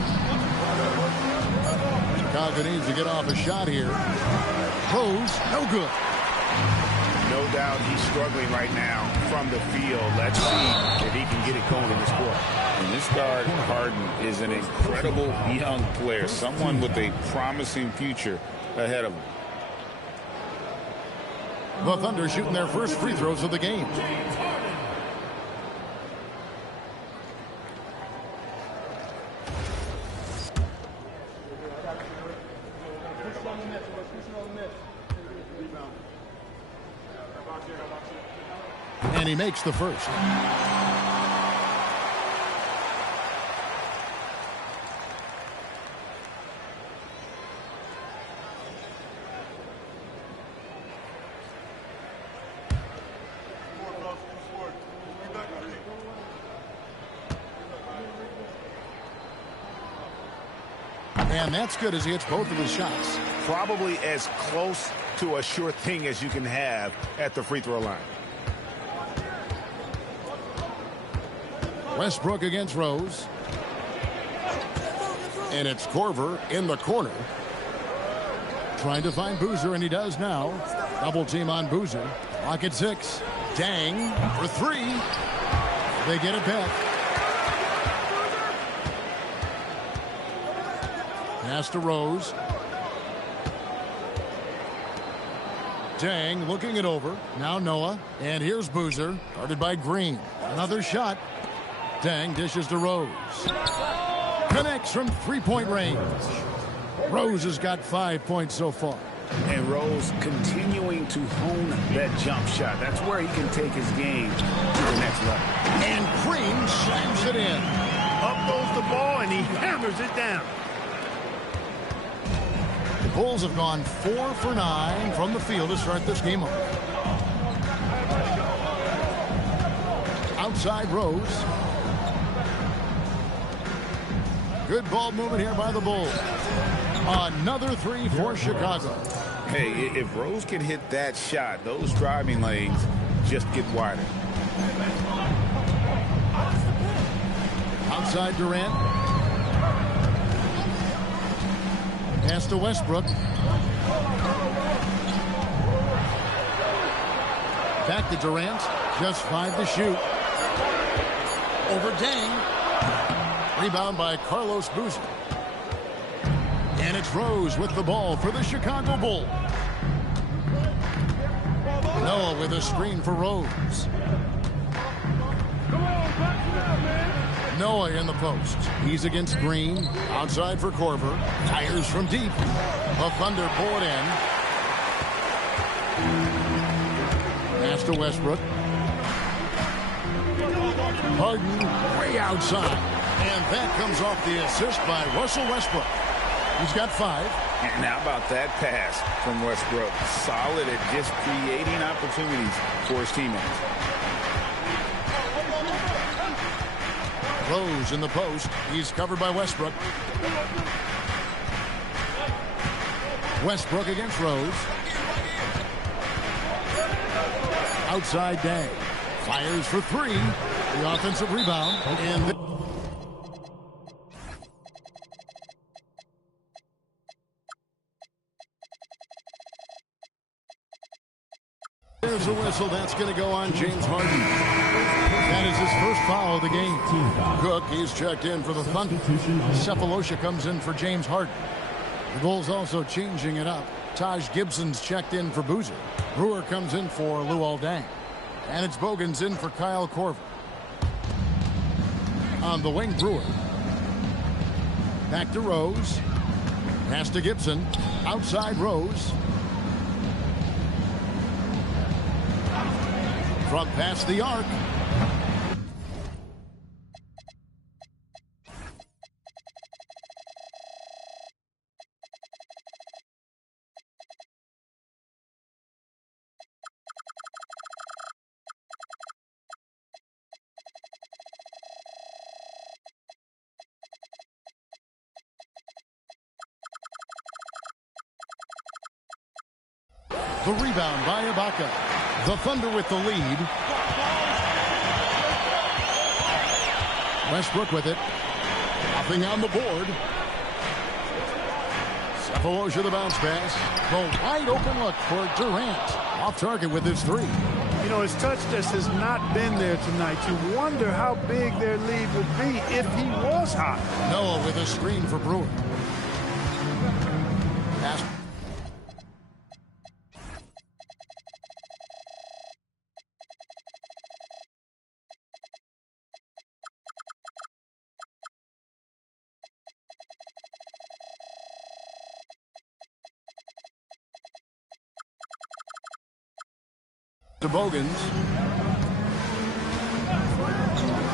Chicago needs to get off a shot here. Rose, no good. No doubt he's struggling right now from the field. Let's see if he can get it going in this quarter. And this guard, Harden, is an incredible young player, someone with a promising future ahead of him. The Thunder shooting their first free throws of the game. And he makes the first. And that's good as he hits both of his shots. Probably as close to a sure thing as you can have at the free throw line. Westbrook against Rose. And it's Korver in the corner. Trying to find Boozer, and he does now. Double team on Boozer. Clock at 6. Dang for 3. They get it back. Pass to Rose. Dang looking it over. Now Noah. And here's Boozer. Guarded by Green. Another shot. Dang dishes to Rose. Connects from three-point range. Rose has got 5 points so far. And Rose continuing to hone that jump shot. That's where he can take his game to the next level. And Green slams it in. Up goes the ball, and he hammers it down. The Bulls have gone 4 for 9 from the field to start this game off. Outside Rose. Good ball movement here by the Bulls. Another 3 for Chicago. Hey, if Rose can hit that shot, those driving lanes just get wider. Outside Durant. Pass to Westbrook. Back to Durant. Just 5 to shoot. Over Dang. Rebound by Carlos Boozer. And it's Rose with the ball for the Chicago Bulls. Noah with a screen for Rose. Noah in the post. He's against Green. Outside for Korver. Fires from deep. The Thunder pull it in. Pass to Westbrook. Harden way outside. And that comes off the assist by Russell Westbrook. He's got 5. And how about that pass from Westbrook? Solid at just creating opportunities for his teammates. Rose in the post. He's covered by Westbrook. Westbrook against Rose. Outside Day. Fires for 3. The offensive rebound. And there's a whistle. That's going to go on James Harden. That is his first foul of the game. Cook, he's checked in for the Thunder. Cephalosha comes in for James Harden. The Bulls also changing it up. Taj Gibson's checked in for Boozer. Brewer comes in for Luol Deng. And it's Bogans in for Kyle Korver. On the wing, Brewer. Back to Rose. Pass to Gibson. Outside Rose. From past the arc. The rebound by Ibaka. The Thunder with the lead. Westbrook with it. Nothing on the board. Cephalosha the bounce pass. The wide open look for Durant. Off target with his three. You know, his touch just has not been there tonight. You wonder how big their lead would be if he was hot. Noah with a screen for Brewer. Pass. To Bogans.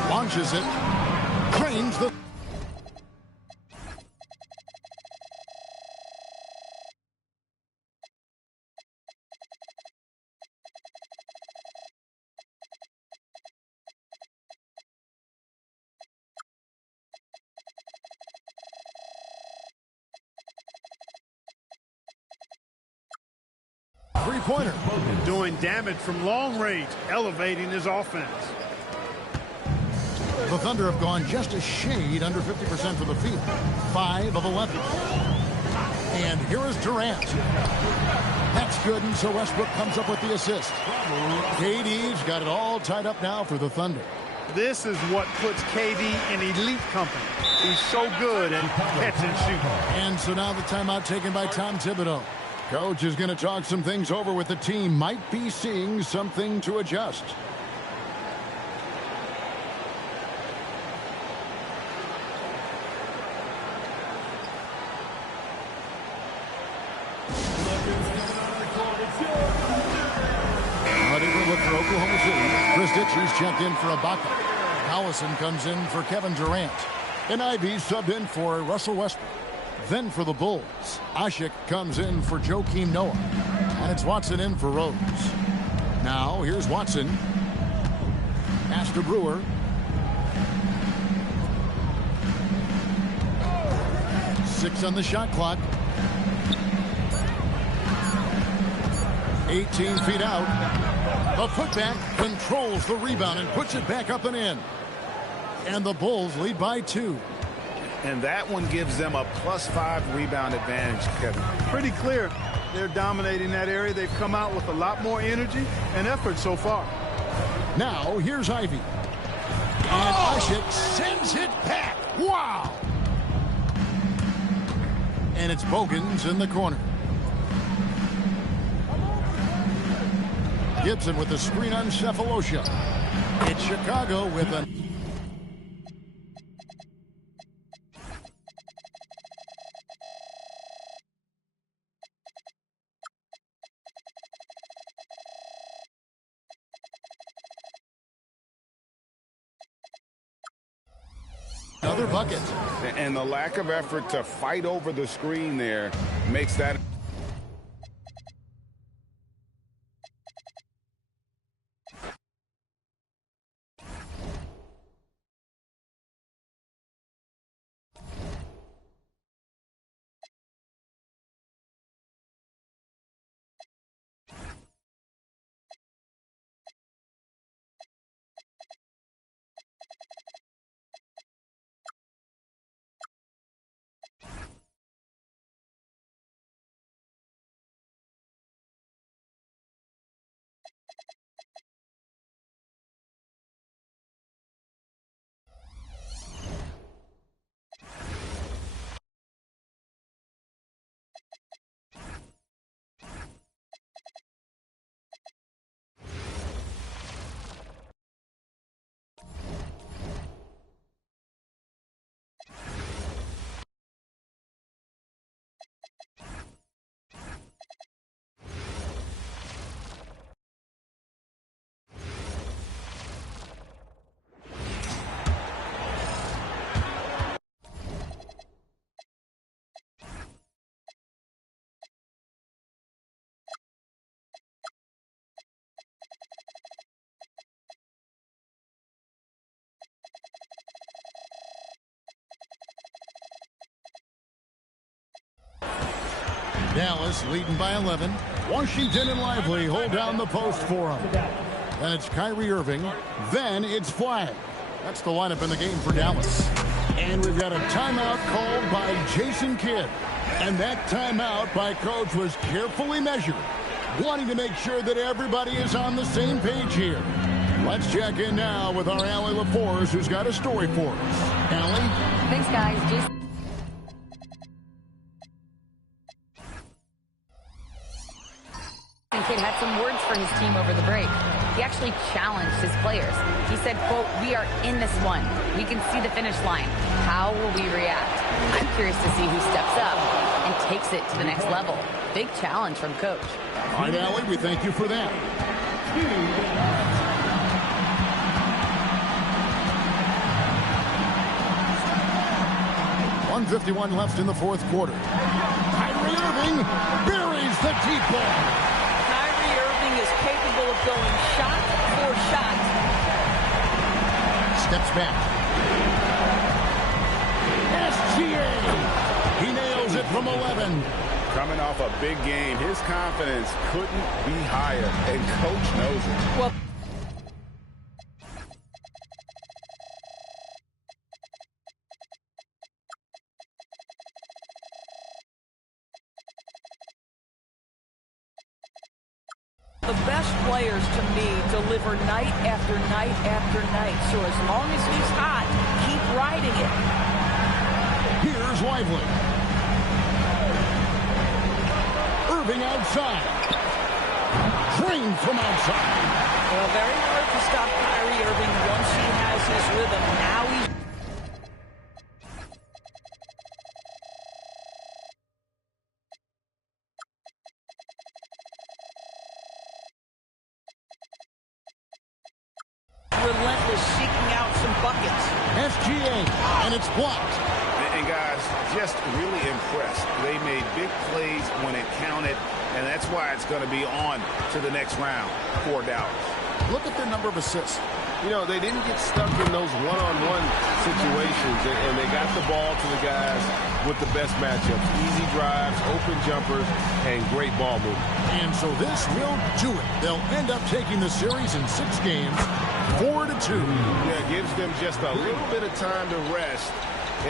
Launches it. Cranes the... Three-pointer. Doing damage from long range, elevating his offense. The Thunder have gone just a shade under 50% from the field. 5 of 11. And here is Durant. That's good, and so Westbrook comes up with the assist. KD's got it all tied up now for the Thunder. This is what puts KD in elite company. He's so good at catch and shoot. And so now the timeout taken by Tom Thibodeau. Coach is going to talk some things over with the team. Might be seeing something to adjust. Look for Oklahoma City. Chris Ditchy's checked in for Ibaka. Allison comes in for Kevin Durant. And Ivy subbed in for Russell Westbrook. Then for the Bulls, Ashik comes in for Joakim Noah. And it's Watson in for Rose. Now, here's Watson. Pass to Brewer. Six on the shot clock. 18 feet out. The putback controls the rebound and puts it back up and in. And the Bulls lead by 2. And that one gives them a +5 rebound advantage, Kevin. Pretty clear. They're dominating that area. They've come out with a lot more energy and effort so far. Now, here's Ivy. And Ashik sends it back. Wow! And it's Bogans in the corner. Gibson with the screen on Cephalosha. It's Chicago with a... Another bucket. And the lack of effort to fight over the screen there makes that... Dallas leading by 11. Washington and Lively hold down the post for him. Then it's Kyrie Irving. Then it's Flag. That's the lineup in the game for Dallas. And we've got a timeout called by Jason Kidd. And that timeout by Coach was carefully measured, wanting to make sure that everybody is on the same page here. Let's check in now with our Allie LaForce, who's got a story for us. Allie? Thanks, guys. Jason Kidd had some words for his team over the break. He actually challenged his players. He said, quote, "We are in this one. We can see the finish line. How will we react?" I'm curious to see who steps up and takes it to the next level. Big challenge from Coach. All right, Allie, we thank you for that. 1:51 left in the fourth quarter. Kyrie Irving buries the deep ball. Kyrie Irving is capable of going shot for shot. Steps back. SGA. He nails it from 11. Coming off a big game, his confidence couldn't be higher, and Coach knows it. Well, the best players, to me, deliver night after night after night. So as long as he's hot, keep riding it. Here's Lively. Irving outside. Drained from outside. Well, very hard to stop Kyrie Irving once he has his rhythm. Now he's... relentless, seeking out some buckets. SGA, and it's blocked. And guys, just really impressed. They made big plays when it counted, and that's why it's going to be on to the next round for Dallas. Look at their number of assists. You know, they didn't get stuck in those one-on-one situations, and they got the ball to the guys with the best matchups. Easy drives, open jumpers, and great ball movement. And so this will do it. They'll end up taking the series in 6 games, 4-2. Yeah, it gives them just a little bit of time to rest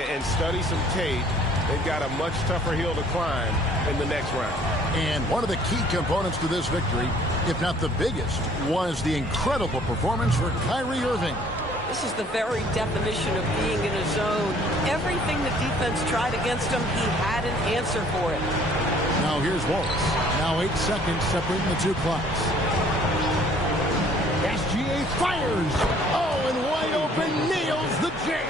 and study some tape. They've got a much tougher hill to climb in the next round. And one of the key components to this victory, if not the biggest, was the incredible performance for Kyrie Irving. This is the very definition of being in a zone. Everything the defense tried against him, he had an answer for it. Now here's Wallace. Now 8 seconds separating the two clocks. SGA fires. Oh, and wide open, nails the J.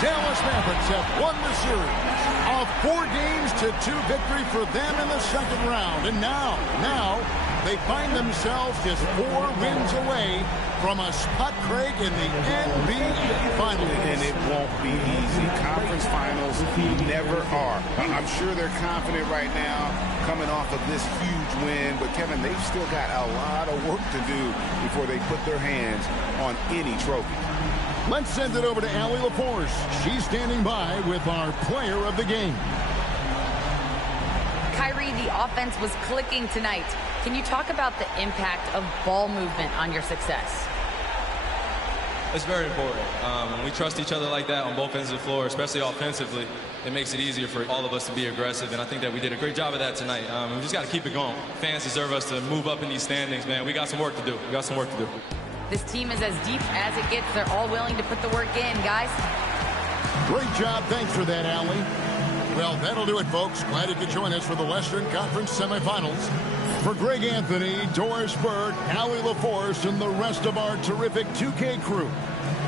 Dallas Mavericks have won the series. A 4-2 victory for them in the second round. And now they find themselves just 4 wins away from a spot, Craig, in the NBA Finals. And it won't be easy. Conference Finals never are. I'm sure they're confident right now coming off of this huge win. But, Kevin, they've still got a lot of work to do before they put their hands on any trophy. Let's send it over to Allie LaForce. She's standing by with our player of the game. Kyrie, the offense was clicking tonight. Can you talk about the impact of ball movement on your success? It's very important. When we trust each other like that on both ends of the floor, especially offensively, it makes it easier for all of us to be aggressive, and I think that we did a great job of that tonight. We just got to keep it going. Fans deserve us to move up in these standings, man. We got some work to do. We got some work to do. This team is as deep as it gets. They're all willing to put the work in, guys. Great job. Thanks for that, Allie. Well, that'll do it, folks. Glad you could join us for the Western Conference semifinals. For Greg Anthony, Doris Burke, Allie LaForce, and the rest of our terrific 2K crew,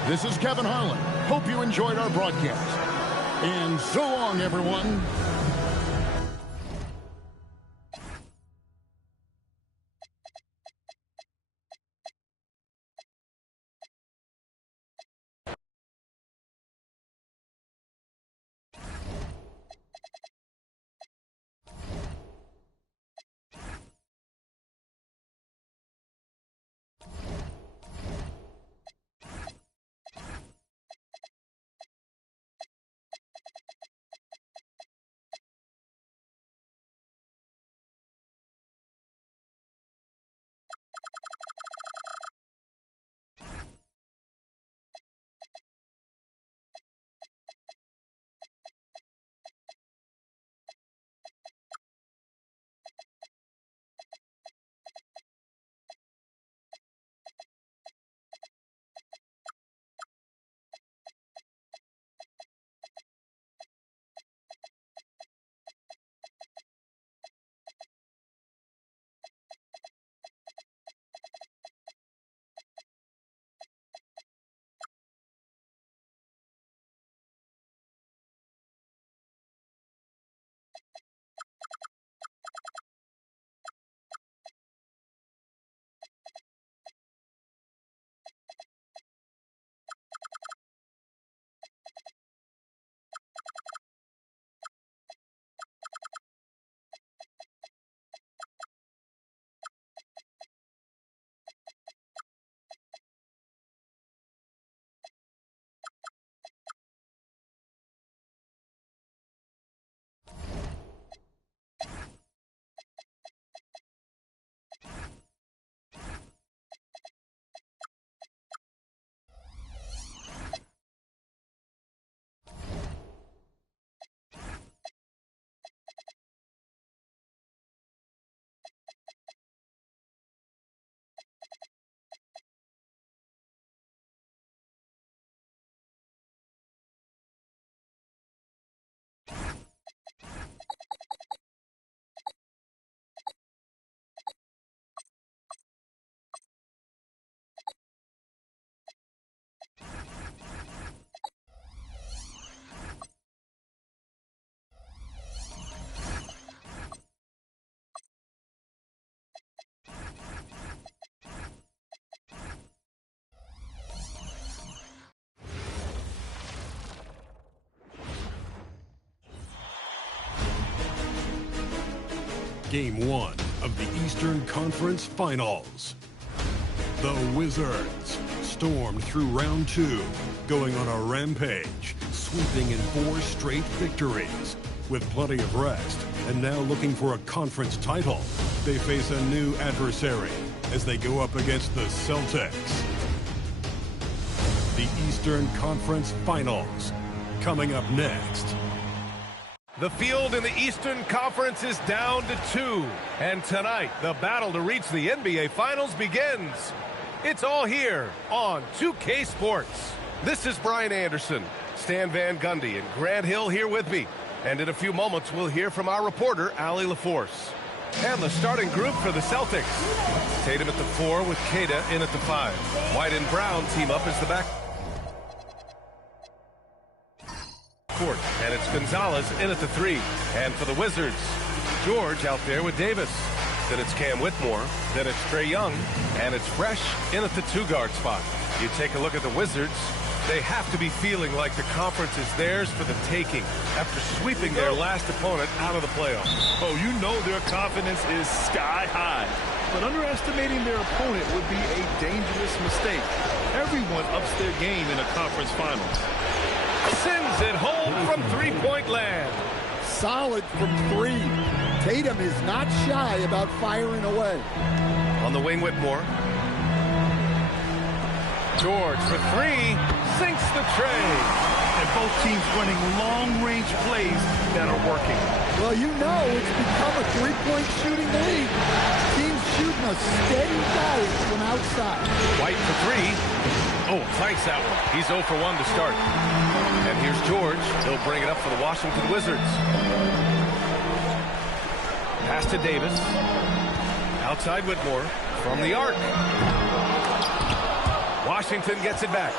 this is Kevin Harlan. Hope you enjoyed our broadcast. And so long, everyone. Game 1 of the Eastern Conference Finals. The Wizards stormed through round 2, going on a rampage, sweeping in 4 straight victories. With plenty of rest, and now looking for a conference title, they face a new adversary as they go up against the Celtics. The Eastern Conference Finals, coming up next. The field in the Eastern Conference is down to 2. And tonight, the battle to reach the NBA Finals begins. It's all here on 2K Sports. This is Brian Anderson, Stan Van Gundy, and Grant Hill here with me. And in a few moments, we'll hear from our reporter, Allie LaForce. And the starting group for the Celtics. Tatum at the 4 with Kata in at the 5. White and Brown team up as the back court. And it's Gonzalez in at the 3. And for the Wizards, George out there with Davis. Then it's Cam Whitmore. Then it's Trae Young. And it's Fresh in at the 2-guard spot. You take a look at the Wizards. They have to be feeling like the conference is theirs for the taking after sweeping their last opponent out of the playoffs. Oh, you know their confidence is sky high. But underestimating their opponent would be a dangerous mistake. Everyone ups their game in a conference finals. Sends it home from three-point land. Solid from 3. Tatum is not shy about firing away. On the wing, Whitmore. George for 3, sinks the tray. And both teams running long-range plays that are working. Well, you know it's become a 3-point shooting league. Teams shooting a steady diet from outside. White for 3. Oh, thanks that one. He's 0 for 1 to start. And here's George. He'll bring it up for the Washington Wizards. Pass to Davis. Outside Whitmore from the arc. Washington gets it back.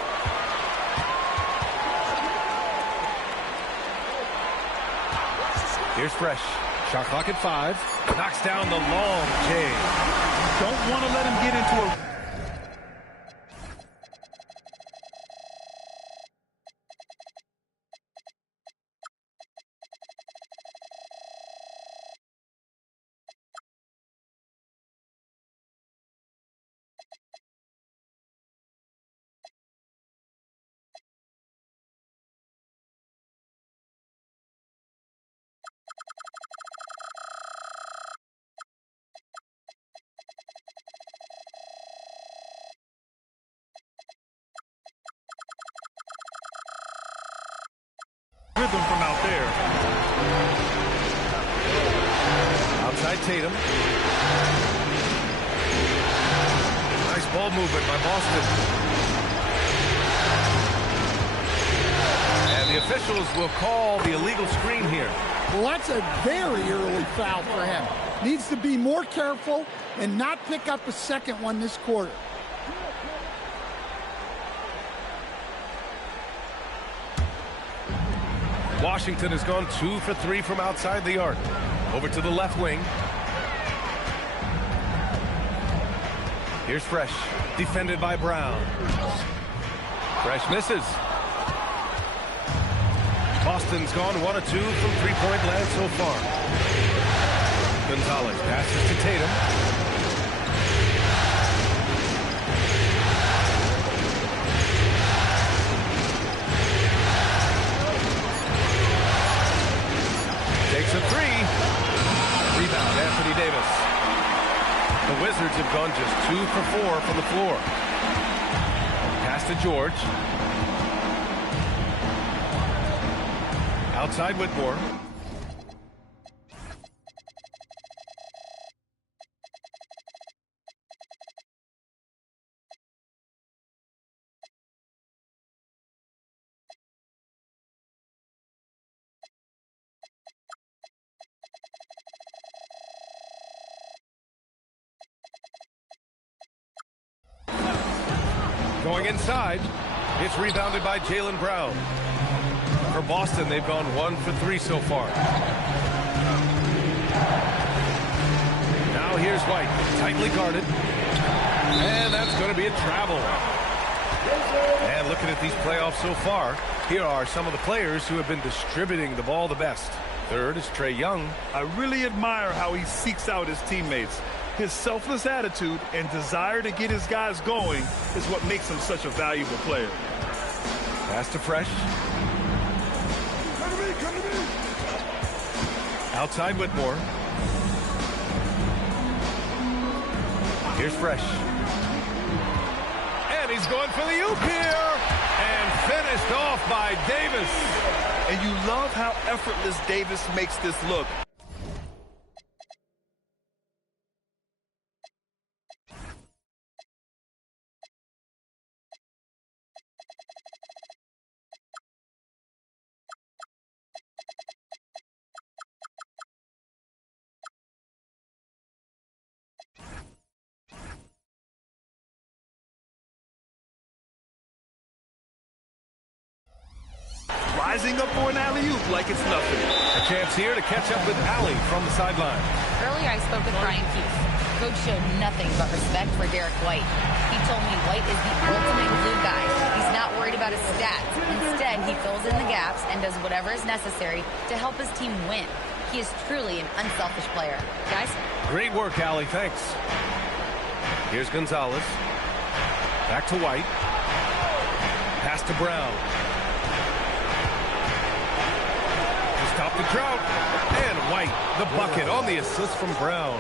Here's Fresh. Shot clock at 5. Knocks down the long J. Don't want to let him get into a... rhythm from out there. Outside Tatum. Nice ball movement by Boston. And the officials will call the illegal screen here. Well, that's a very early foul for him. Needs to be more careful and not pick up a second one this quarter. Washington has gone 2 for 3 from outside the arc. Over to the left wing. Here's Fresh, defended by Brown. Fresh misses. Boston's gone 1 of 2 from three-point land so far. Gonzalez passes to Tatum. Takes a 3. Rebound, Anthony Davis. The Wizards have gone just 2 for 4 from the floor. Pass to George. Outside Whitmore. Going inside. It's rebounded by Jaylen Brown. For Boston, they've gone 1 for 3 so far. Now here's White, tightly guarded. And that's going to be a travel. And looking at these playoffs so far, here are some of the players who have been distributing the ball the best. Third is Trae Young. I really admire how he seeks out his teammates. His selfless attitude and desire to get his guys going is what makes him such a valuable player. Pass to Fresh. Outside Whitmore. Here's Fresh. And he's going for the oop here. And finished off by Davis. And you love how effortless Davis makes this look. Rising up for an alley-oop like it's nothing. A chance here to catch up with Allie from the sideline. Earlier I spoke with Brian Keith. Coach showed nothing but respect for Derek White. He told me White is the ultimate glue guy. He's not worried about his stats. Instead, he fills in the gaps and does whatever is necessary to help his team win. He is truly an unselfish player. Guys? Great work, Allie. Thanks. Here's Gonzalez. Back to White. Pass to Brown. Stop the drought. And White, the bucket on the assist from Brown.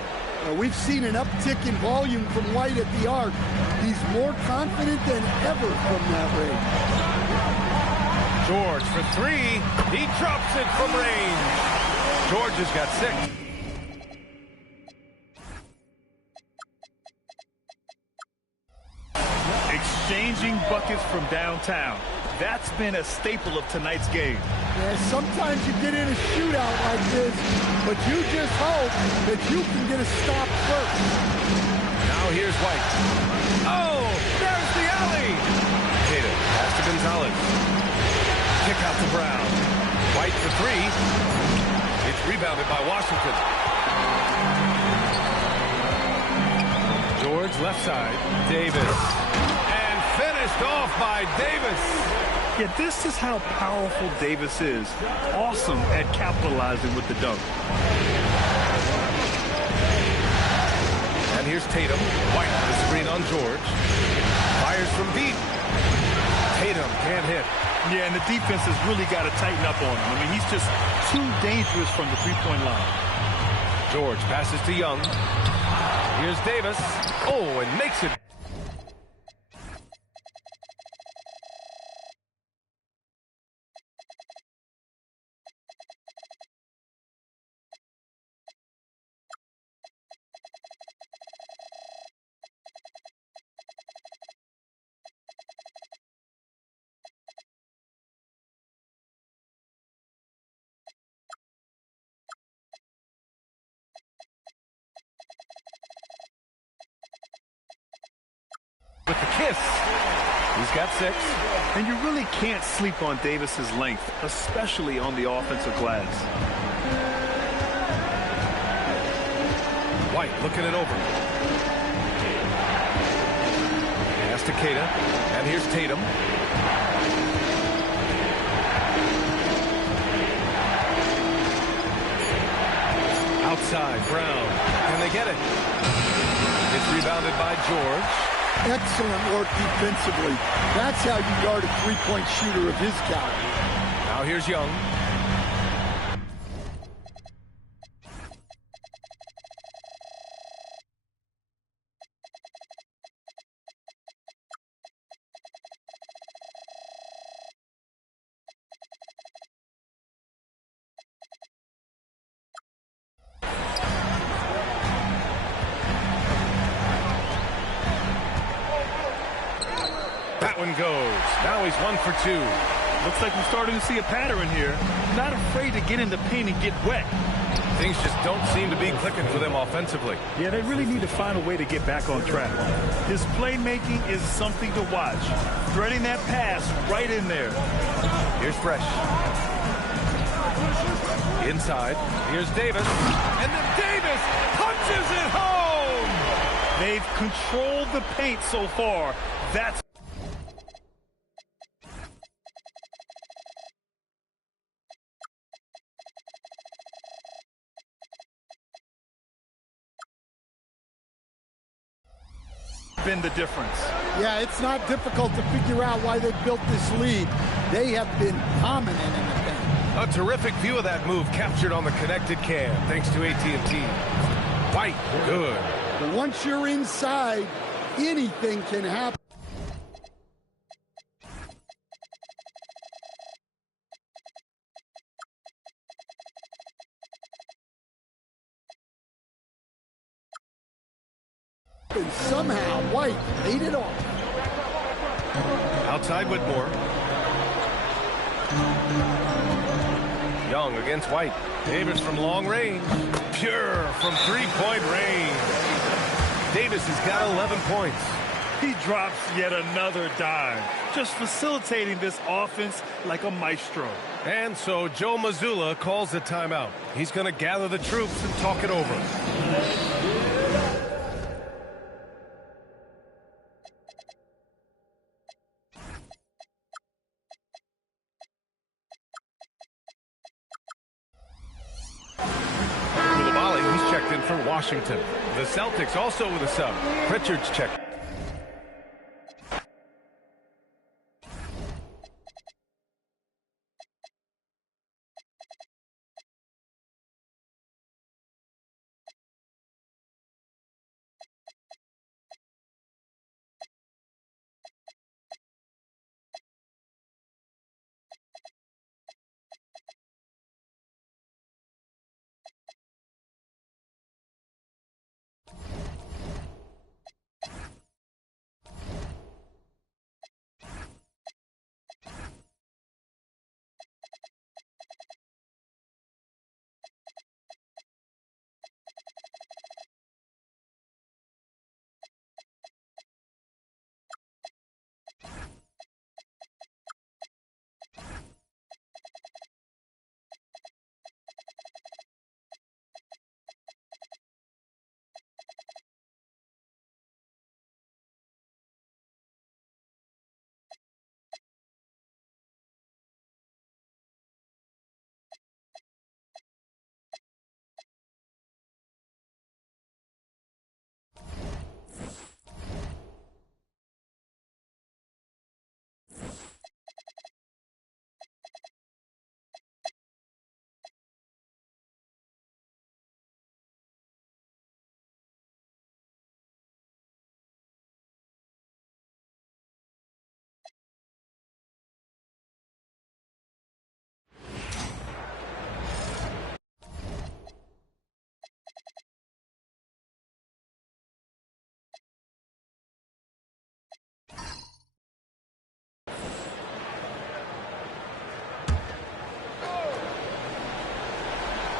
We've seen an uptick in volume from White at the arc. He's more confident than ever from that range. George for three. He drops it from range. George has got 6. Exchanging buckets from downtown. That's been a staple of tonight's game. Yeah, sometimes you get in a shootout like this, but you just hope that you can get a stop first. Now here's White. Oh, there's the alley. Tatum, pass to Gonzalez. Kick out to Brown. White for three. It's rebounded by Washington. George left side. Davis. And finished off by Davis. Yeah, this is how powerful Davis is. Awesome at capitalizing with the dunk. And here's Tatum. White with the screen on George. Fires from deep. Tatum can't hit. Yeah, and the defense has really got to tighten up on him. I mean, he's just too dangerous from the three-point line. George passes to Young. Here's Davis. Oh, and makes it. With the kiss. He's got 6. And you really can't sleep on Davis's length, especially on the offensive glass. White looking it over. Pass to Keita. And here's Tatum. Outside, Brown. Can they get it? It's rebounded by George. Excellent work defensively. That's how you guard a three-point shooter of his caliber. Now here's Young. That one goes. Now he's 1 for 2. Looks like we're starting to see a pattern here. Not afraid to get in the paint and get wet. Things just don't seem to be clicking for them offensively. Yeah, they really need to find a way to get back on track. His playmaking is something to watch. Threading that pass right in there. Here's Fresh. Inside. Here's Davis. And then Davis punches it home! They've controlled the paint so far. That's been the difference. Yeah, it's not difficult to figure out why they built this lead. They have been dominant in the paint. A terrific view of that move captured on the connected cam, thanks to AT&T. White, good. But once you're inside, anything can happen. And somehow White laid it off. Outside Whitmore. Young against White. Davis from long range. Pure from three-point range. Davis has got 11 points. He drops yet another dime, just facilitating this offense like a maestro. And so Joe Mazzulla calls the timeout. He's going to gather the troops and talk it over. He's checked in for Washington. The Celtics also with a sub. Pritchard's checked.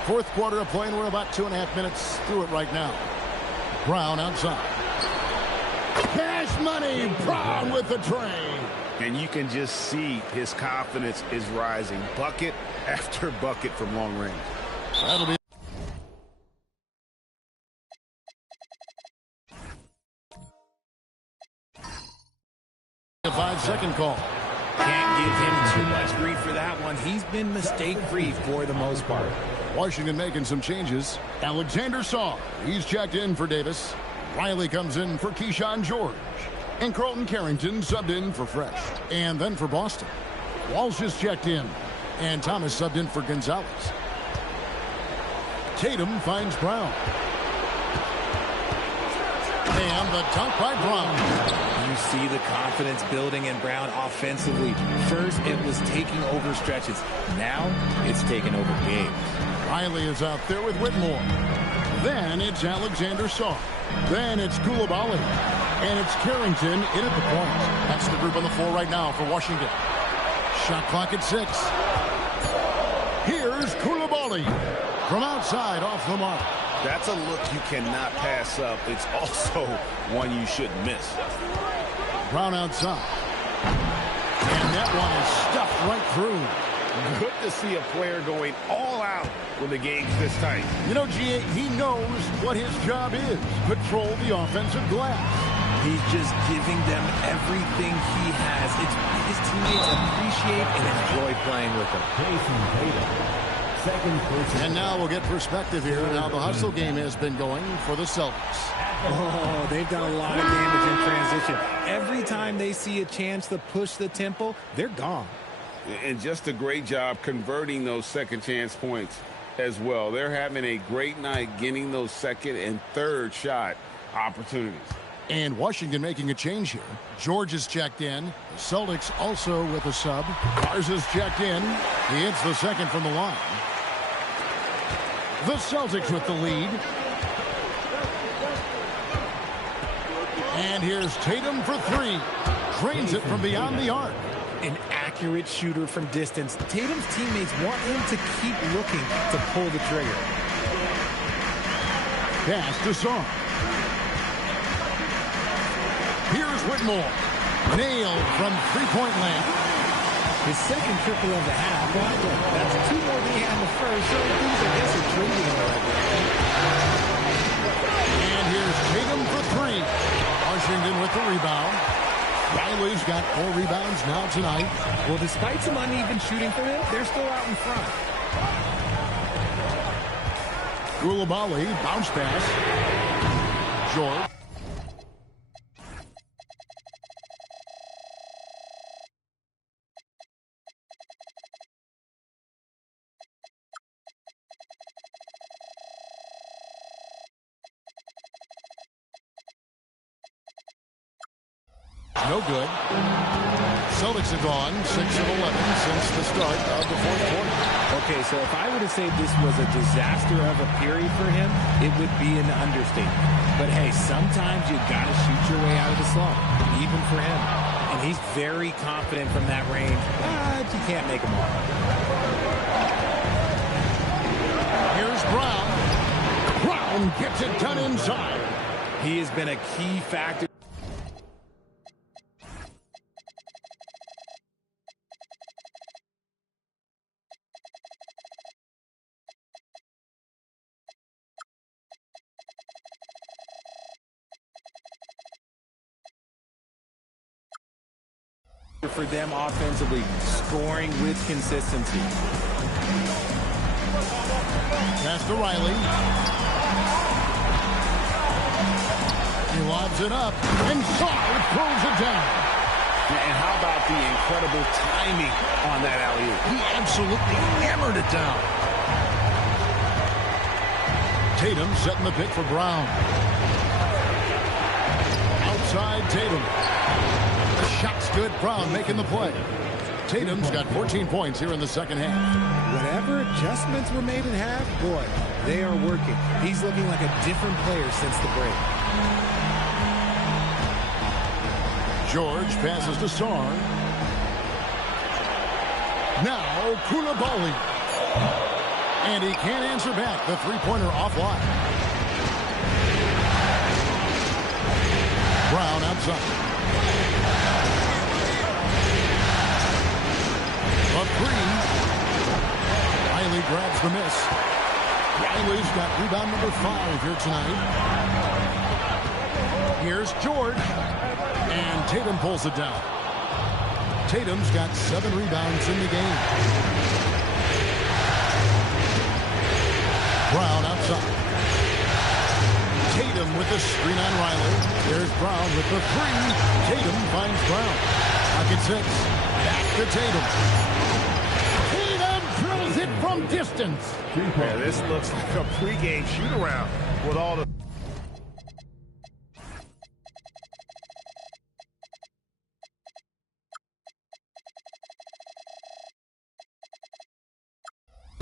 Fourth quarter of play, and we're about 2.5 minutes through it right now. Brown outside. Cash money. Brown with the train. And you can just see his confidence is rising. Bucket after bucket from long range. That'll be. A 5-second call. Can't give him too much grief for that one. He's been mistake-free for the most part. Washington making some changes. Alexander Saw, he's checked in for Davis. Riley comes in for Keyshawn George. And Carlton Carrington subbed in for Fresh. And then for Boston, Walsh is checked in. And Thomas subbed in for Gonzalez. Tatum finds Brown. And the dunk by Brown. You see the confidence building in Brown offensively. First, it was taking over stretches. Now, it's taking over games. Riley is out there with Whitmore. Then it's Alexander Saw. Then it's Koulibaly. And it's Carrington in at the point. That's the group on the floor right now for Washington. Shot clock at 6. Here's Koulibaly from outside off the mark. That's a look you cannot pass up. It's also one you shouldn't miss. Brown outside. And that one is stuffed right through. Good to see a player going all out when the game's this tight. You know, G.A., he knows what his job is. Control the offensive glass. He's just giving them everything he has. It's his teammates appreciate and enjoy playing with him. And now we'll get perspective here on how the hustle game has been going for the Celtics. Oh, they've done a lot of damage in transition. Every time they see a chance to push the tempo, they're gone. And just a great job converting those second chance points as well. They're having a great night getting those second and third shot opportunities. And Washington making a change here. George is checked in. The Celtics also with a sub. Garza's checked in. He hits the second from the line. The Celtics with the lead. And here's Tatum for three. Drains it from beyond the arc. An accurate shooter from distance. Tatum's teammates want him to keep looking to pull the trigger. Pass to Song. Here's Whitmore. Nailed from three-point land. His second triple of the half. That's two more than he had in the first. So things, I guess, are trending in the right direction. And here's Tatum for three. Washington with the rebound. Riley's got 4 rebounds now tonight. Well, despite some uneven shooting for him, they're still out in front. Koulibaly, bounce pass. George. No good. Celtics have gone 6 of 11 since the start of the fourth quarter. Okay, so if I were to say this was a disaster of a period for him, it would be an understatement. But hey, sometimes you got to shoot your way out of the slump, even for him. And he's very confident from that range, but you can't make him all. Here's Brown. Brown gets it done inside. He has been a key factor. For them offensively, scoring with consistency. Pass to Riley. He lobs it up. Inside, throws it down. And how about the incredible timing on that alley-oop? He absolutely hammered it down. Tatum setting the pick for Brown. Outside Tatum. The shot's good. Brown making the play. Tatum's got 14 points here in the second half. Whatever adjustments were made in half, boy, they are working. He's looking like a different player since the break. George passes to Sarn. Now Koulibaly. And he can't answer back. The three-pointer offline. Brown outside. A three. Riley grabs the miss. Riley's got rebound number 5 here tonight. Here's George. And Tatum pulls it down. Tatum's got 7 rebounds in the game. Brown outside. Tatum with the screen on Riley. There's Brown with the 3. Tatum finds Brown. Pocket 6. Back to Tatum. Tatum drills it from distance. Man, this looks like a pregame shoot-around with all the...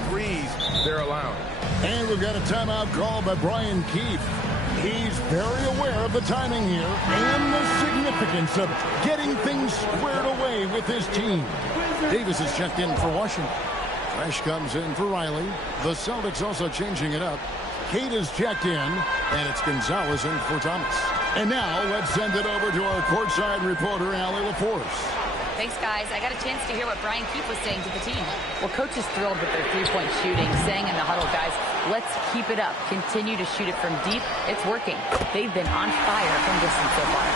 threes they're allowing. And we've got a timeout called by Brian Keefe. He's very aware of the timing here and the significance of getting things squared away with his team. Davis is checked in for Washington. Fresh comes in for Riley. The Celtics also changing it up. Kate is checked in, and it's Gonzalez in for Thomas. And now let's send it over to our courtside reporter, Allie LaForce. Thanks, guys. I got a chance to hear what Brian Keefe was saying to the team. Well, Coach is thrilled with their three-point shooting, saying in the huddle, guys, let's keep it up. Continue to shoot it from deep. It's working. They've been on fire from distance so far.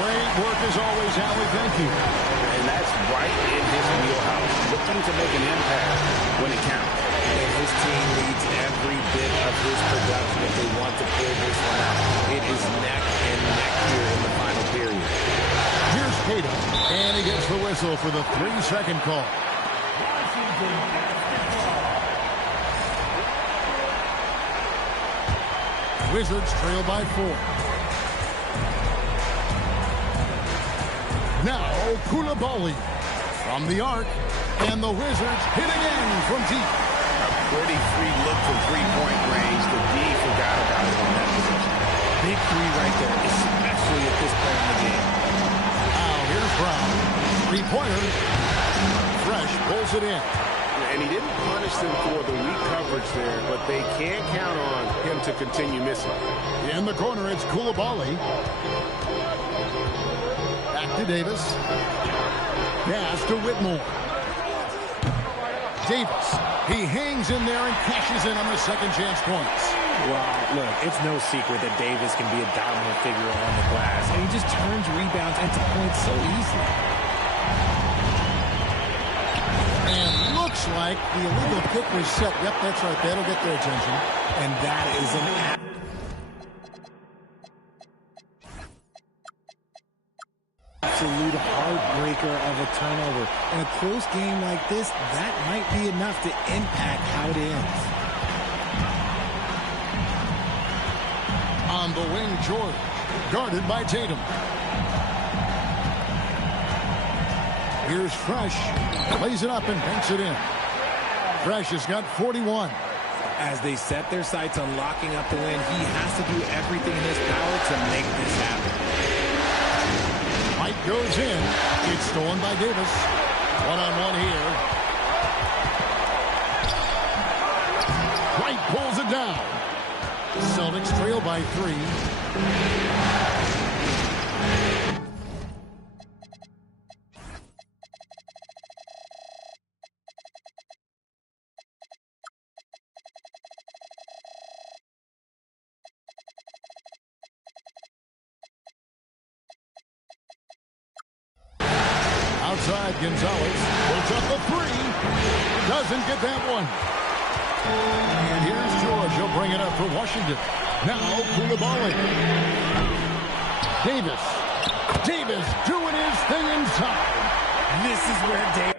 Great work as always, Allie. Thank you. And that's right in his wheelhouse. Looking to make an impact when it counts. And his team needs every bit of his production if they want to pull this one out. It is neck and neck here in the final period. Here's Tatum, and he gets the whistle for the 3-second call. Wizards trail by 4. Now, Koulibaly from the arc, and the Wizards hit again from deep. A pretty free look from three-point range. The D forgot about it on that possession. Big three right there, especially at this point in the game. Now, here's Brown. Three-pointer. Fresh pulls it in. And he didn't punish them for the weak coverage there, but they can't count on him to continue missing. In the corner, it's Koulibaly. Back to Davis. Pass to Whitmore. Davis. He hangs in there and cashes in on the second chance points. Well, look, it's no secret that Davis can be a dominant figure on the glass, and he just turns rebounds into points so easily. And looks like the illegal kick was set. Yep, that's right. That'll get their attention. And that is an absolute heartbreaker of a turnover. In a close game like this, that might be enough to impact how it ends. On the wing, George. Guarded by Tatum. Here's Fresh. Plays it up and banks it in. Fresh has got 41. As they set their sights on locking up the win, he has to do everything in his power to make this happen. White goes in. It's stolen by Davis. One-on-one here. White pulls it down. Celtics trail by 3. Outside, Gonzalez puts up the 3. Doesn't get that one. And here's George. He'll bring it up for Washington. Now, Koulibaly. Davis. Davis doing his thing inside. This is where Davis...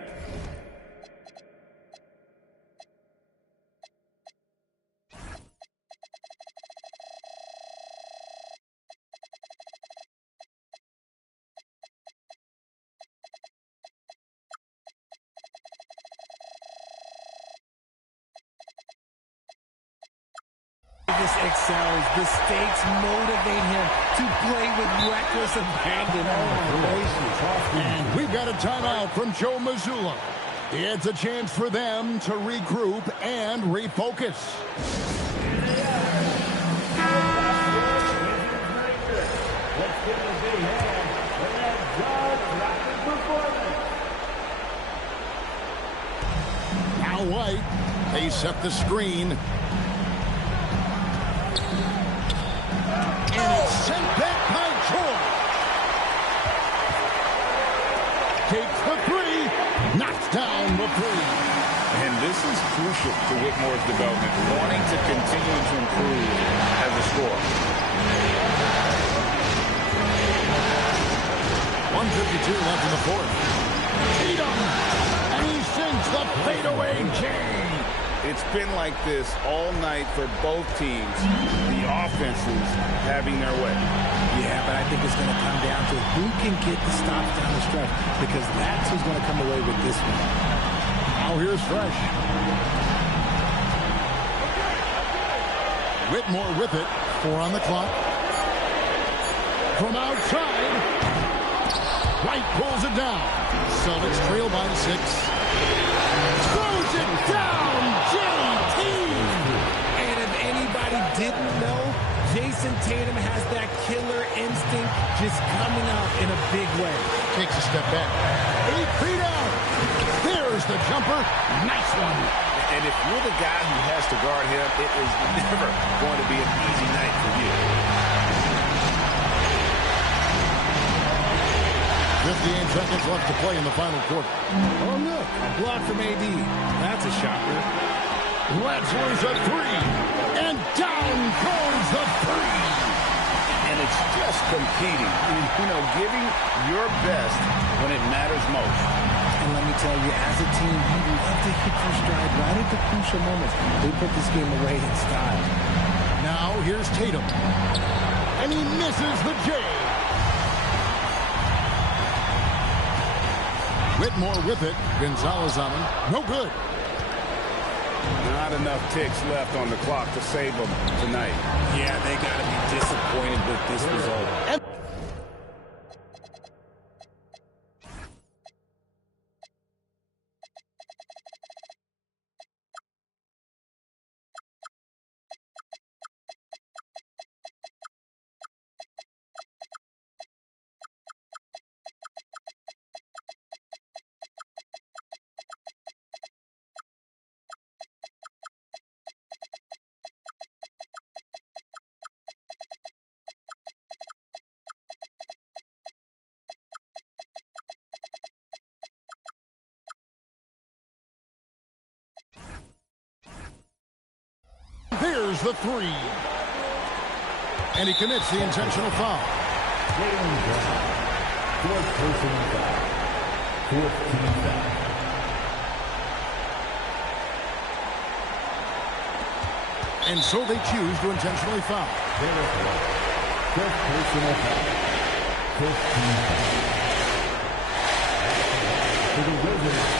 excels. The stakes motivate him to play with reckless abandon. And we've got a timeout from Joe Mazzulla. It's a chance for them to regroup and refocus. Now White, they set the screen. And it's sent back by George. Takes the 3, knocks down the 3. And this is crucial to Whitmore's development, wanting to continue to improve as a scorer. 1:52 left in the fourth. Tatum, and he sinks the fadeaway J. It's been like this all night for both teams. The offenses having their way. Yeah, but I think it's going to come down to who can get the stops down the stretch, because that's who's going to come away with this one. Now here's Fresh. Whitmore with it. 4 on the clock. From outside. White pulls it down. Celtics trail by 6. Throws it down. JT. And if anybody didn't know, Jason Tatum has that killer instinct just coming out in a big way. Takes a step back. 8 feet out. There's the jumper. Nice one. And if you're the guy who has to guard him, it is never going to be an easy night for you. 58 seconds left to play in the final quarter. Oh, look, a block from AD. That's a shocker. Lets loose a three. And down goes the three. And it's just competing. You know, giving your best when it matters most. And let me tell you, as a team, you love to hit your stride right at the crucial moments. They put this game away in style. Now here's Tatum. And he misses the J. Whitmore with it. Gonzalez on him. No good. Not enough ticks left on the clock to save them tonight. Yeah, they got to be disappointed with this result. There's the three. And he commits the intentional foul. Fourth personal foul. Fourth team foul. And so they choose to intentionally foul. Fifth personal foul. Fifth team foul. For the Wizards.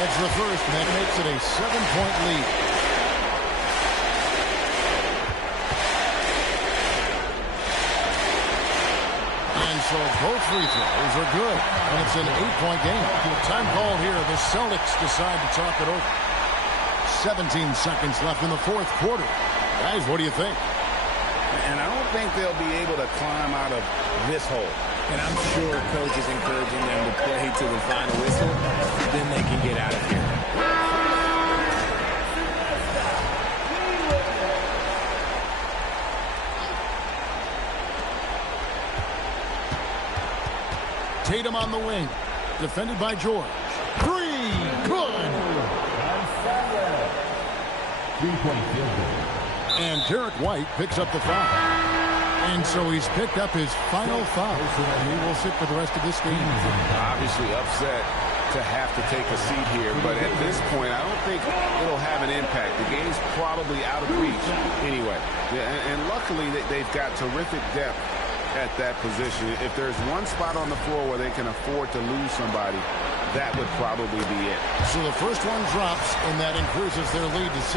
It's the first, and that makes it a 7-point lead. And so both free throws are good, and it's an 8-point game. Time called here. The Celtics decide to talk it over. 17 seconds left in the fourth quarter. Guys, what do you think? And I don't think they'll be able to climb out of this hole. And I'm sure coach is encouraging them to play to the final whistle. Then they can get out of here. Tatum on the wing. Defended by George. Three. Good. 3-point field goal. And Derek White picks up the foul. And so he's picked up his final foul. And he will sit for the rest of this game. Obviously upset to have to take a seat here, but at this point, I don't think it'll have an impact. The game's probably out of reach anyway. And luckily, they've got terrific depth at that position. If there's one spot on the floor where they can afford to lose somebody, that would probably be it. So the first one drops, and that increases their lead to 6.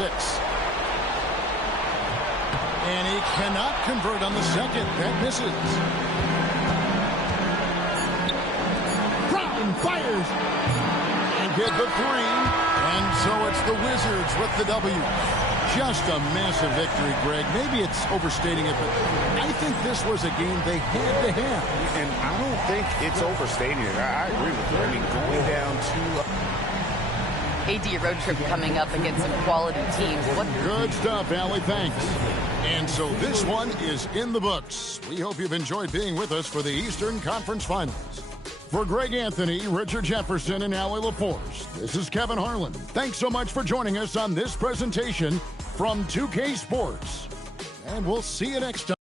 And he cannot convert on the second. That misses. Brown fires. And get the three. And so it's the Wizards with the W. Just a massive victory, Greg. Maybe it's overstating it, but I think this was a game they had to have. And I don't think it's overstating it. I agree with you. I mean, going down to... AD road trip coming up against some quality teams. Good stuff, Allie. Thanks. And so this one is in the books. We hope you've enjoyed being with us for the Eastern Conference Finals. For Greg Anthony, Richard Jefferson, and Allie LaForce, this is Kevin Harlan. Thanks so much for joining us on this presentation from 2K Sports. And we'll see you next time.